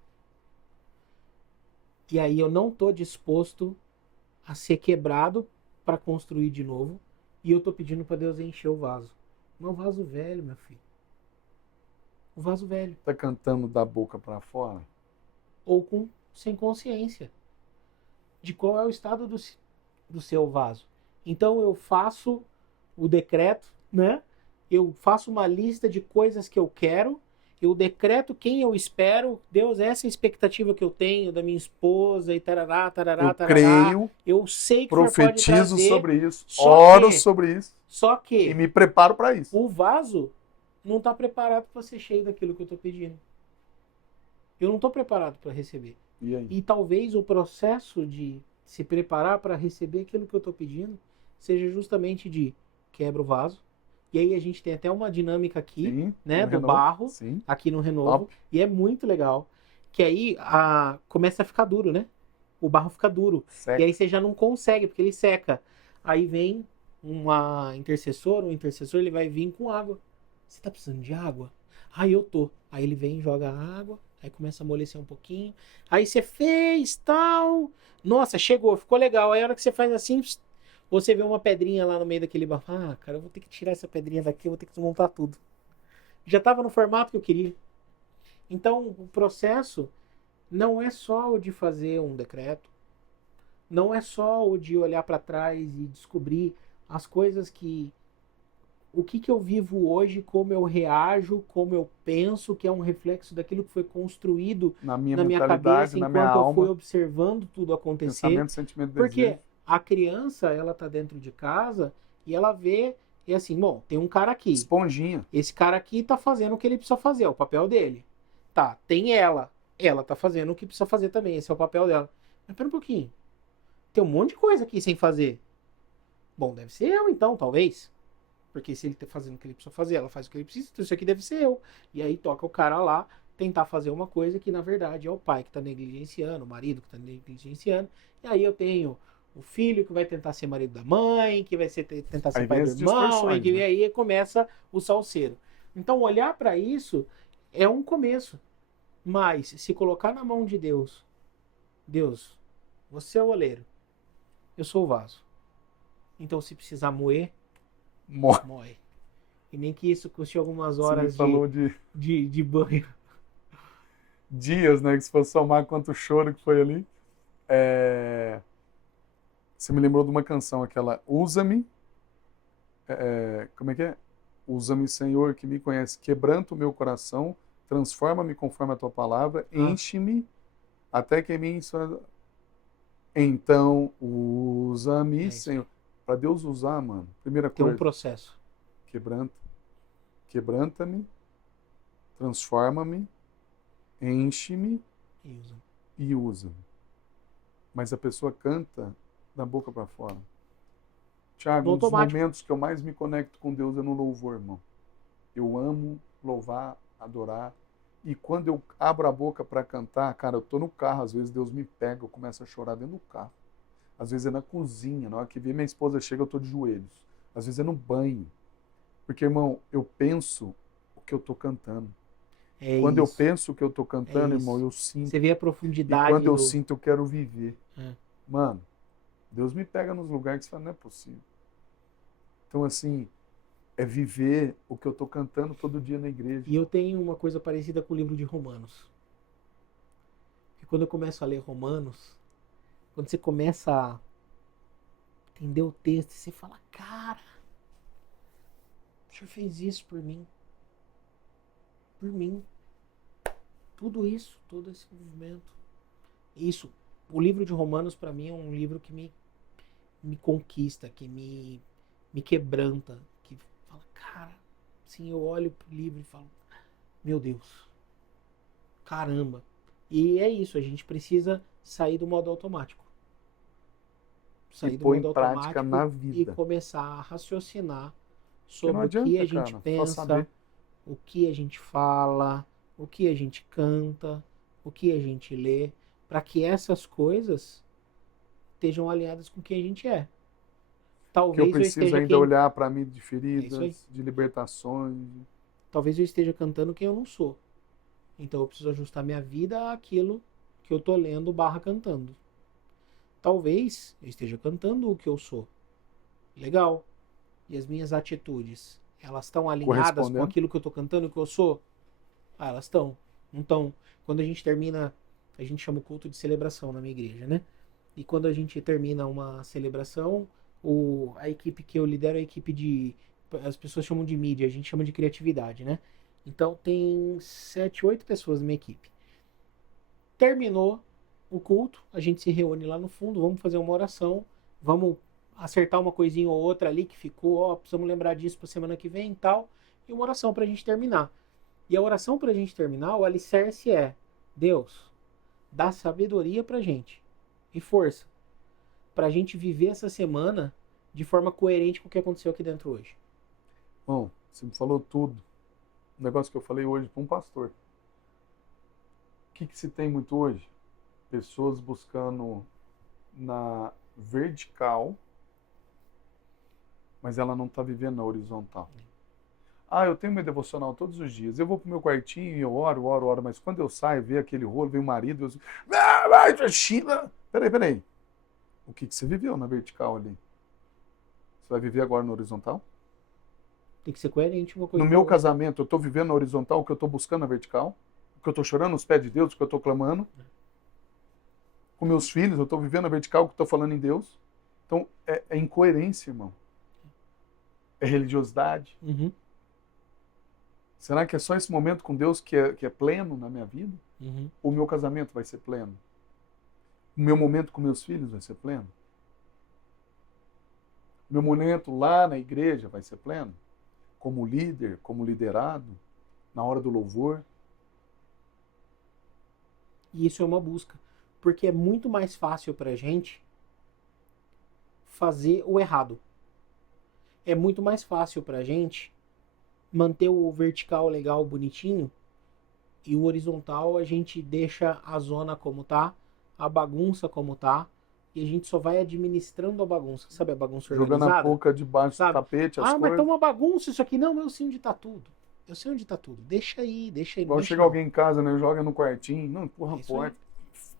E aí eu não estou disposto a ser quebrado para construir de novo. E eu estou pedindo para Deus encher o vaso. Um vaso velho, meu filho. Um vaso velho. Tá cantando da boca para fora? Ou sem consciência de qual é o estado do seu vaso. Então eu faço o decreto, né? Eu faço uma lista de coisas que eu quero, eu decreto quem eu espero. Deus, essa é a expectativa que eu tenho da minha esposa e tarará. Creio, eu sei que profetizo sobre isso, sobre isso. Só que e me preparo para isso. O vaso não está preparado para ser cheio daquilo que eu estou pedindo. Eu não estou preparado para receber. E aí? E talvez o processo de se preparar para receber aquilo que eu estou pedindo seja justamente de quebra o vaso. E aí a gente tem até uma dinâmica aqui, sim, né, do Renovo, barro, sim. Aqui no Renovo. Top. E é muito legal. Que aí começa a ficar duro, né? O barro fica duro. Seca. E aí você já não consegue, porque ele seca. Aí vem um intercessor, ele vai vir com água. Você tá precisando de água? Aí eu tô. Aí ele vem, joga água. Aí começa a amolecer um pouquinho. Aí você fez, tal. Nossa, chegou, ficou legal. Aí a hora que você faz assim, você vê uma pedrinha lá no meio daquele barro. Ah, cara, eu vou ter que tirar essa pedrinha daqui, eu vou ter que desmontar tudo. Já tava no formato que eu queria. Então, o processo não é só o de fazer um decreto. Não é só o de olhar para trás e descobrir as coisas o que eu vivo hoje, como eu reajo, como eu penso, que é um reflexo daquilo que foi construído na minha cabeça na enquanto minha eu alma, fui observando tudo acontecer. Pensamento, sentimento, porque desejo. A criança, ela tá dentro de casa e ela vê, e assim, bom, tem um cara aqui. Esponjinha. Esse cara aqui tá fazendo o que ele precisa fazer, é o papel dele. Tá, tem ela tá fazendo o que precisa fazer também, esse é o papel dela. Mas pera um pouquinho, tem um monte de coisa aqui sem fazer. Bom, deve ser eu então, talvez. Porque se ele tá fazendo o que ele precisa fazer, ela faz o que ele precisa, então isso aqui deve ser eu. E aí toca o cara lá tentar fazer uma coisa que na verdade é o pai que tá negligenciando, o marido que tá negligenciando. E aí eu tenho o filho que vai tentar ser marido da mãe, que vai tentar ser Aí pai vem do as irmão, distorções, né? aí começa o salseiro. Então, olhar para isso é um começo. Mas, se colocar na mão de Deus, Deus, você é o oleiro, eu sou o vaso. Então, se precisar moer, moe. E nem que isso custe algumas Você me horas falou de de banho. dias, né? Que se fosse somar quanto choro que foi ali. Você me lembrou de uma canção, aquela Usa-me. Como é que é? Usa-me, Senhor, que me conhece. Quebranta o meu coração, transforma-me conforme a tua palavra, enche-me até que em mim. Então, usa-me, Senhor. Para Deus usar, mano, primeira Tem coisa. um processo. Quebranta-me, transforma-me, enche-me e usa-me. Mas a pessoa canta da boca para fora. Tiago, um dos momentos que eu mais me conecto com Deus é no louvor, irmão. Eu amo louvar, adorar. E quando eu abro a boca para cantar, cara, eu tô no carro, às vezes Deus me pega, eu começo a chorar dentro do carro. Às vezes é na cozinha, na hora que minha esposa chega, eu tô de joelhos. Às vezes é no banho. Porque, irmão, eu penso o que eu tô cantando. Quando eu penso o que eu tô cantando, irmão, eu sinto. Você vê a profundidade. E quando eu sinto, eu quero viver. Mano, Deus me pega nos lugares que você fala, não é possível. Então, assim, é viver o que eu tô cantando todo dia na igreja. E eu tenho uma coisa parecida com o livro de Romanos. Porque quando eu começo a ler Romanos, quando você começa a entender o texto, você fala, cara, o Senhor fez isso por mim. Por mim. Tudo isso, todo esse movimento. Isso, o livro de Romanos para mim é um livro que me conquista, que me quebranta, que fala, cara, assim, eu olho pro livro e falo, meu Deus, caramba. E é isso, a gente precisa sair do modo automático. Sair do modo automático na vida. E começar a raciocinar sobre o que a gente pensa, o que a gente fala, o que a gente canta, o que a gente lê, para que essas coisas estejam alinhadas com quem a gente é. Talvez que eu preciso ainda olhar para mim de feridas, de libertações. Talvez eu esteja cantando quem eu não sou. Então eu preciso ajustar minha vida àquilo que eu tô lendo / cantando. Talvez eu esteja cantando o que eu sou. Legal. E as minhas atitudes, elas estão alinhadas com aquilo que eu tô cantando, o que eu sou? Ah, elas estão. Então, quando a gente termina, a gente chama o culto de celebração na minha igreja, né? E quando a gente termina uma celebração, a equipe que eu lidero é a equipe de... As pessoas chamam de mídia, a gente chama de criatividade, né? Então tem 7, 8 pessoas na minha equipe. Terminou o culto, a gente se reúne lá no fundo, vamos fazer uma oração, vamos acertar uma coisinha ou outra ali que ficou, precisamos lembrar disso pra semana que vem e tal, e uma oração pra gente terminar. E a oração pra gente terminar, o alicerce é: Deus, dá sabedoria pra gente e força pra gente viver essa semana de forma coerente com o que aconteceu aqui dentro hoje. Bom, você me falou tudo. Um negócio que eu falei hoje para um pastor. O que se tem muito hoje? Pessoas buscando na vertical, mas ela não está vivendo na horizontal. Ah, eu tenho meu devocional todos os dias. Eu vou pro meu quartinho e eu oro, mas quando eu saio, ver aquele rolo, vem o marido, eu digo, vai, China! Peraí. O que você viveu na vertical ali? Você vai viver agora na horizontal? Tem que ser coerente uma coisa. No meu casamento, eu estou vivendo na horizontal o que eu estou buscando na vertical? O que eu estou chorando nos pés de Deus, o que eu estou clamando? Com meus filhos, eu estou vivendo na vertical o que eu estou falando em Deus? Então, é incoerência, irmão. É religiosidade. Uhum. Será que é só esse momento com Deus que é pleno na minha vida? Uhum. O meu casamento vai ser pleno? O meu momento com meus filhos vai ser pleno? O meu momento lá na igreja vai ser pleno? Como líder, como liderado, na hora do louvor? E isso é uma busca. Porque é muito mais fácil pra gente fazer o errado. É muito mais fácil pra gente manter o vertical legal, bonitinho, e o horizontal a gente deixa a zona como tá, a bagunça como tá, e a gente só vai administrando a bagunça. Sabe a bagunça Jogando a organizada? boca debaixo do Sabe? tapete, as Ah, mas tá coisas. uma bagunça isso aqui. Não, eu sei onde tá tudo. Eu sei onde tá tudo. Deixa aí, não Igual mexe chega não. alguém em casa, né? Joga no quartinho. Não, empurra É a isso aí. porta.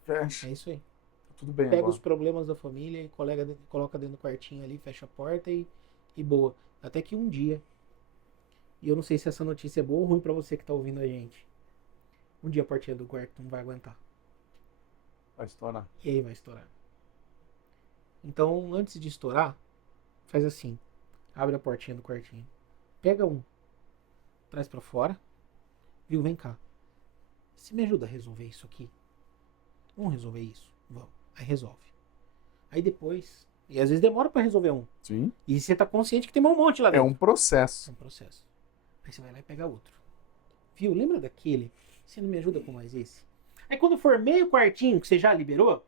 Fecha. É isso aí. Tá tudo bem Pega agora. os problemas da família e coloca dentro do quartinho ali, fecha a porta e boa. Até que um dia, e eu não sei se essa notícia é boa ou ruim pra você que tá ouvindo a gente, um dia a portinha do quarto não vai aguentar. Vai estourar. E aí vai estourar. Então, antes de estourar, faz assim. Abre a portinha do quartinho. Pega um. Traz pra fora. Viu? Vem cá. Você me ajuda a resolver isso aqui? Vamos resolver isso? Vamos. Aí resolve. Aí depois... E às vezes demora pra resolver um. Sim. E você tá consciente que tem um monte lá É dentro. um processo. É um processo. Aí você vai lá e pega outro. Viu? Lembra daquele? Você não me ajuda com mais esse? Aí quando for meio quartinho que você já liberou,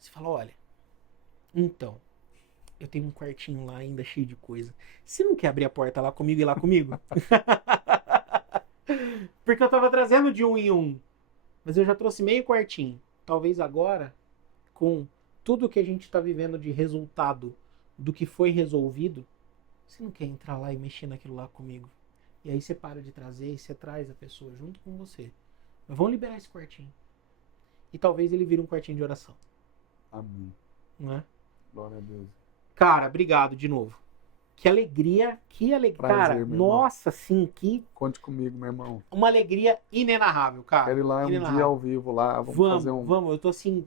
você fala, olha, então, eu tenho um quartinho lá ainda cheio de coisa. Você não quer abrir a porta lá comigo e lá comigo? Porque eu tava trazendo de um em um. Mas eu já trouxe meio quartinho. Talvez agora, com tudo que a gente tá vivendo de resultado do que foi resolvido, você não quer entrar lá e mexer naquilo lá comigo? E aí você para de trazer e você traz a pessoa junto com você. Mas vamos liberar esse quartinho. E talvez ele vire um quartinho de oração. Amém. Não é? Glória a Deus. Cara, obrigado de novo. Que alegria, que alegria. Prazer, Cara, meu irmão. nossa, sim, que Conte comigo, meu irmão. uma alegria inenarrável, cara. Quero ir lá um dia ao vivo lá. Vamos fazer um. Vamos, eu tô assim,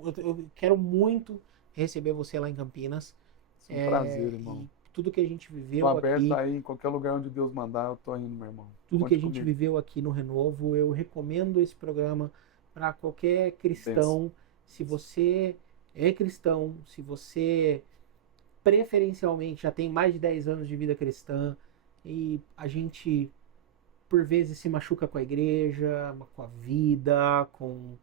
eu quero muito receber você lá em Campinas. É um prazer, irmão. E tudo que a gente viveu Tô aberto aqui, aí, em qualquer lugar onde Deus mandar, eu tô indo, meu irmão. tudo Conte que a gente comigo. viveu aqui no Renovo, eu recomendo esse programa para qualquer cristão. Se você é cristão, se você preferencialmente já tem mais de 10 anos de vida cristã e a gente por vezes se machuca com a igreja, com a vida, com...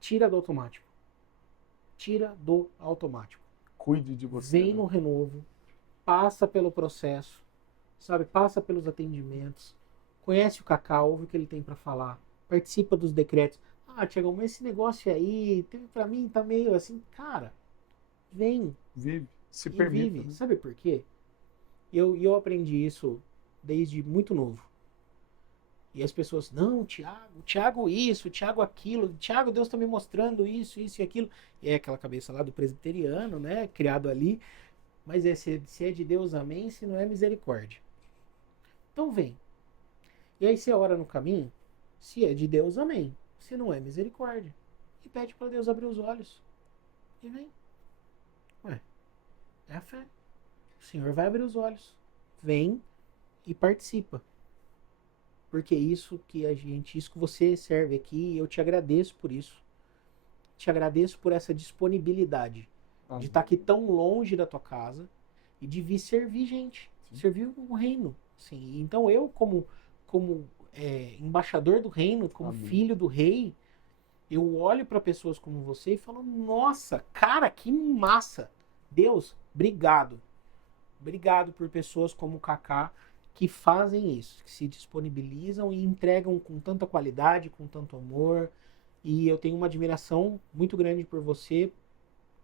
Tira do automático. Tira do automático. Cuide de você. Vem no Renovo, passa pelo processo, sabe? Passa pelos atendimentos, conhece o Cacá, ouve o que ele tem para falar, participa dos decretos. Ah, Tiagão, mas esse negócio aí, pra mim tá meio assim, cara, vem. Vive, se E permita. vive. Né? Sabe por quê? Eu aprendi isso desde muito novo. E as pessoas, não, Tiago isso, Tiago aquilo, Tiago, Deus está me mostrando isso e aquilo. E é aquela cabeça lá do presbiteriano, né? Criado ali. Mas se é de Deus, amém, se não é misericórdia. Então vem. E aí você ora no caminho, se é de Deus, amém. Se não é misericórdia. E pede para Deus abrir os olhos. E vem. Ué, é a fé. O Senhor vai abrir os olhos. Vem e participa. Porque isso que você serve aqui, eu te agradeço por isso. Te agradeço por essa disponibilidade de estar aqui tão longe da tua casa e de vir servir gente, servir o reino. Assim. Então eu, como embaixador do reino, como filho do rei, eu olho para pessoas como você e falo, nossa, cara, que massa. Deus, obrigado. Obrigado por pessoas como o Cacá, que fazem isso, que se disponibilizam e entregam com tanta qualidade, com tanto amor. E eu tenho uma admiração muito grande por você,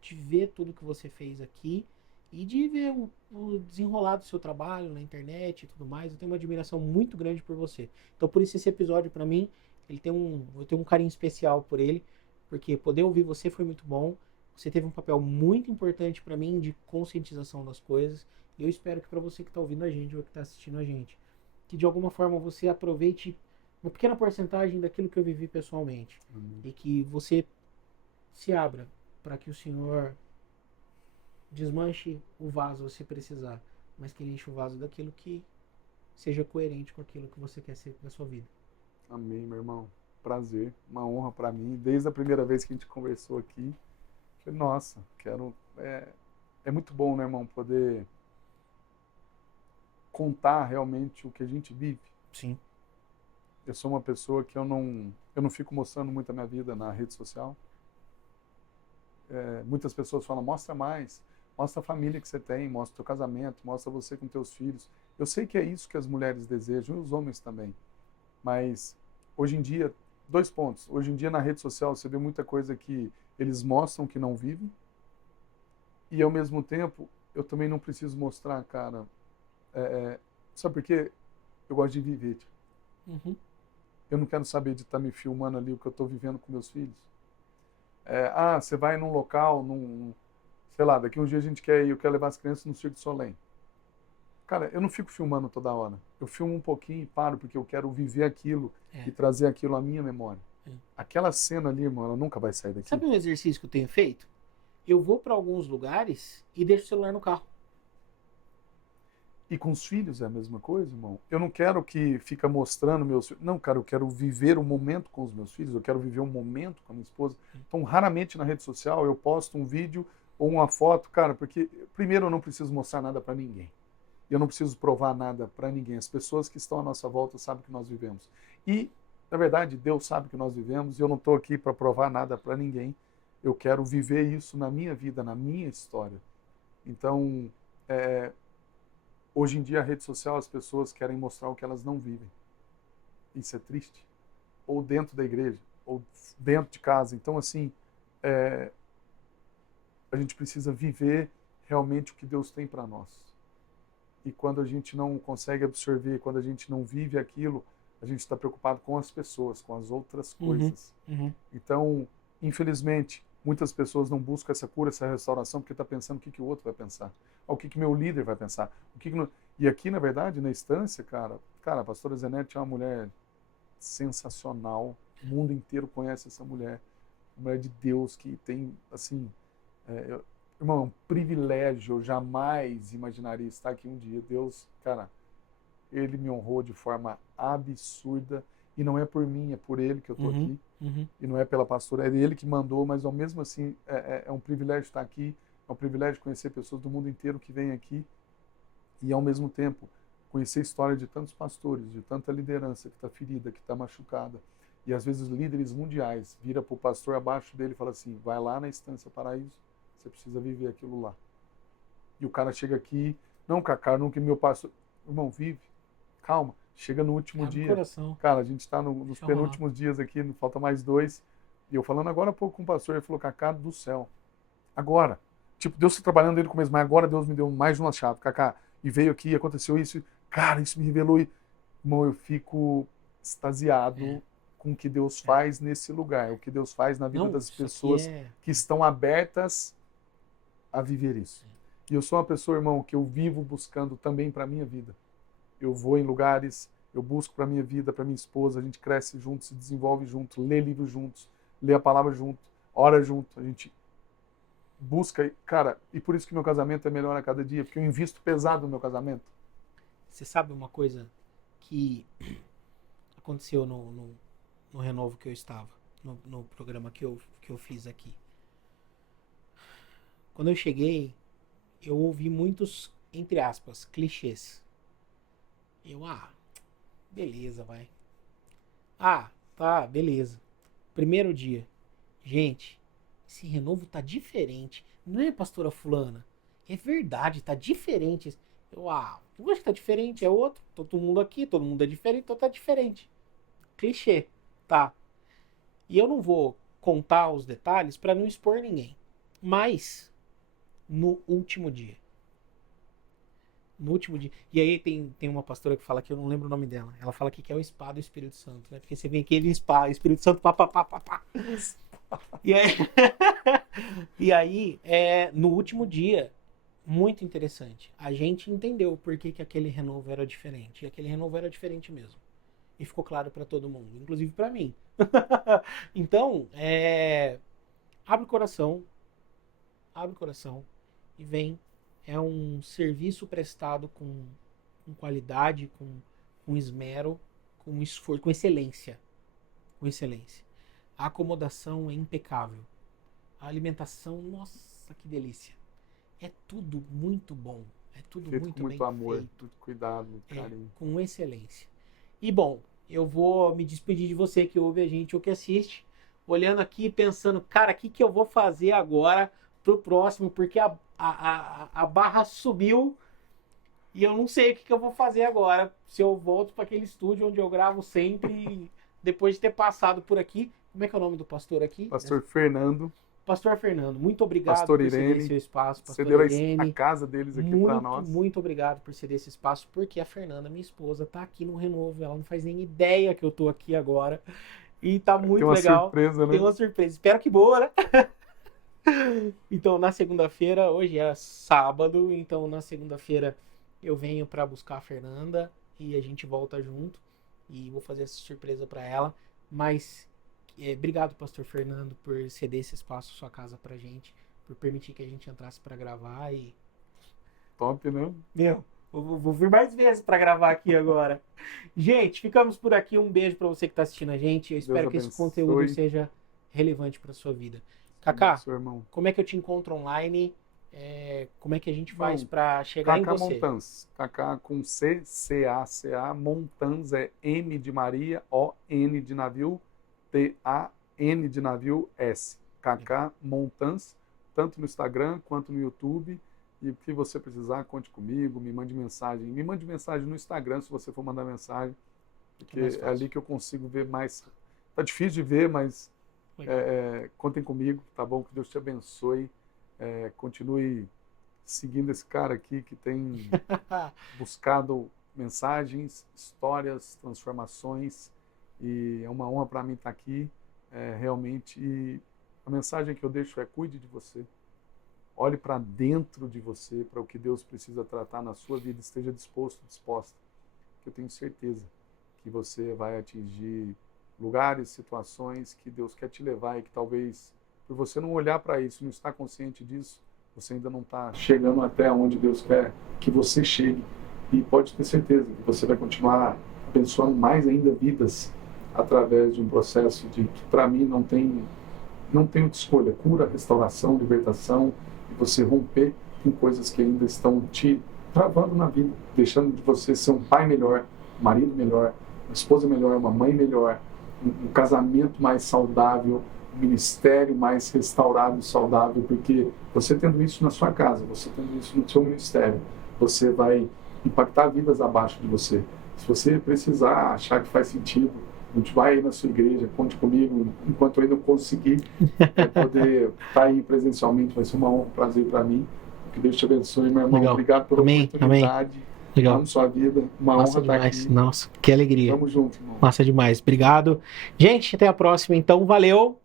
de ver tudo que você fez aqui e de ver o desenrolar do seu trabalho na internet e tudo mais. Eu tenho uma admiração muito grande por você. Então por isso esse episódio para mim, eu tenho um carinho especial por ele, porque poder ouvir você foi muito bom. Você teve um papel muito importante para mim de conscientização das coisas. E eu espero que para você que está ouvindo a gente ou que está assistindo a gente, que de alguma forma você aproveite uma pequena porcentagem daquilo que eu vivi pessoalmente. E que você se abra para que o Senhor desmanche o vaso se precisar, mas que ele enche o vaso daquilo que seja coerente com aquilo que você quer ser na sua vida. Amém, meu irmão. Prazer, uma honra para mim. Desde a primeira vez que a gente conversou aqui, falei, nossa, é muito bom, né, irmão, poder contar realmente o que a gente vive. Sim. Eu sou uma pessoa que eu não fico mostrando muito a minha vida na rede social. Muitas pessoas falam, mostra mais, mostra a família que você tem, mostra o teu casamento, mostra você com teus filhos. Eu sei que é isso que as mulheres desejam, e os homens também. Mas, hoje em dia, 2 pontos. Hoje em dia, na rede social, você vê muita coisa que eles mostram que não vivem. E ao mesmo tempo, eu também não preciso mostrar, cara. Sabe por quê? Eu gosto de viver. Tipo. Uhum. Eu não quero saber de estar me filmando ali o que eu estou vivendo com meus filhos. Você vai num local, sei lá, daqui uns dias a gente quer ir, eu quero levar as crianças no Cirque du Soleil. Cara, eu não fico filmando toda hora. Eu filmo um pouquinho e paro, porque eu quero viver aquilo e trazer aquilo à minha memória. Aquela cena ali, irmão, ela nunca vai sair daqui. Sabe um exercício que eu tenho feito? Eu vou para alguns lugares e deixo o celular no carro. E com os filhos é a mesma coisa, irmão. Eu não quero que fica mostrando meus filhos. Não, cara, eu quero viver um momento com os meus filhos, eu quero viver um momento com a minha esposa. Então, raramente na rede social eu posto um vídeo ou uma foto, cara, porque primeiro eu não preciso mostrar nada para ninguém. Eu não preciso provar nada para ninguém. As pessoas que estão à nossa volta sabem que nós vivemos. E, na verdade, Deus sabe que nós vivemos e eu não estou aqui para provar nada para ninguém. Eu quero viver isso na minha vida, na minha história. Então, hoje em dia, a rede social, as pessoas querem mostrar o que elas não vivem. Isso é triste. Ou dentro da igreja, ou dentro de casa. Então, assim, a gente precisa viver realmente o que Deus tem para nós. E quando a gente não consegue absorver, quando a gente não vive aquilo, a gente está preocupado com as pessoas, com as outras coisas. Então, infelizmente, muitas pessoas não buscam essa cura, essa restauração, porque está pensando o que o outro vai pensar. O que meu líder vai pensar. E aqui, na verdade, na Estância, cara, a pastora Zenete é uma mulher sensacional. O mundo inteiro conhece essa mulher. Uma mulher de Deus que tem, assim... Irmão, é um privilégio, eu jamais imaginaria estar aqui um dia. Deus, cara, Ele me honrou de forma absurda. E não é por mim, é por Ele que eu estou aqui. E não é pela pastora, é Ele que mandou, mas ao mesmo assim é um privilégio estar aqui, é um privilégio conhecer pessoas do mundo inteiro que vêm aqui e ao mesmo tempo conhecer a história de tantos pastores, de tanta liderança que está ferida, que está machucada. E às vezes líderes mundiais vira para o pastor abaixo dele e fala assim, vai lá na Estância Paraíso, você precisa viver aquilo lá. E o cara chega aqui, não, Cacá, não que meu pastor... Irmão, vive, calma. Chega no último dia. Coração. Cara, a gente está nos penúltimos dias aqui, falta mais 2. E eu falando agora há pouco com o pastor, ele falou, Cacá do céu. Agora. Tipo, Deus está trabalhando ele com mesmo, mas agora Deus me deu mais uma chave, Cacá. E veio aqui, aconteceu isso. Cara, isso me revelou. Irmão, eu fico extasiado com o que Deus faz nesse lugar. O que Deus faz na vida das pessoas que estão abertas a viver isso. E eu sou uma pessoa, irmão, que eu vivo buscando também para a minha vida. Eu vou em lugares, eu busco para minha vida, para minha esposa, a gente cresce junto, se desenvolve junto, lê livros juntos, lê a palavra junto, ora junto, a gente busca, cara, e por isso que meu casamento é melhor a cada dia, porque eu invisto pesado no meu casamento. Você sabe uma coisa que aconteceu no Renovo que eu estava, no programa que eu fiz aqui. Quando eu cheguei, eu ouvi muitos, entre aspas, clichês. Beleza, vai. Tá, beleza. Primeiro dia. Gente, esse Renovo tá diferente. Não é, pastora fulana? É verdade, tá diferente. Eu acho que tá diferente, é outro. Todo mundo aqui, todo mundo é diferente, então tá diferente. Clichê, tá. E eu não vou contar os detalhes para não expor ninguém. Mas, no último dia. E aí tem uma pastora que fala que eu não lembro o nome dela. Ela fala que é o spa do Espírito Santo, né? Porque você vem aqui, ele spa, Espírito Santo, pá. E aí, no último dia, muito interessante. A gente entendeu por que aquele Renovo era diferente. E aquele Renovo era diferente mesmo. E ficou claro para todo mundo, inclusive para mim. Então, abre o coração e vem. É um serviço prestado com qualidade, com esmero, com esforço, com excelência. A acomodação é impecável. A alimentação, nossa, que delícia. É tudo muito bom. É tudo feito muito com muito bem amor, feito. muito cuidado, muito carinho. Com excelência. E bom, eu vou me despedir de você que ouve a gente ou que assiste, olhando aqui e pensando, cara, o que eu vou fazer agora pro próximo, porque a barra subiu e eu não sei o que eu vou fazer agora. Se eu volto para aquele estúdio onde eu gravo sempre, depois de ter passado por aqui. Como é que é o nome do pastor aqui? Pastor Fernando. Pastor Fernando, muito obrigado Pastor por ceder Irene, seu espaço. Pastor cederam Irene, a casa deles aqui para nós. muito obrigado por ceder esse espaço, porque a Fernanda, minha esposa, tá aqui no Renovo. Ela não faz nem ideia que eu tô aqui agora. E tá muito Tem uma legal. surpresa, né? Tem uma surpresa. Espero que boa, né? Então, na segunda-feira, hoje é sábado, então na segunda-feira eu venho para buscar a Fernanda e a gente volta junto e vou fazer essa surpresa para ela. Mas obrigado, Pastor Fernando, por ceder esse espaço, sua casa pra gente, por permitir que a gente entrasse para gravar e Top, né? meu, vou vir mais vezes para gravar aqui agora. Gente, ficamos por aqui. Um beijo para você que tá assistindo a gente. Eu espero que esse conteúdo seja relevante para sua vida. Cacá, como é que eu te encontro online? Como é que a gente faz para chegar Cacá em você? Montans. Cacá com C, C-A-C-A. Montans é M de Maria, O-N de navio, T-A-N de navio, S. Cacá Montans, tanto no Instagram quanto no YouTube. E o que você precisar, conte comigo, me mande mensagem. Me mande mensagem no Instagram se você for mandar mensagem, porque é ali que eu consigo ver mais. Tá difícil de ver, mas contem comigo, tá bom? Que Deus te abençoe. Continue seguindo esse cara aqui que tem buscado mensagens, histórias, transformações, e é uma honra para mim estar aqui, realmente. E a mensagem que eu deixo é: cuide de você, olhe para dentro de você, para o que Deus precisa tratar na sua vida, esteja disposto, disposta, que eu tenho certeza que você vai atingir lugares, situações que Deus quer te levar, e que talvez, por você não olhar para isso, não estar consciente disso, você ainda não está chegando até onde Deus quer que você chegue. E pode ter certeza que você vai continuar abençoando mais ainda vidas através de um processo que para mim não tem outra escolha: cura, restauração, libertação, e você romper com coisas que ainda estão te travando na vida, deixando de você ser um pai melhor, um marido melhor, uma esposa melhor, uma mãe melhor, um casamento mais saudável, um ministério mais restaurado e saudável, porque você tendo isso na sua casa, você tendo isso no seu ministério, você vai impactar vidas abaixo de você. Se você precisar, achar que faz sentido, a gente vai aí na sua igreja, conte comigo, enquanto eu ainda conseguir poder estar aí presencialmente, vai ser uma honra, um prazer para mim. Que Deus te abençoe, meu irmão. Legal. Obrigado pela oportunidade. Amém. Legal. Amo sua vida, uma Massa honra demais. estar aqui. Nossa, que alegria. Tamo junto, irmão. Massa demais. Obrigado. Gente, até a próxima, então. Valeu.